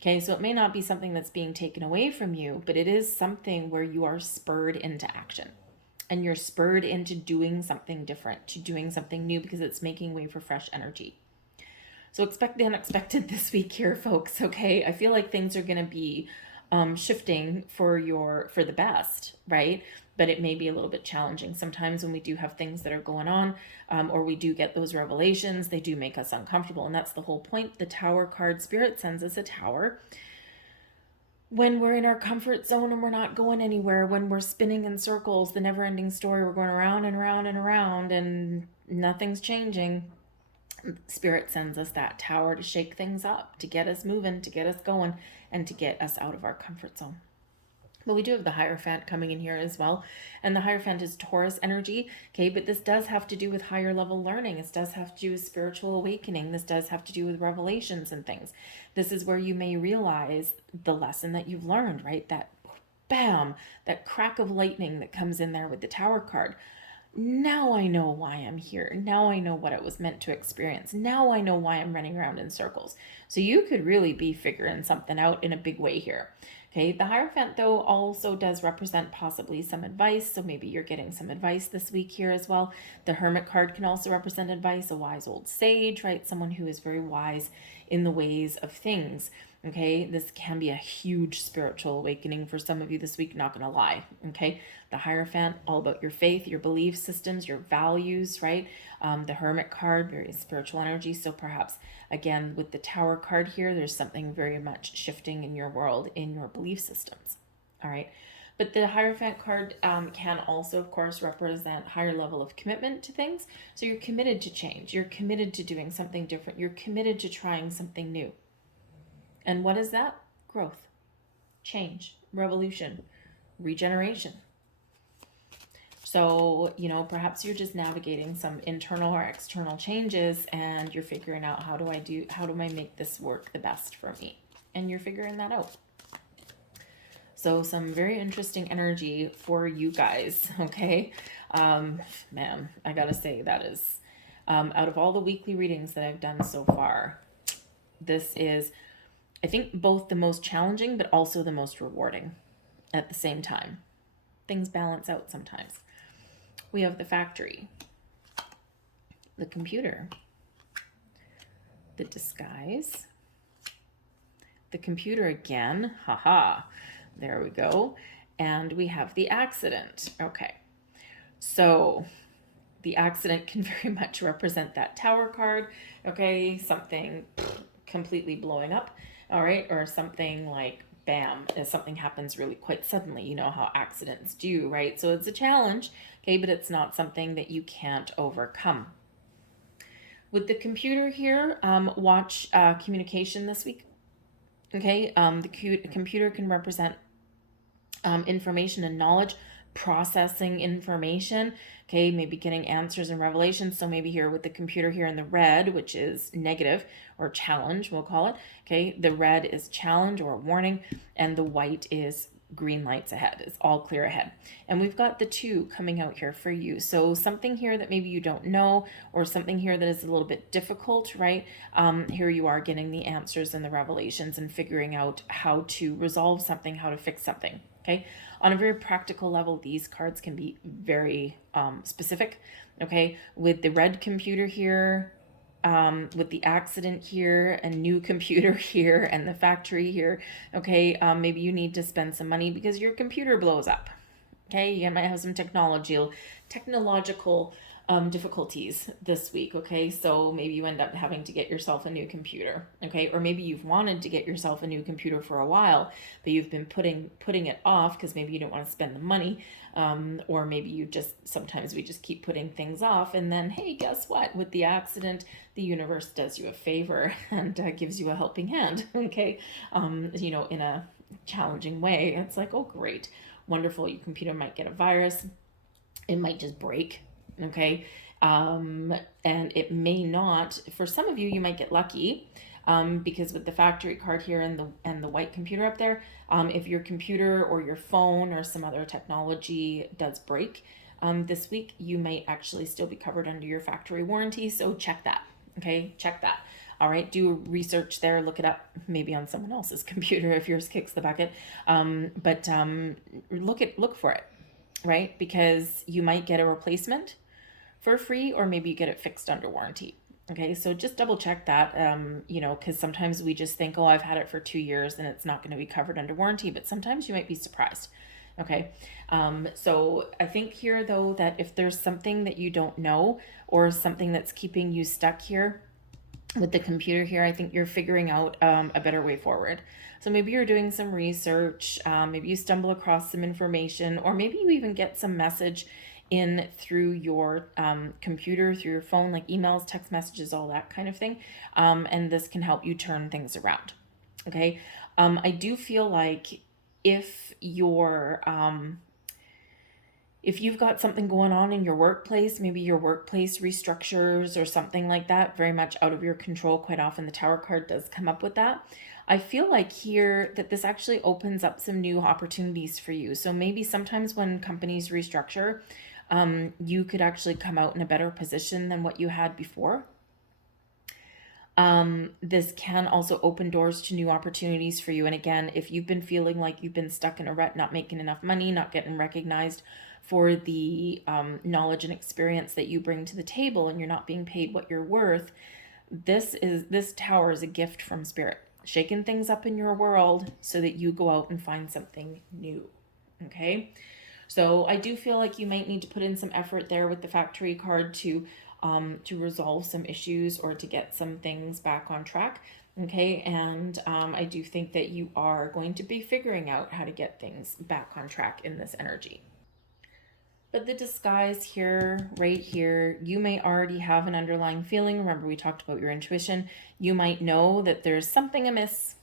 Okay, so it may not be something that's being taken away from you, but it is something where you are spurred into action. And you're spurred into doing something different, to doing something new, because it's making way for fresh energy. So expect the unexpected this week here, folks, okay? I feel like things are going to be shifting for the best, right? But it may be a little bit challenging. Sometimes when we do have things that are going on, or we do get those revelations, they do make us uncomfortable. And that's the whole point. The Tower card, Spirit sends us a tower when we're in our comfort zone and we're not going anywhere, when we're spinning in circles, the never-ending story, we're going around and around and around and nothing's changing. Spirit sends us that tower to shake things up, to get us moving, to get us going, and to get us out of our comfort zone. But we do have the Hierophant coming in here as well. And the Hierophant is Taurus energy. Okay, but this does have to do with higher level learning. This does have to do with spiritual awakening. This does have to do with revelations and things. This is where you may realize the lesson that you've learned, right? That bam, that crack of lightning that comes in there with the Tower card. Now I know why I'm here. Now I know what it was meant to experience. Now I know why I'm running around in circles. So you could really be figuring something out in a big way here. Okay, the Hierophant, though, also does represent possibly some advice. So maybe you're getting some advice this week here as well. The Hermit card can also represent advice, a wise old sage, right? Someone who is very wise in the ways of things. Okay, this can be a huge spiritual awakening for some of you this week, not gonna lie. Okay, the Hierophant, all about your faith, your belief systems, your values, right? The Hermit card, very spiritual energy. So perhaps, again, with the Tower card here, there's something very much shifting in your world, in your belief systems. All right. But the Hierophant card can also, of course, represent higher level of commitment to things. So you're committed to change. You're committed to doing something different. You're committed to trying something new. And what is that? Growth, change, revolution, regeneration. So, perhaps you're just navigating some internal or external changes and you're figuring out how do I make this work the best for me? And you're figuring that out. So some very interesting energy for you guys, okay? Man, I gotta say that is, out of all the weekly readings that I've done so far, this is, I think, both the most challenging, but also the most rewarding at the same time. Things balance out sometimes. We have the Factory, the Computer, the Disguise, the Computer again, haha, there we go, and we have the Accident. Okay, so the Accident can very much represent that Tower card, okay, something completely blowing up, all right, or something like bam, something happens really quite suddenly. You know how accidents do, right? So it's a challenge, okay, but it's not something that you can't overcome. With the Computer here, watch communication this week, okay? The Computer can represent information and knowledge, processing information, okay, maybe getting answers and revelations. So maybe here with the Computer here in the red, which is negative or challenge, we'll call it, okay, the red is challenge or warning, and the white is green lights ahead. It's all clear ahead. And we've got the 2 coming out here for you. So something here that maybe you don't know, or something here that is a little bit difficult, right? Here you are getting the answers and the revelations and figuring out how to resolve something, how to fix something, okay? On a very practical level, these cards can be very specific, okay? With the red Computer here, with the Accident here, a new Computer here, and the Factory here, okay, maybe you need to spend some money because your computer blows up, okay? You might have some technological difficulties this week, okay? So maybe you end up having to get yourself a new computer, okay? Or maybe you've wanted to get yourself a new computer for a while, but you've been putting it off because maybe you don't want to spend the money, or maybe sometimes we just keep putting things off, and then, hey, guess what? With the Accident, the universe does you a favor and gives you a helping hand, okay? In a challenging way. It's like, oh, great, wonderful, your computer might get a virus, it might just break, okay, and it may not. For some of you, you might get lucky, because with the Factory card here and the white Computer up there, if your computer or your phone or some other technology does break this week, you might actually still be covered under your Factory warranty. So check that, okay, check that. All right, do research there, look it up, maybe on someone else's computer if yours kicks the bucket, but look for it, right? Because you might get a replacement for free, or maybe you get it fixed under warranty. Okay, so just double check that, because sometimes we just think, oh, I've had it for 2 years and it's not going to be covered under warranty, but sometimes you might be surprised. Okay, so I think here, though, that if there's something that you don't know or something that's keeping you stuck here with the Computer here, I think you're figuring out a better way forward. So maybe you're doing some research, maybe you stumble across some information, or maybe you even get some message in through your computer, through your phone, like emails, text messages, all that kind of thing. And this can help you turn things around. Okay. I do feel like if you've got something going on in your workplace, maybe your workplace restructures or something like that, very much out of your control. Quite often the Tower card does come up with that. I feel like here that this actually opens up some new opportunities for you. So maybe sometimes when companies restructure, you could actually come out in a better position than what you had before. This can also open doors to new opportunities for you. And again, if you've been feeling like you've been stuck in a rut, not making enough money, not getting recognized for the knowledge and experience that you bring to the table, and you're not being paid what you're worth, this Tower is a gift from Spirit, shaking things up in your world so that you go out and find something new. Okay, so I do feel like you might need to put in some effort there with the Factory card to resolve some issues or to get some things back on track. Okay, and I do think that you are going to be figuring out how to get things back on track in this energy. But the disguise here, right here, you may already have an underlying feeling. Remember, we talked about your intuition. You might know that there's something amiss.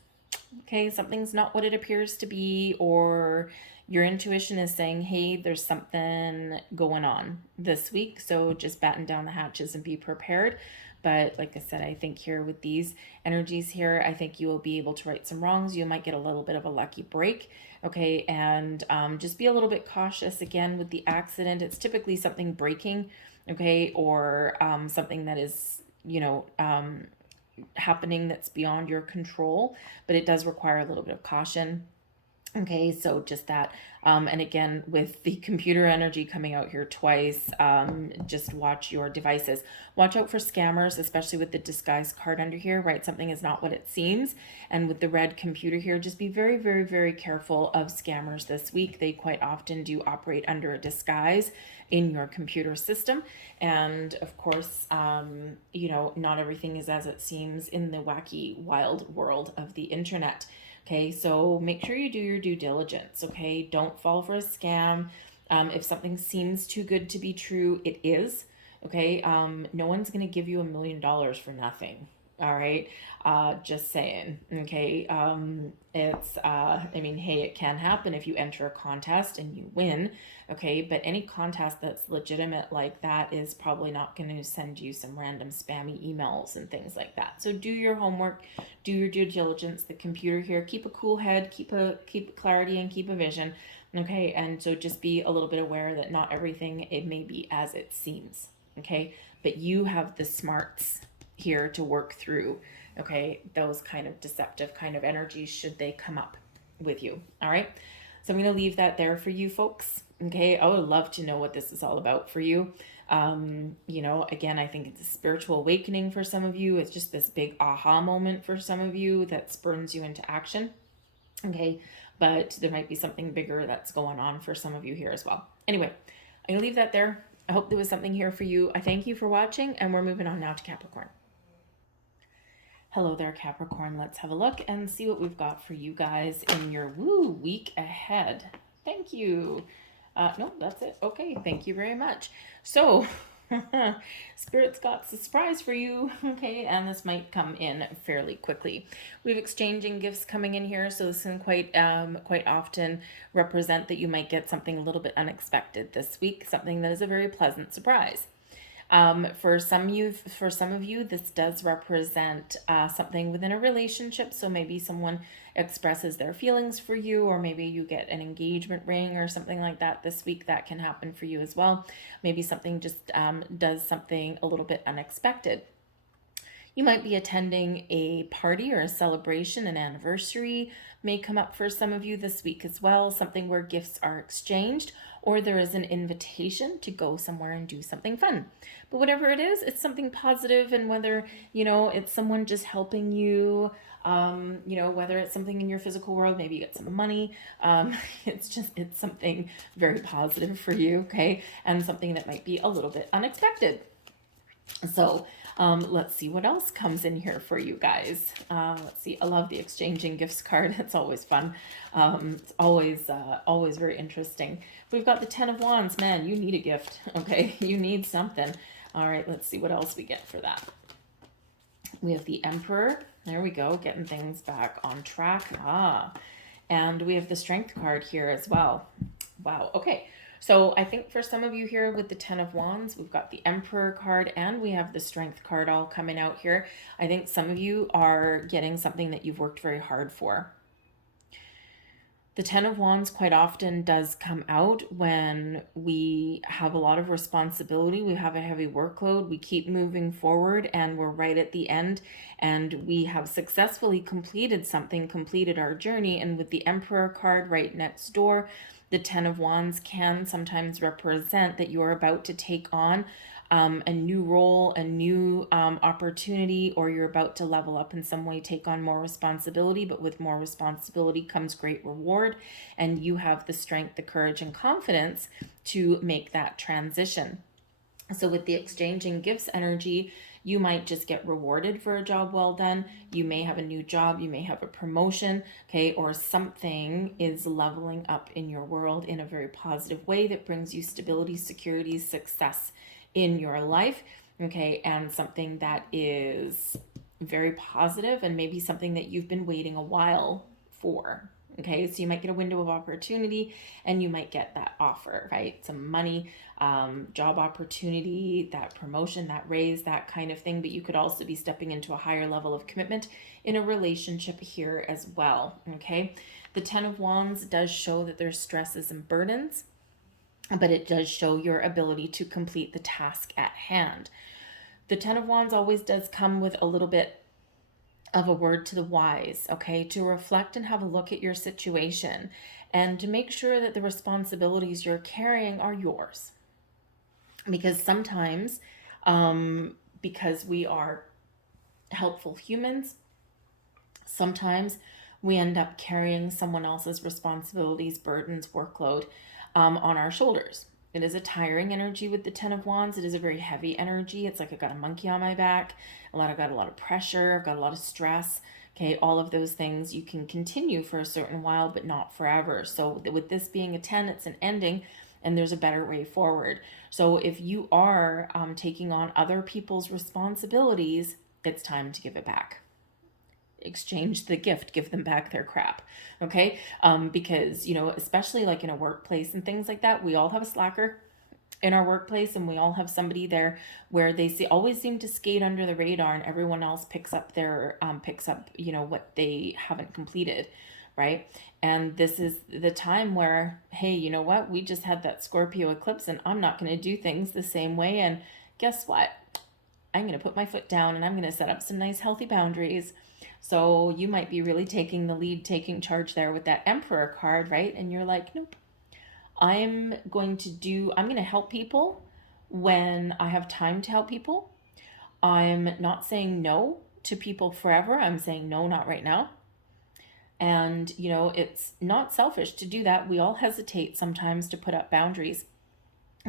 Okay, something's not what it appears to be, or your intuition is saying, hey, there's something going on this week. So just batten down the hatches and be prepared. But like I said, I think here with these energies here, I think you will be able to right some wrongs. You might get a little bit of a lucky break. Okay, and just be a little bit cautious again with the accident. It's typically something breaking, okay, or something that is, happening that's beyond your control, but it does require a little bit of caution. Okay, so just that. And again, with the computer energy coming out here twice, just watch your devices. Watch out for scammers, especially with the disguise card under here, right? Something is not what it seems. And with the red computer here, just be very, very, very careful of scammers this week. They quite often do operate under a disguise in your computer system. And of course, not everything is as it seems in the wacky, wild world of the internet. Okay, so make sure you do your due diligence, okay? Don't fall for a scam. If something seems too good to be true, it is, okay? No one's going to give you $1 million for nothing, all right? Just saying, okay? Hey, it can happen if you enter a contest and you win, okay? But any contest that's legitimate like that is probably not going to send you some random spammy emails and things like that. So do your homework, do your due diligence. The computer here, keep a cool head, keep clarity and keep a vision, okay? And so just be a little bit aware that not everything, it may be as it seems, okay? But you have the smarts here to work through, okay, those kind of deceptive kind of energies should they come up with you. All right, so I'm going to leave that there for you folks. Okay, I would love to know what this is all about for you. Again, I think it's a spiritual awakening for some of you. It's just this big aha moment for some of you that spurns you into action. Okay, but there might be something bigger that's going on for some of you here as well. Anyway, I'm going to leave that there. I hope there was something here for you. I thank you for watching, and we're moving on now to Capricorn. Hello there, Capricorn. Let's have a look and see what we've got for you guys in your week ahead. Thank you. No, that's it. Okay, thank you very much. So, Spirit's got a surprise for you, okay, and this might come in fairly quickly. We have exchanging gifts coming in here, so this can quite often represent that you might get something a little bit unexpected this week, something that is a very pleasant surprise. For some of you, this does represent something within a relationship. So maybe someone expresses their feelings for you, or maybe you get an engagement ring or something like that this week. That can happen for you as well. Maybe something just does something a little bit unexpected. You might be attending a party or a celebration, an anniversary may come up for some of you this week as well, something where gifts are exchanged, or there is an invitation to go somewhere and do something fun. But whatever it is, it's something positive, and whether, it's someone just helping you, whether it's something in your physical world, maybe you get some money, it's something very positive for you, okay? And something that might be a little bit unexpected. So Let's see what else comes in here for you guys. Let's see. I love the exchanging gifts card. It's always fun. It's always very interesting. We've got the Ten of Wands. Man, you need a gift. Okay, you need something. All right, let's see what else we get for that. We have the Emperor. There we go, getting things back on track. And we have the Strength card here as well. Wow. Okay. So I think for some of you here with the Ten of Wands, we've got the Emperor card and we have the Strength card all coming out here. I think some of you are getting something that you've worked very hard for. The Ten of Wands quite often does come out when we have a lot of responsibility, we have a heavy workload, we keep moving forward and we're right at the end and we have successfully completed something, completed our journey. And with the Emperor card right next door, the Ten of Wands can sometimes represent that you're about to take on a new role, a new opportunity, or you're about to level up in some way, take on more responsibility. But with more responsibility comes great reward, and you have the strength, the courage, and confidence to make that transition. So with the exchanging gifts energy, you might just get rewarded for a job well done. You may have a new job, you may have a promotion, okay, or something is leveling up in your world in a very positive way that brings you stability, security, success in your life, okay, and something that is very positive and maybe something that you've been waiting a while for. Okay, so you might get a window of opportunity and you might get that offer, right? Some money, job opportunity, that promotion, that raise, that kind of thing. But you could also be stepping into a higher level of commitment in a relationship here as well, okay? The Ten of Wands does show that there's stresses and burdens, but it does show your ability to complete the task at hand. The Ten of Wands always does come with a little bit of a word to the wise, okay, to reflect and have a look at your situation and to make sure that the responsibilities you're carrying are yours. Because sometimes, because we are helpful humans, sometimes we end up carrying someone else's responsibilities, burdens, workload on our shoulders. It is a tiring energy with the Ten of Wands. It is a very heavy energy. It's like I've got a monkey on my back. I've got a lot of pressure. I've got a lot of stress. Okay, all of those things you can continue for a certain while, but not forever. So with this being a 10, it's an ending and there's a better way forward. So if you are taking on other people's responsibilities, it's time to give it back. Exchange the gift, give them back their crap, okay? Because, you know, especially like in a workplace and things like that, we all have a slacker in our workplace and we all have somebody there where they always seem to skate under the radar and everyone else picks up you know, what they haven't completed, right? And this is the time where, hey, you know what, we just had that Scorpio eclipse and I'm not going to do things the same way, and guess what, I'm going to put my foot down and I'm going to set up some nice healthy boundaries. So you might be really taking the lead, taking charge there with that Emperor card, right? And you're like, nope, I'm going to help people when I have time to help people. I'm not saying no to people forever. I'm saying no, not right now. And, you know, it's not selfish to do that. We all hesitate sometimes to put up boundaries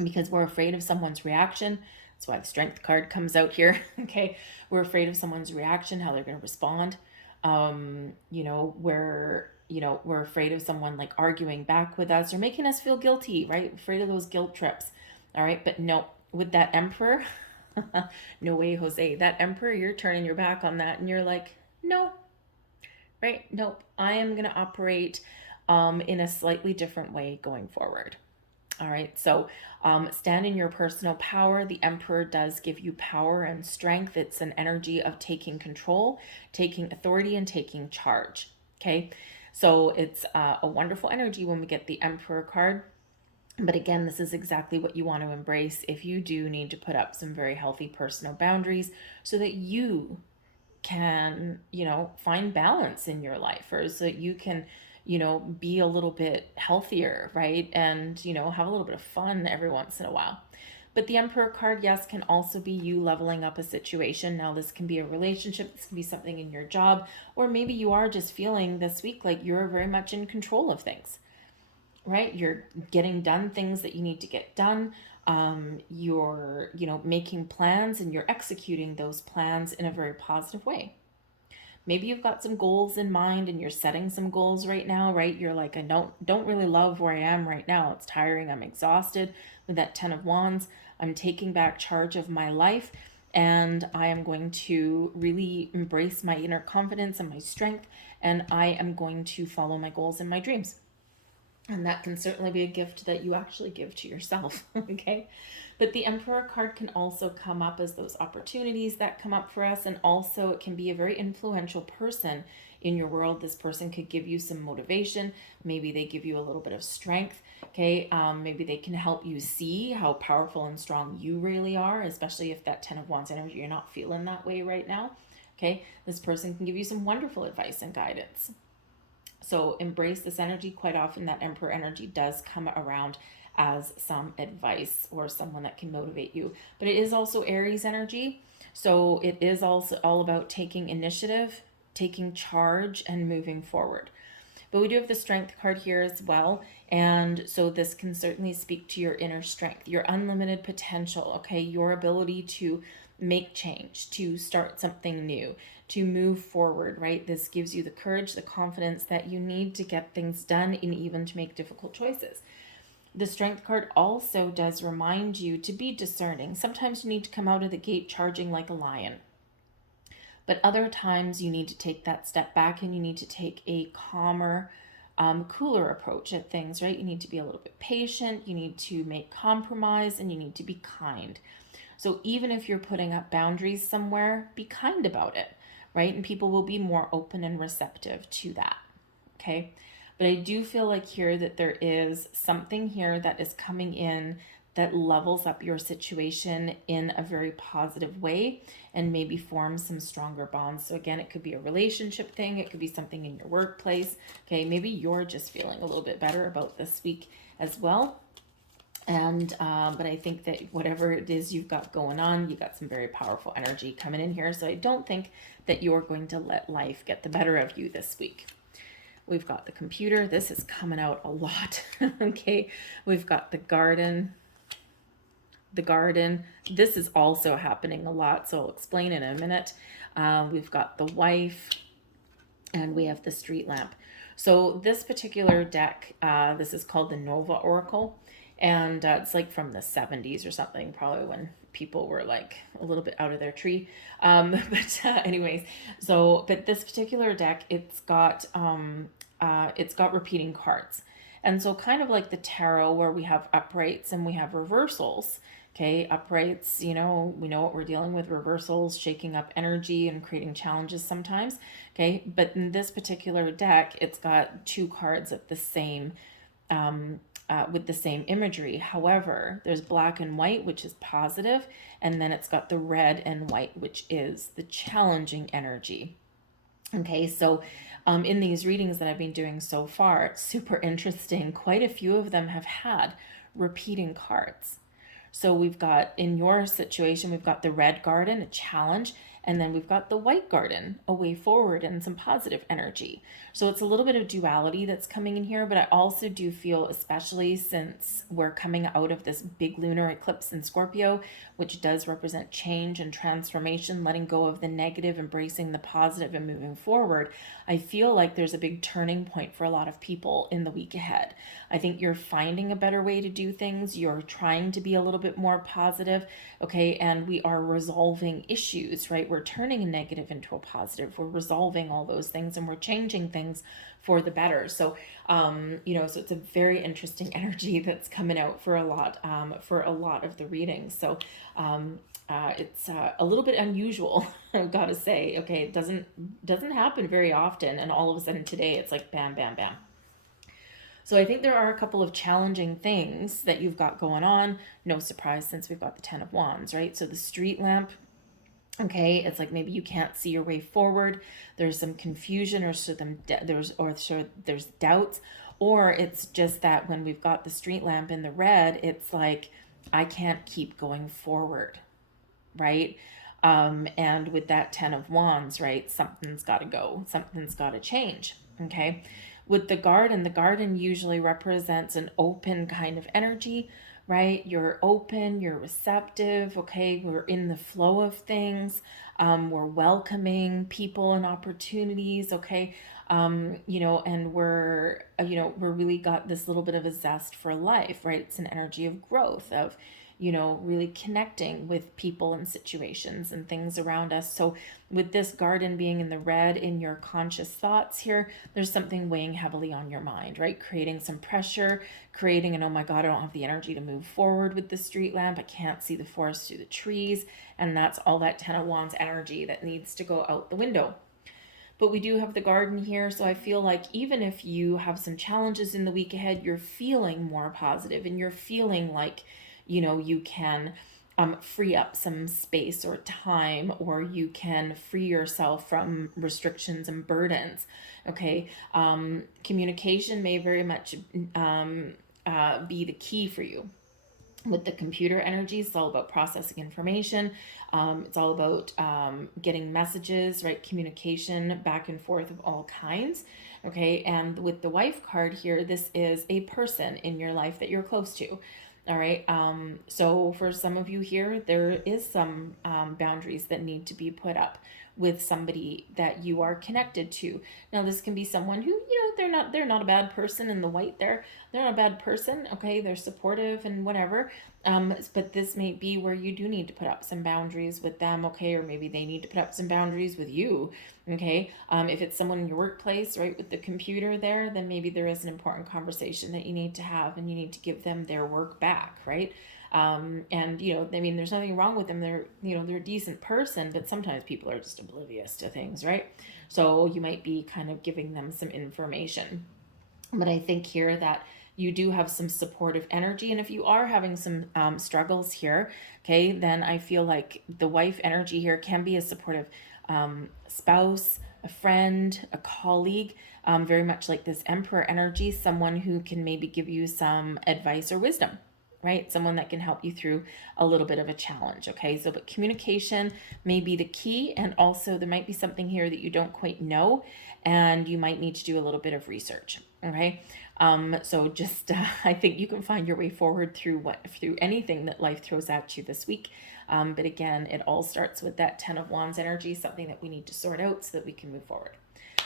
because we're afraid of someone's reaction. That's why the Strength card comes out here. Okay, we're afraid of someone's reaction, how they're going to respond. You know, we're afraid of someone like arguing back with us or making us feel guilty, right? Afraid of those guilt trips. All right, but no, with that Emperor, no way, Jose. That Emperor, you're turning your back on that, and you're like, no, right? Nope. I am going to operate in a slightly different way going forward. All right, so stand in your personal power. The Emperor does give you power and strength. It's an energy of taking control, taking authority, and taking charge. Okay, so it's a wonderful energy when we get the Emperor card. But again, this is exactly what you want to embrace if you do need to put up some very healthy personal boundaries so that you can, you know, find balance in your life, or so that you can, you know, be a little bit healthier, right? And, you know, have a little bit of fun every once in a while. But the Emperor card, yes, can also be you leveling up a situation. Now, this can be a relationship, this can be something in your job, or maybe you are just feeling this week like you're very much in control of things, right? You're getting done things that you need to get done. You're, making plans and you're executing those plans in a very positive way. Maybe you've got some goals in mind and you're setting some goals right now, right? You're like, I don't really love where I am right now. It's tiring. I'm exhausted. With that 10 of Wands, I'm taking back charge of my life, and I am going to really embrace my inner confidence and my strength, and I am going to follow my goals and my dreams. And that can certainly be a gift that you actually give to yourself, okay? But the Emperor card can also come up as those opportunities that come up for us. And also, it can be a very influential person in your world. This person could give you some motivation. Maybe they give you a little bit of strength, okay? Maybe they can help you see how powerful and strong you really are, especially if that 10 of Wands energy, you're not feeling that way right now, okay? This person can give you some wonderful advice and guidance. So embrace this energy. Quite often that Emperor energy does come around as some advice or someone that can motivate you. But it is also Aries energy. So it is also all about taking initiative, taking charge, and moving forward. But we do have the Strength card here as well. And so this can certainly speak to your inner strength, your unlimited potential, okay? Your ability to make change, to start something new, to move forward, right? This gives you the courage, the confidence that you need to get things done and even to make difficult choices. The Strength card also does remind you to be discerning. Sometimes you need to come out of the gate charging like a lion. But other times you need to take that step back and you need to take a calmer, cooler approach at things, right? You need to be a little bit patient, you need to make compromise, and you need to be kind. So even if you're putting up boundaries somewhere, be kind about it, right? And people will be more open and receptive to that, okay? But I do feel like here that there is something here that is coming in that levels up your situation in a very positive way and maybe forms some stronger bonds. So again, it could be a relationship thing. It could be something in your workplace. Okay, maybe you're just feeling a little bit better about this week as well. And but I think that whatever it is you've got going on, you got some very powerful energy coming in here. So I don't think that you're going to let life get the better of you this week. We've got the computer. This is coming out a lot. Okay, we've got the garden. This is also happening a lot, so I'll explain in a minute. We've got the wife, and we have the street lamp. So this particular deck, this is called the Nova Oracle, and it's like from the 70s or something, probably when people were like a little bit out of their tree. Anyways, but this particular deck, it's got repeating cards. And so kind of like the tarot where we have uprights and we have reversals. Okay, uprights, we know what we're dealing with, reversals, shaking up energy and creating challenges sometimes. Okay, but in this particular deck, it's got two cards at the same, with the same imagery. However, there's black and white, which is positive, and then it's got the red and white, which is the challenging energy. Okay, so in these readings that I've been doing so far, it's super interesting. Quite a few of them have had repeating cards. So we've got, in your situation, we've got the red garden, a challenge, and then we've got the white garden, a way forward and some positive energy. So it's a little bit of duality that's coming in here, but I also do feel, especially since we're coming out of this big lunar eclipse in Scorpio, which does represent change and transformation, letting go of the negative, embracing the positive and moving forward, I feel like there's a big turning point for a lot of people in the week ahead. I think you're finding a better way to do things. You're trying to be a little bit more positive, okay? And we are resolving issues, right? We're turning a negative into a positive. We're resolving all those things and we're changing things for the better. So, so it's a very interesting energy that's coming out for a lot of the readings. So, it's a little bit unusual, I've got to say. Okay, it doesn't happen very often, and all of a sudden today it's like bam, bam, bam. So I think there are a couple of challenging things that you've got going on. No surprise, since we've got the 10 of Wands, right? So the street lamp, okay, it's like maybe you can't see your way forward. There's some confusion, or there's doubts, or it's just that when we've got the street lamp in the red, it's like I can't keep going forward, right? And with that 10 of Wands, right, something's got to go, something's got to change. Okay, with the garden usually represents an open kind of energy, right? You're open, you're receptive, okay? We're in the flow of things. We're welcoming people and opportunities, okay? And we're really got this little bit of a zest for life, right? It's an energy of growth, of, really connecting with people and situations and things around us. So with this garden being in the red in your conscious thoughts here, there's something weighing heavily on your mind, right? Creating some pressure, creating an, oh my God, I don't have the energy to move forward with the street lamp. I can't see the forest through the trees. And that's all that 10 of Wands energy that needs to go out the window. But we do have the garden here, so I feel like even if you have some challenges in the week ahead, you're feeling more positive and you're feeling like, you can free up some space or time, or you can free yourself from restrictions and burdens. Okay. Communication may very much be the key for you. With the computer energy, it's all about processing information. It's all about getting messages, right? Communication back and forth of all kinds. Okay. And with the wife card here, this is a person in your life that you're close to. All right. So for some of you here, there is some boundaries that need to be put up with somebody that you are connected to. Now, this can be someone who, they're not a bad person in the white there. They're not a bad person. Okay. They're supportive and whatever. But this may be where you do need to put up some boundaries with them. Okay. Or maybe they need to put up some boundaries with you. Okay. If it's someone in your workplace, right, with the computer there, then maybe there is an important conversation that you need to have, and you need to give them their work back, right? There's nothing wrong with them. They're a decent person, but sometimes people are just oblivious to things, right? So you might be kind of giving them some information. But I think here that you do have some supportive energy. And if you are having some struggles here, okay, then I feel like the wife energy here can be a supportive spouse, a friend, a colleague, very much like this emperor energy, someone who can maybe give you some advice or wisdom, right? Someone that can help you through a little bit of a challenge. Okay. So, but communication may be the key. And also there might be something here that you don't quite know, and you might need to do a little bit of research. Okay. So just, I think you can find your way forward through anything that life throws at you this week. But again, it all starts with that 10 of Wands energy, something that we need to sort out so that we can move forward.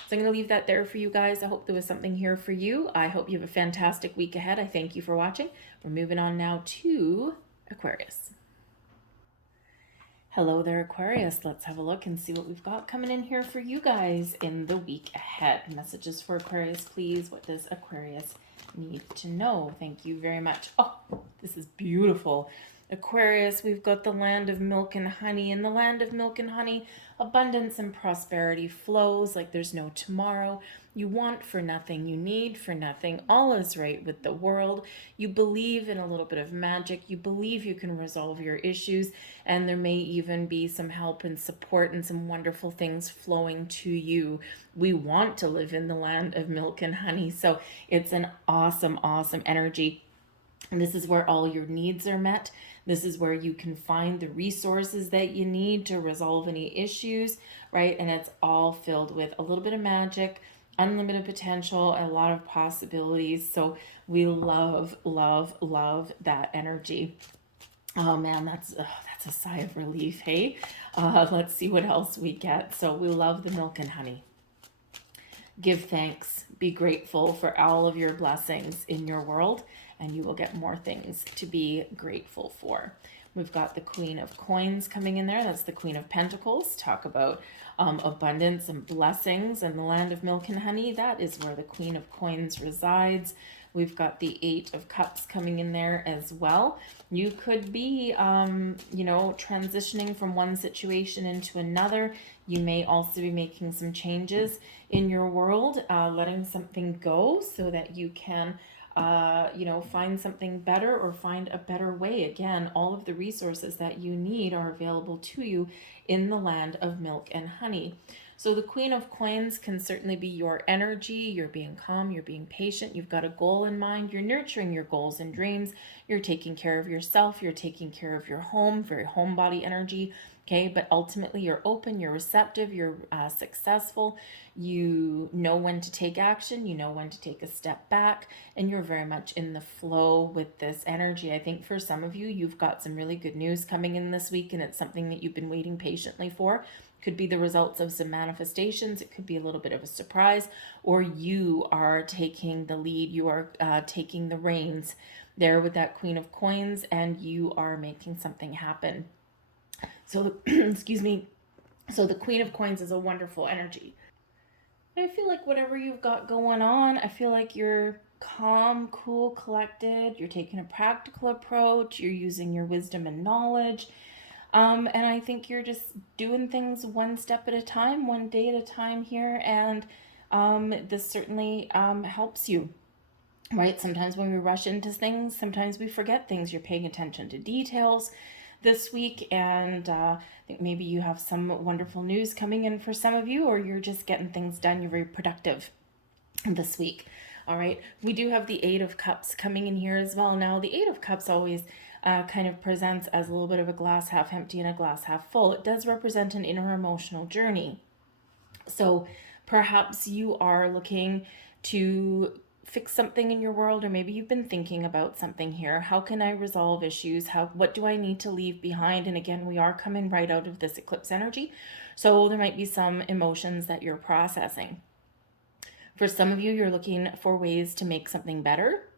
So I'm going to leave that there for you guys. I hope there was something here for you. I hope you have a fantastic week ahead. I thank you for watching. We're moving on now to Aquarius. Hello there, Aquarius. Let's have a look and see what we've got coming in here for you guys in the week ahead. Messages for Aquarius, please. What does Aquarius need to know? Thank you very much. Oh, this is beautiful. Aquarius, we've got the land of milk and honey. In the land of milk and honey, abundance and prosperity flows like there's no tomorrow. You want for nothing, you need for nothing. All is right with the world. You believe in a little bit of magic. You believe you can resolve your issues, and there may even be some help and support and some wonderful things flowing to you. We want to live in the land of milk and honey. So it's an awesome, awesome energy. And this is where all your needs are met. This is where you can find the resources that you need to resolve any issues, right? And it's all filled with a little bit of magic, unlimited potential, a lot of possibilities. So we love, love, love that energy. Oh man, that's a sigh of relief, hey? Let's see what else we get. So we love the milk and honey. Give thanks, be grateful for all of your blessings in your world, and you will get more things to be grateful for. We've got the Queen of Coins coming in there. That's the Queen of Pentacles. Talk about abundance and blessings in the land of milk and honey. That is where the Queen of Coins resides. We've got the Eight of Cups coming in there as well. You could be, transitioning from one situation into another. You may also be making some changes in your world, letting something go so that you can find something better or find a better way. Again, all of the resources that you need are available to you in the land of milk and honey. So the Queen of Coins can certainly be your energy. You're being calm, you're being patient, you've got a goal in mind, you're nurturing your goals and dreams, you're taking care of yourself, you're taking care of your home, very homebody energy. Okay, but ultimately you're open, you're receptive, you're successful, you know when to take action, you know when to take a step back, and you're very much in the flow with this energy. I think for some of you, you've got some really good news coming in this week, and it's something that you've been waiting patiently for. Could be the results of some manifestations, it could be a little bit of a surprise, or you are taking the lead, you are taking the reins there with that Queen of Coins, and you are making something happen. So excuse me. So the Queen of Coins is a wonderful energy. I feel like whatever you've got going on, I feel like you're calm, cool, collected, you're taking a practical approach, you're using your wisdom and knowledge. And I think you're just doing things one step at a time, one day at a time here, and this certainly helps you. Right? Sometimes when we rush into things, sometimes we forget things. You're paying attention to details this week, and I think maybe you have some wonderful news coming in for some of you, or you're just getting things done. You're very productive this week. All right, we do have the Eight of Cups coming in here as well. Now, the Eight of Cups always kind of presents as a little bit of a glass half empty and a glass half full. It does represent an inner emotional journey. So perhaps you are looking to fix something in your world, or maybe you've been thinking about something here. How can I resolve issues? What do I need to leave behind? And again, we are coming right out of this eclipse energy, so there might be some emotions that you're processing. For some of you, you're looking for ways to make something better.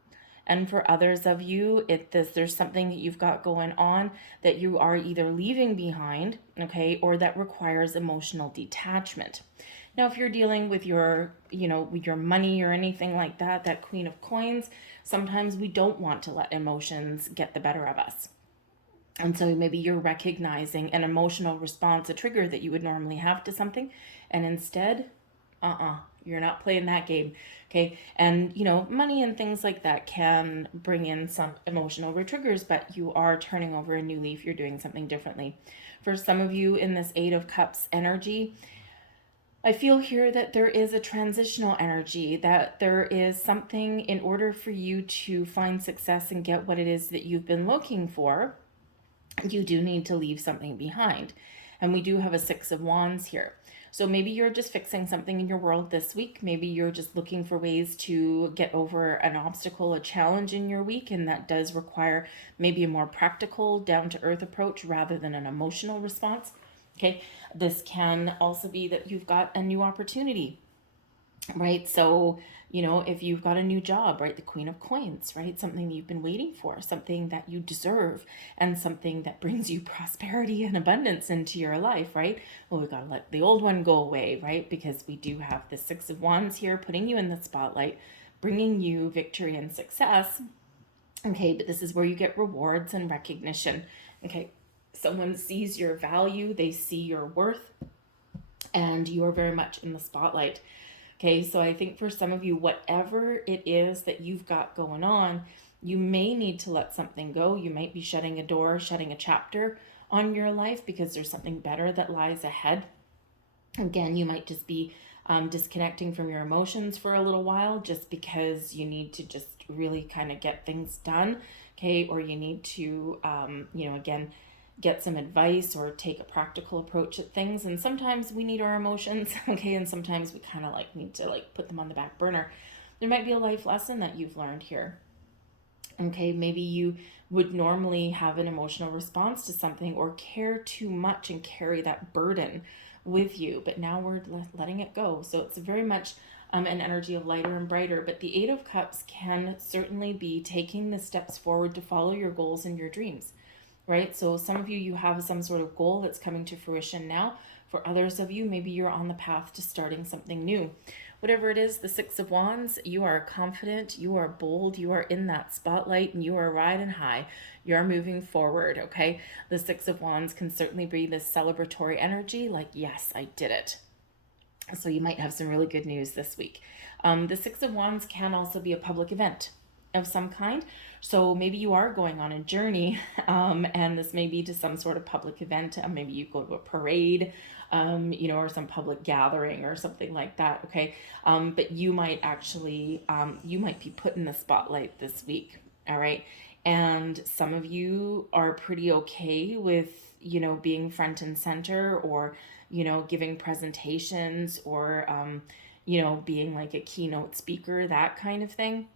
And for others of you, there's something that you've got going on that you are either leaving behind, okay, or that requires emotional detachment. Now, if you're dealing with your money or anything like that, that Queen of Coins, sometimes we don't want to let emotions get the better of us. And so maybe you're recognizing an emotional response, a trigger that you would normally have to something, and instead, you're not playing that game, okay? And, money and things like that can bring in some emotional triggers, but you are turning over a new leaf. You're doing something differently. For some of you in this Eight of Cups energy, I feel here that there is a transitional energy, that there is something in order for you to find success and get what it is that you've been looking for, you do need to leave something behind. And we do have a Six of Wands here. So maybe you're just fixing something in your world this week. Maybe you're just looking for ways to get over an obstacle, a challenge in your week, and that does require maybe a more practical, down-to-earth approach rather than an emotional response. Okay, this can also be that you've got a new opportunity, right? So, if you've got a new job, right, the Queen of Coins, right, something you've been waiting for, something that you deserve, and something that brings you prosperity and abundance into your life, right? Well, we've got to let the old one go away, right? Because we do have the Six of Wands here, putting you in the spotlight, bringing you victory and success. Okay, but this is where you get rewards and recognition. Okay, someone sees your value, they see your worth, and you are very much in the spotlight. Okay, so I think for some of you, whatever it is that you've got going on, you may need to let something go. You might be shutting a door, shutting a chapter on your life because there's something better that lies ahead. Again, you might just be disconnecting from your emotions for a little while just because you need to just really kind of get things done, okay? Or you need to, again, get some advice or take a practical approach at things. And sometimes we need our emotions, okay? And sometimes we kind of need to put them on the back burner. There might be a life lesson that you've learned here. Okay, maybe you would normally have an emotional response to something or care too much and carry that burden with you, but now we're letting it go. So it's very much an energy of lighter and brighter, but the Eight of Cups can certainly be taking the steps forward to follow your goals and your dreams. Right? So some of you have some sort of goal that's coming to fruition now. For others of you, maybe you're on the path to starting something new. Whatever it is, the Six of Wands, you are confident, you are bold, you are in that spotlight, and you are riding high. You're moving forward, okay? The Six of Wands can certainly be this celebratory energy, like, yes, I did it. So you might have some really good news this week. The Six of Wands can also be a public event. of some kind. So maybe you are going on a journey, and this may be to some sort of public event. Maybe you go to a parade, or some public gathering or something like that. Okay. But you might actually, you might be put in the spotlight this week. All right. And some of you are pretty okay with, being front and center, or, giving presentations, or, being like a keynote speaker, that kind of thing,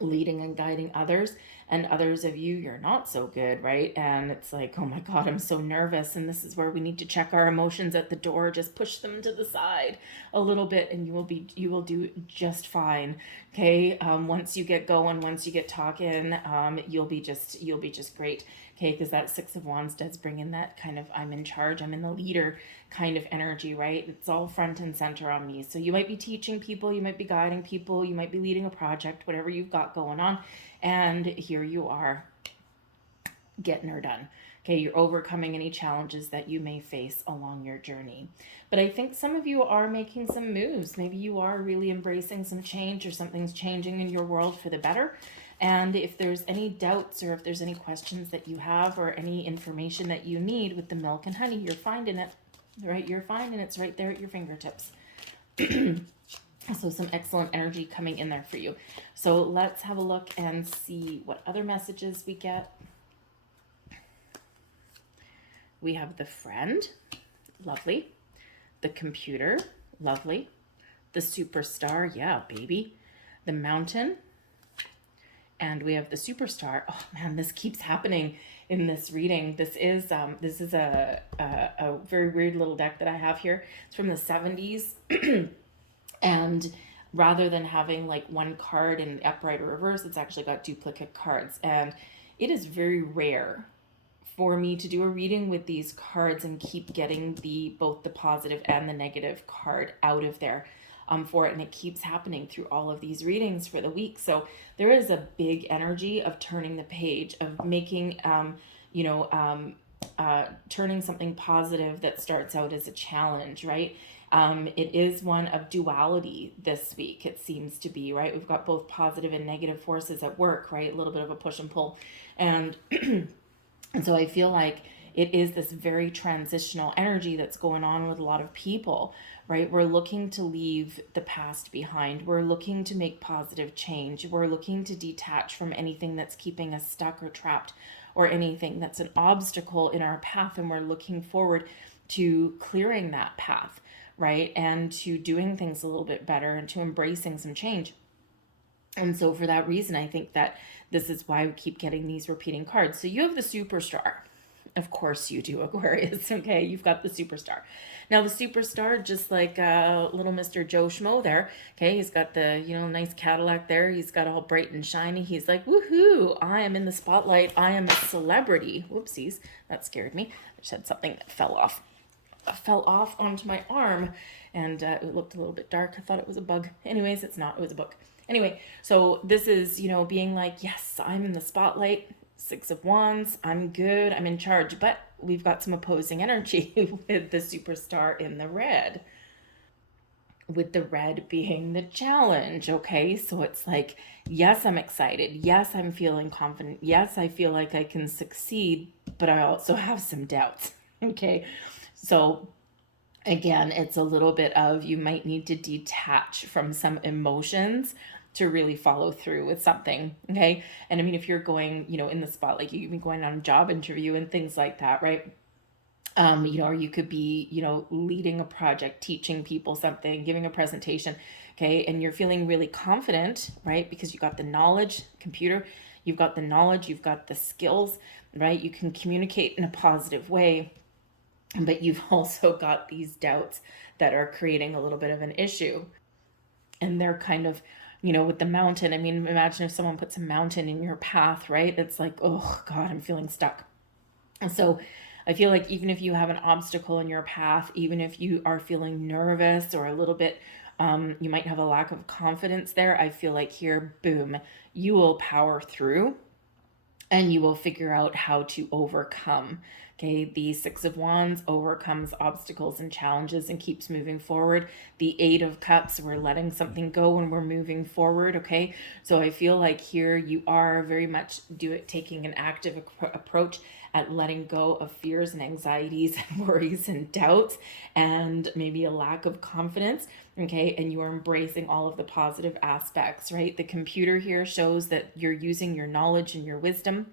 leading and guiding others. And others of you, you're not so good, right? And it's like, oh my God, I'm so nervous. And this is where we need to check our emotions at the door. Just push them to the side a little bit, and you will do just fine. Okay. Once you get going, once you get talking, you'll be just great. Okay. Because that Six of Wands does bring in that kind of, I'm in charge, I'm in the leader kind of energy, right? It's all front and center on me. So you might be teaching people, you might be guiding people, you might be leading a project, whatever you've got going on. And here you are getting her done. Okay, you're overcoming any challenges that you may face along your journey. But I think some of you are making some moves. Maybe you are really embracing some change, or something's changing in your world for the better. And if there's any doubts, or if there's any questions that you have, or any information that you need with the milk and honey, you're finding it, right? You're finding it's right there at your fingertips. So some excellent energy coming in there for you. So let's have a look and see what other messages we get. We have the Friend, lovely. The Computer, lovely. The Superstar, yeah, baby. The Mountain. And we have the Superstar. Oh man, this keeps happening in this reading. This is a very weird little deck that I have here. It's from the 70s. And rather than having like one card in the upright or reverse, it's actually got duplicate cards. And it is very rare for me to do a reading with these cards and keep getting both the positive and the negative card out of there for it. And it keeps happening through all of these readings for the week. So there is a big energy of turning the page, of making, turning something positive that starts out as a challenge, right? It is one of duality this week, it seems to be, right? We've got both positive and negative forces at work, right? A little bit of a push and pull. And, and so I feel like it is this very transitional energy that's going on with a lot of people, right? We're looking to leave the past behind. We're looking to make positive change. We're looking to detach from anything that's keeping us stuck or trapped, or anything that's an obstacle in our path. And we're looking forward to clearing that path, right? And to doing things a little bit better, and to embracing some change. And so for that reason, I think that this is why we keep getting these repeating cards. So you have the Superstar. Of course you do, Aquarius. Okay, you've got the Superstar. Now the Superstar, just like little Mr. Joe Schmo there, okay, he's got the, nice Cadillac there. He's got all bright and shiny. He's like, woohoo, I am in the spotlight. I am a celebrity. Whoopsies, that scared me. I just had something that fell off onto my arm, and it looked a little bit dark. I thought it was a bug. Anyways, it's not. It was a book. Anyway, so this is, being like, yes, I'm in the spotlight. Six of Wands. I'm good. I'm in charge. But we've got some opposing energy with the Superstar in the red. With the red being the challenge, okay? So it's like, yes, I'm excited. Yes, I'm feeling confident. Yes, I feel like I can succeed, but I also have some doubts, okay? So again, it's a little bit of, you might need to detach from some emotions to really follow through with something, okay? And I mean, if you're going, in the spotlight, you could be going on a job interview and things like that, right? Or you could be, leading a project, teaching people something, giving a presentation, okay? And you're feeling really confident, right? Because you got the knowledge, computer, you've got the knowledge, you've got the skills, right? You can communicate in a positive way, but you've also got these doubts that are creating a little bit of an issue. And they're kind of, with the mountain, I mean, imagine if someone puts a mountain in your path, right? It's like, oh God, I'm feeling stuck. And so I feel like even if you have an obstacle in your path, even if you are feeling nervous or a little bit, you might have a lack of confidence there. I feel like here, boom, you will power through. and you will figure out how to overcome. Okay, the Six of Wands overcomes obstacles and challenges and keeps moving forward. The Eight of Cups, we're letting something go and we're moving forward. Okay, so I feel like here you are very much taking an active approach at letting go of fears and anxieties and worries and doubts and maybe a lack of confidence. Okay, and you are embracing all of the positive aspects, right? The computer here shows that you're using your knowledge and your wisdom.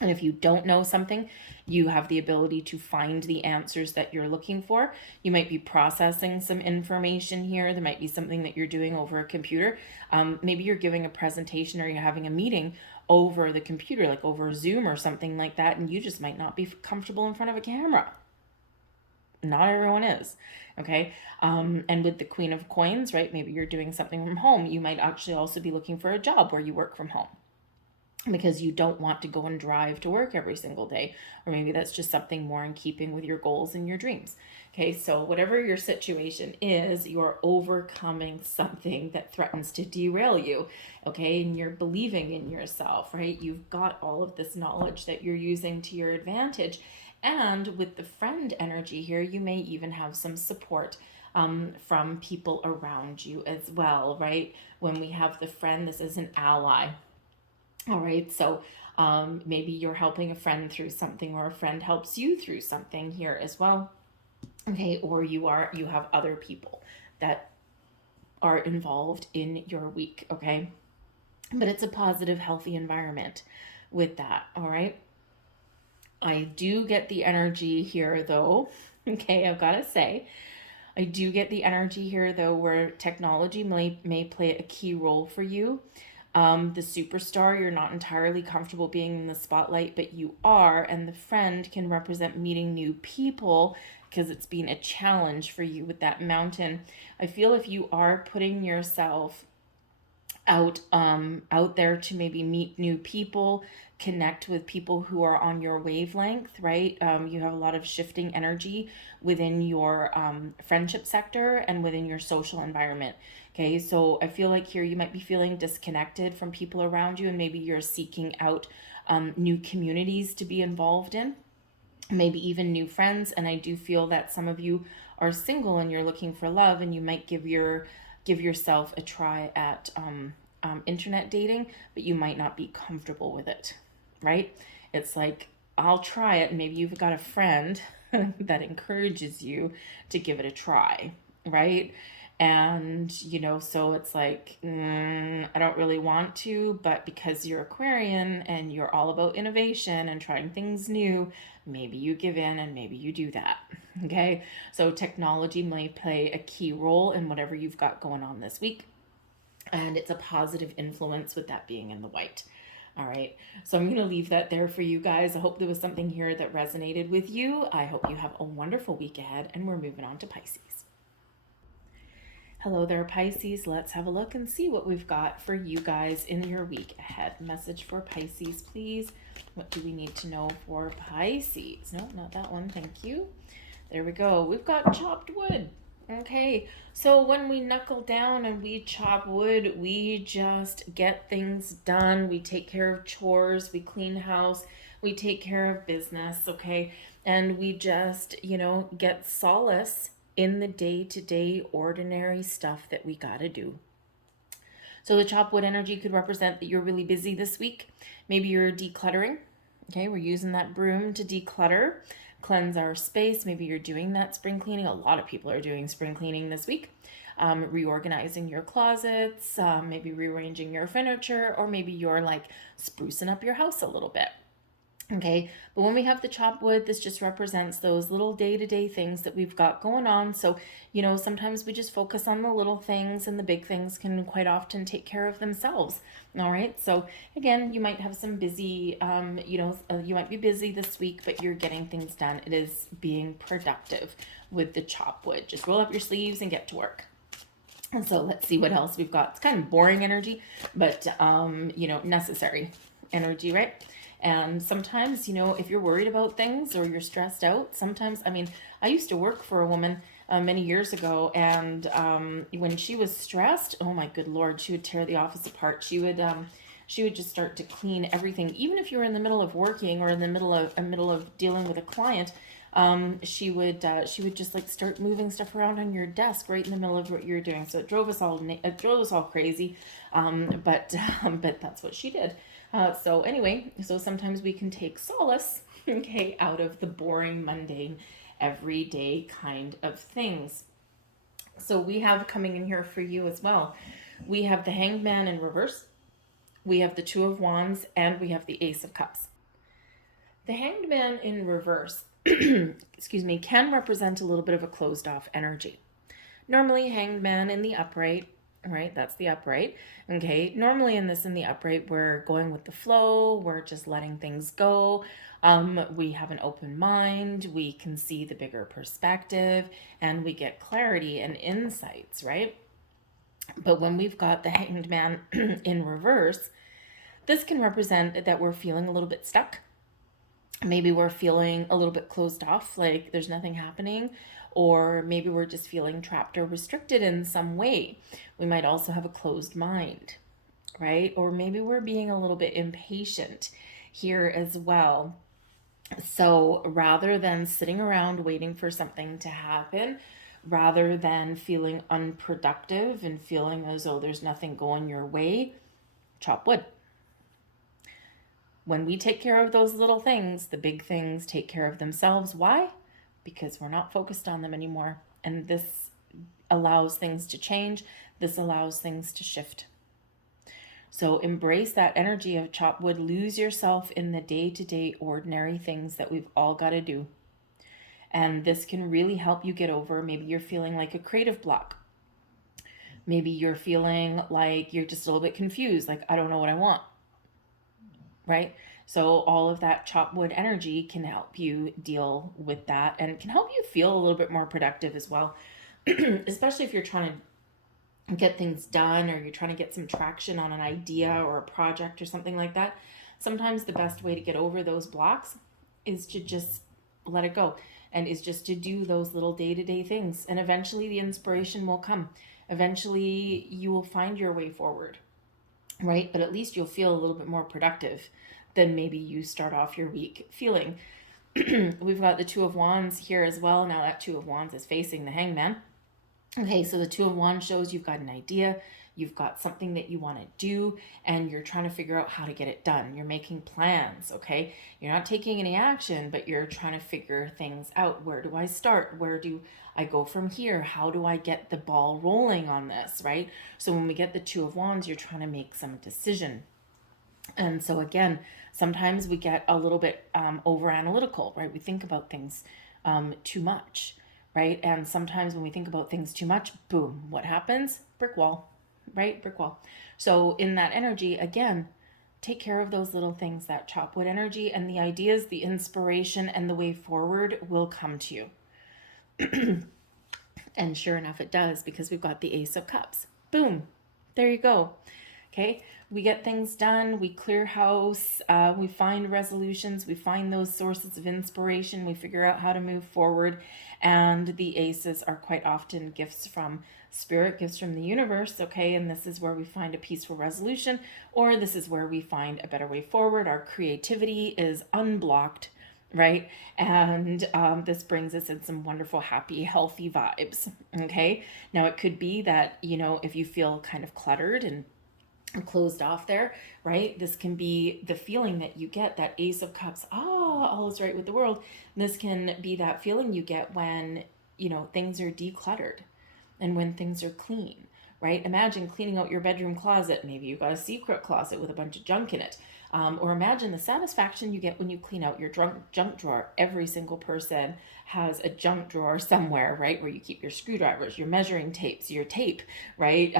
And if you don't know something, you have the ability to find the answers that you're looking for. You might be processing some information here. There might be something that you're doing over a computer. Maybe you're giving a presentation or you're having a meeting over the computer, like over Zoom or something like that, and you just might not be comfortable in front of a camera. Not everyone is. Okay. And with the Queen of Coins, right? Maybe you're doing something from home. You might actually also be looking for a job where you work from home, because you don't want to go and drive to work every single day. Or maybe that's just something more in keeping with your goals and your dreams. Okay, so whatever your situation is, you're overcoming something that threatens to derail you. Okay, and you're believing in yourself, right? You've got all of this knowledge that you're using to your advantage. And with the friend energy here, you may even have some support from people around you as well, right? When we have the friend, this is an ally. All right, so maybe you're helping a friend through something, or a friend helps you through something here as well. Okay, or you have other people that are involved in your week. Okay, but it's a positive, healthy environment with that. All right, I do get the energy here though. Okay, I've got to say, I do get the energy here though, where technology may play a key role for you. The superstar, you're not entirely comfortable being in the spotlight, but you are, and the friend can represent meeting new people because it's been a challenge for you with that mountain. I feel if you are putting yourself out there to maybe meet new people, connect with people who are on your wavelength, right? You have a lot of shifting energy within your friendship sector and within your social environment. Okay, so I feel like here you might be feeling disconnected from people around you, and maybe you're seeking out new communities to be involved in, maybe even new friends. And I do feel that some of you are single and you're looking for love, and you might give yourself a try at internet dating, but you might not be comfortable with it, right? It's like, I'll try it, and maybe you've got a friend that encourages you to give it a try, right? And so it's like, I don't really want to, but because you're Aquarian and you're all about innovation and trying things new, maybe you give in and maybe you do that. Okay, so technology may play a key role in whatever you've got going on this week, and it's a positive influence with that being in the white. All right, so I'm going to leave that there for you guys. I hope there was something here that resonated with you. I hope you have a wonderful week ahead, and we're moving on to Pisces. Hello there, Pisces. Let's have a look and see what we've got for you guys in your week ahead. Message for Pisces, please. What do we need to know for Pisces? No, not that one. Thank you. There we go. We've got chopped wood. Okay, so when we knuckle down and we chop wood, we just get things done. We take care of chores, we clean house, we take care of business, okay? And we just, get solace in the day-to-day ordinary stuff that we gotta do. So the chop wood energy could represent that you're really busy this week. Maybe you're decluttering. Okay, we're using that broom to declutter, cleanse our space. Maybe you're doing that spring cleaning. A lot of people are doing spring cleaning this week. Reorganizing your closets, maybe rearranging your furniture, or maybe you're like sprucing up your house a little bit. Okay, but when we have the chopped wood, this just represents those little day-to-day things that we've got going on. So, sometimes we just focus on the little things, and the big things can quite often take care of themselves. All right, so again, you might have some busy, you might be busy this week, but you're getting things done. It is being productive with the chopped wood. Just roll up your sleeves and get to work. And so let's see what else we've got. It's kind of boring energy, but, necessary energy, right? And sometimes, if you're worried about things or you're stressed out, sometimes, I used to work for a woman many years ago, and when she was stressed, oh my good Lord, she would tear the office apart. She would she would just start to clean everything. Even if you were in the middle of working or in the middle of dealing with a client, she would just like start moving stuff around on your desk right in the middle of what you're doing. So it drove us all crazy, but that's what she did. So anyway, so sometimes we can take solace, okay, out of the boring, mundane, everyday kind of things. So we have coming in here for you as well. We have the Hanged Man in reverse. We have the Two of Wands, and we have the Ace of Cups. The Hanged Man in reverse, excuse me, can represent a little bit of a closed off energy. Normally, Hanged Man in the upright, right? That's the upright. Okay. Normally in the upright, we're going with the flow. We're just letting things go. We have an open mind. We can see the bigger perspective and we get clarity and insights, right? But when we've got the Hanged Man in reverse, this can represent that we're feeling a little bit stuck. Maybe we're feeling a little bit closed off, like there's nothing happening, or maybe we're just feeling trapped or restricted in some way. We might also have a closed mind, right? Or maybe we're being a little bit impatient here as well. So rather than sitting around waiting for something to happen, rather than feeling unproductive and feeling as though there's nothing going your way, chop wood. When we take care of those little things, the big things take care of themselves. Why? Because we're not focused on them anymore. And this allows things to change. This allows things to shift. So embrace that energy of chop wood. Lose yourself in the day-to-day ordinary things that we've all got to do. And this can really help you get over. Maybe you're feeling like a creative block. Maybe you're feeling like you're just a little bit confused. Like, I don't know what I want. Right? So all of that chop wood energy can help you deal with that and can help you feel a little bit more productive as well. Especially if you're trying to get things done or you're trying to get some traction on an idea or a project or something like that. Sometimes the best way to get over those blocks is to just let it go and is just to do those little day-to-day things. And eventually the inspiration will come. Eventually you will find your way forward. Right? But at least you'll feel a little bit more productive than maybe you start off your week feeling. We've got the Two of Wands here as well. Now that Two of Wands is facing the Hangman. Okay, so the Two of Wands shows you've got an idea, you've got something that you want to do, and you're trying to figure out how to get it done. You're making plans, okay? You're not taking any action, but you're trying to figure things out. Where do I start? Where do I go from here? How do I get the ball rolling on this, right? So when we get the Two of Wands, you're trying to make some decision. And so again, sometimes we get a little bit over analytical, right? We think about things too much, right? And sometimes when we think about things too much, boom, what happens? Brick wall, right? Brick wall. So in that energy, again, take care of those little things, that chop wood energy, and the ideas, the inspiration, and the way forward will come to you. And sure enough, it does, because we've got the Ace of Cups. Boom. There you go. Okay. We get things done. We clear house. We find resolutions. We find those sources of inspiration. We figure out how to move forward. And the aces are quite often gifts from spirit, gifts from the universe. Okay. And this is where we find a peaceful resolution, or this is where we find a better way forward. Our creativity is unblocked. Right? And this brings us in some wonderful, happy, healthy vibes. Okay. Now it could be that, if you feel kind of cluttered and closed off there, right? This can be the feeling that you get, that Ace of Cups, all is right with the world. This can be that feeling you get when, things are decluttered and when things are clean, right? Imagine cleaning out your bedroom closet. Maybe you've got a secret closet with a bunch of junk in it. Or imagine the satisfaction you get when you clean out your junk drawer. Every single person has a junk drawer somewhere, right? Where you keep your screwdrivers, your measuring tapes, your tape, right?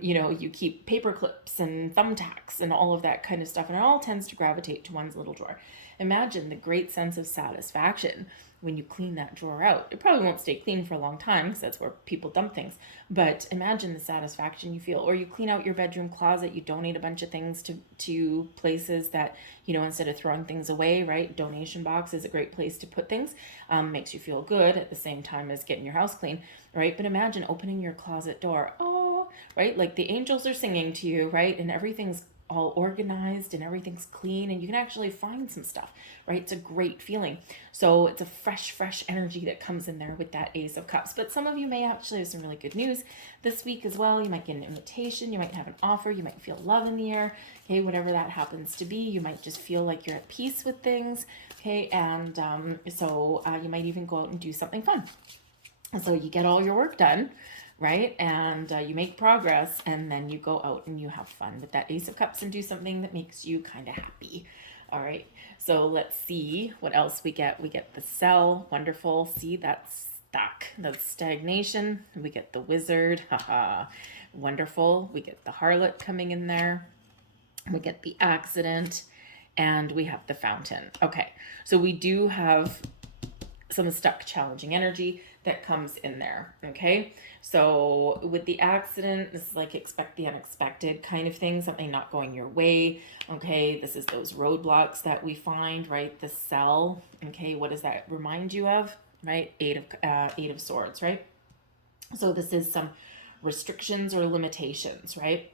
You keep paper clips and thumbtacks and all of that kind of stuff. And it all tends to gravitate to one's little drawer. Imagine the great sense of satisfaction when you clean that drawer out. It probably won't stay clean for a long time because that's where people dump things. But imagine the satisfaction you feel. Or you clean out your bedroom closet, you donate a bunch of things to places that, instead of throwing things away, right? Donation box is a great place to put things. Makes you feel good at the same time as getting your house clean, right? But imagine opening your closet door. Oh, right? Like the angels are singing to you, right? And everything's all organized and everything's clean and you can actually find some stuff, right? It's a great feeling. So it's a fresh energy that comes in there with that Ace of Cups. But some of you may actually have some really good news this week as well. You might get an invitation, you might have an offer, you might feel love in the air, okay, whatever that happens to be. You might just feel like you're at peace with things, okay, and you might even go out and do something fun. So you get all your work done, right? And you make progress, and then you go out and you have fun with that Ace of Cups and do something that makes you kind of happy. All right, so let's see what else we get. We get the Cell, wonderful. See, that's stuck, that's stagnation. We get the Wizard, haha, wonderful. We get the Harlot coming in there. We get the Accident, and we have the Fountain. Okay, so we do have some stuck, challenging energy that comes in there, okay? So with the Accident, this is like expect the unexpected kind of thing, something not going your way, okay? This is those roadblocks that we find, right? The Cell, okay? What does that remind you of, right? Eight of Swords, right? So this is some restrictions or limitations, right?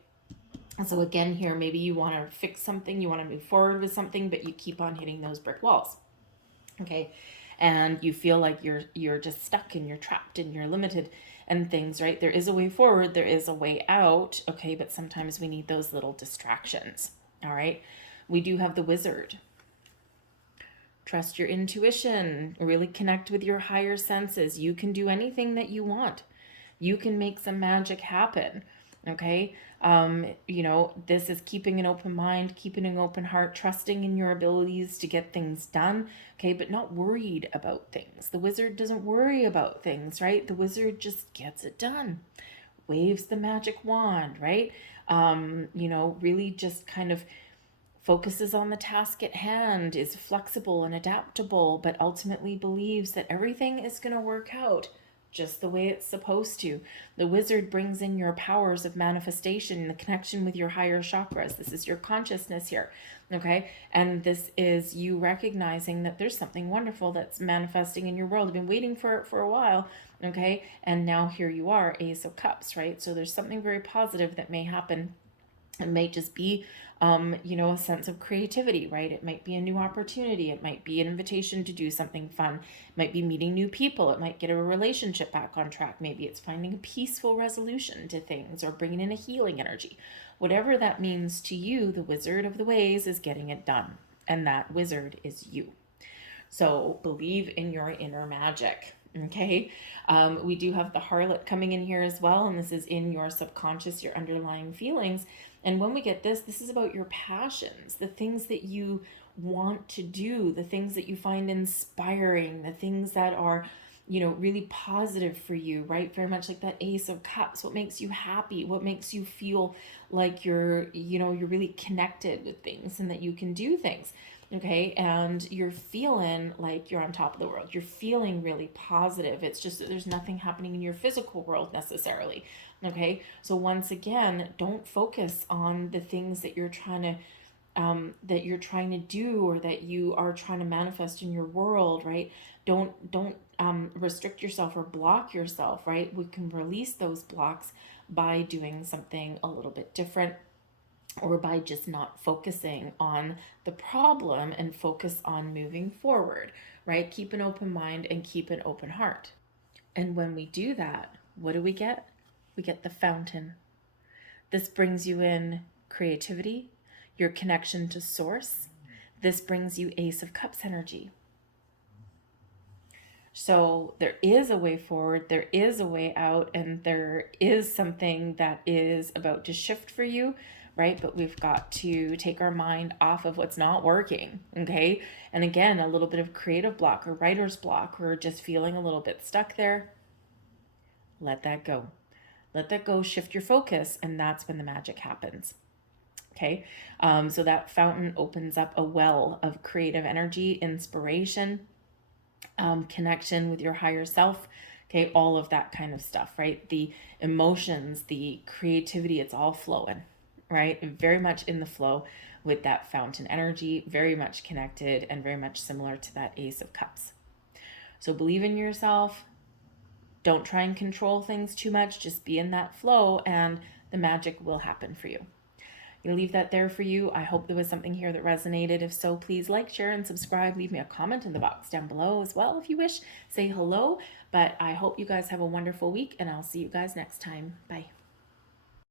So again, here, maybe you want to fix something, you want to move forward with something, but you keep on hitting those brick walls, okay? And you feel like you're just stuck and you're trapped and you're limited and things, right? There is a way forward, there is a way out, okay? But sometimes we need those little distractions, all right? We do have the Wizard. Trust your intuition, really connect with your higher senses. You can do anything that you want. You can make some magic happen, okay? This is keeping an open mind, keeping an open heart, trusting in your abilities to get things done, okay, but not worried about things. The Wizard doesn't worry about things, right? The Wizard just gets it done, waves the magic wand, right? Really just kind of focuses on the task at hand, is flexible and adaptable, but ultimately believes that everything is going to work out just the way it's supposed to. The Wizard brings in your powers of manifestation, the connection with your higher chakras. This is your consciousness here, okay? And this is you recognizing that there's something wonderful that's manifesting in your world. You've been waiting for it for a while, okay? And now here you are, Ace of Cups, right? So there's something very positive that may happen. It may just be, a sense of creativity, right? It might be a new opportunity. It might be an invitation to do something fun. It might be meeting new people. It might get a relationship back on track. Maybe it's finding a peaceful resolution to things or bringing in a healing energy. Whatever that means to you, the Wizard of the Ways is getting it done. And that Wizard is you. So believe in your inner magic. Okay, we do have the Harlot coming in here as well, and this is in your subconscious, your underlying feelings. And when we get this is about your passions, the things that you want to do, the things that you find inspiring, the things that are, really positive for you, right? Very much like that Ace of Cups. What makes you happy? What makes you feel like you're really connected with things and that you can do things. Okay, and you're feeling like you're on top of the world. You're feeling really positive. It's just that there's nothing happening in your physical world necessarily. Okay, so once again, don't focus on the things that you're trying to do or that you are trying to manifest in your world, right? Don't restrict yourself or block yourself, right? We can release those blocks by doing something a little bit different, or by just not focusing on the problem and focus on moving forward, right? Keep an open mind and keep an open heart. And when we do that, what do we get? We get the Fountain. This brings you in creativity, your connection to source. This brings you Ace of Cups energy. So there is a way forward, there is a way out, and there is something that is about to shift for you, right? But we've got to take our mind off of what's not working, okay? And again, a little bit of creative block or writer's block, or just feeling a little bit stuck there. Let that go. Let that go, shift your focus, and that's when the magic happens. Okay, so that Fountain opens up a well of creative energy, inspiration, connection with your higher self, okay, all of that kind of stuff, right? The emotions, the creativity, it's all flowing, right? Very much in the flow with that Fountain energy, very much connected and very much similar to that Ace of Cups. So believe in yourself. Don't try and control things too much. Just be in that flow and the magic will happen for you. going to leave that there for you. I hope there was something here that resonated. If so, please like, share, and subscribe. Leave me a comment in the box down below as well if you wish. Say hello. But I hope you guys have a wonderful week, and I'll see you guys next time. Bye.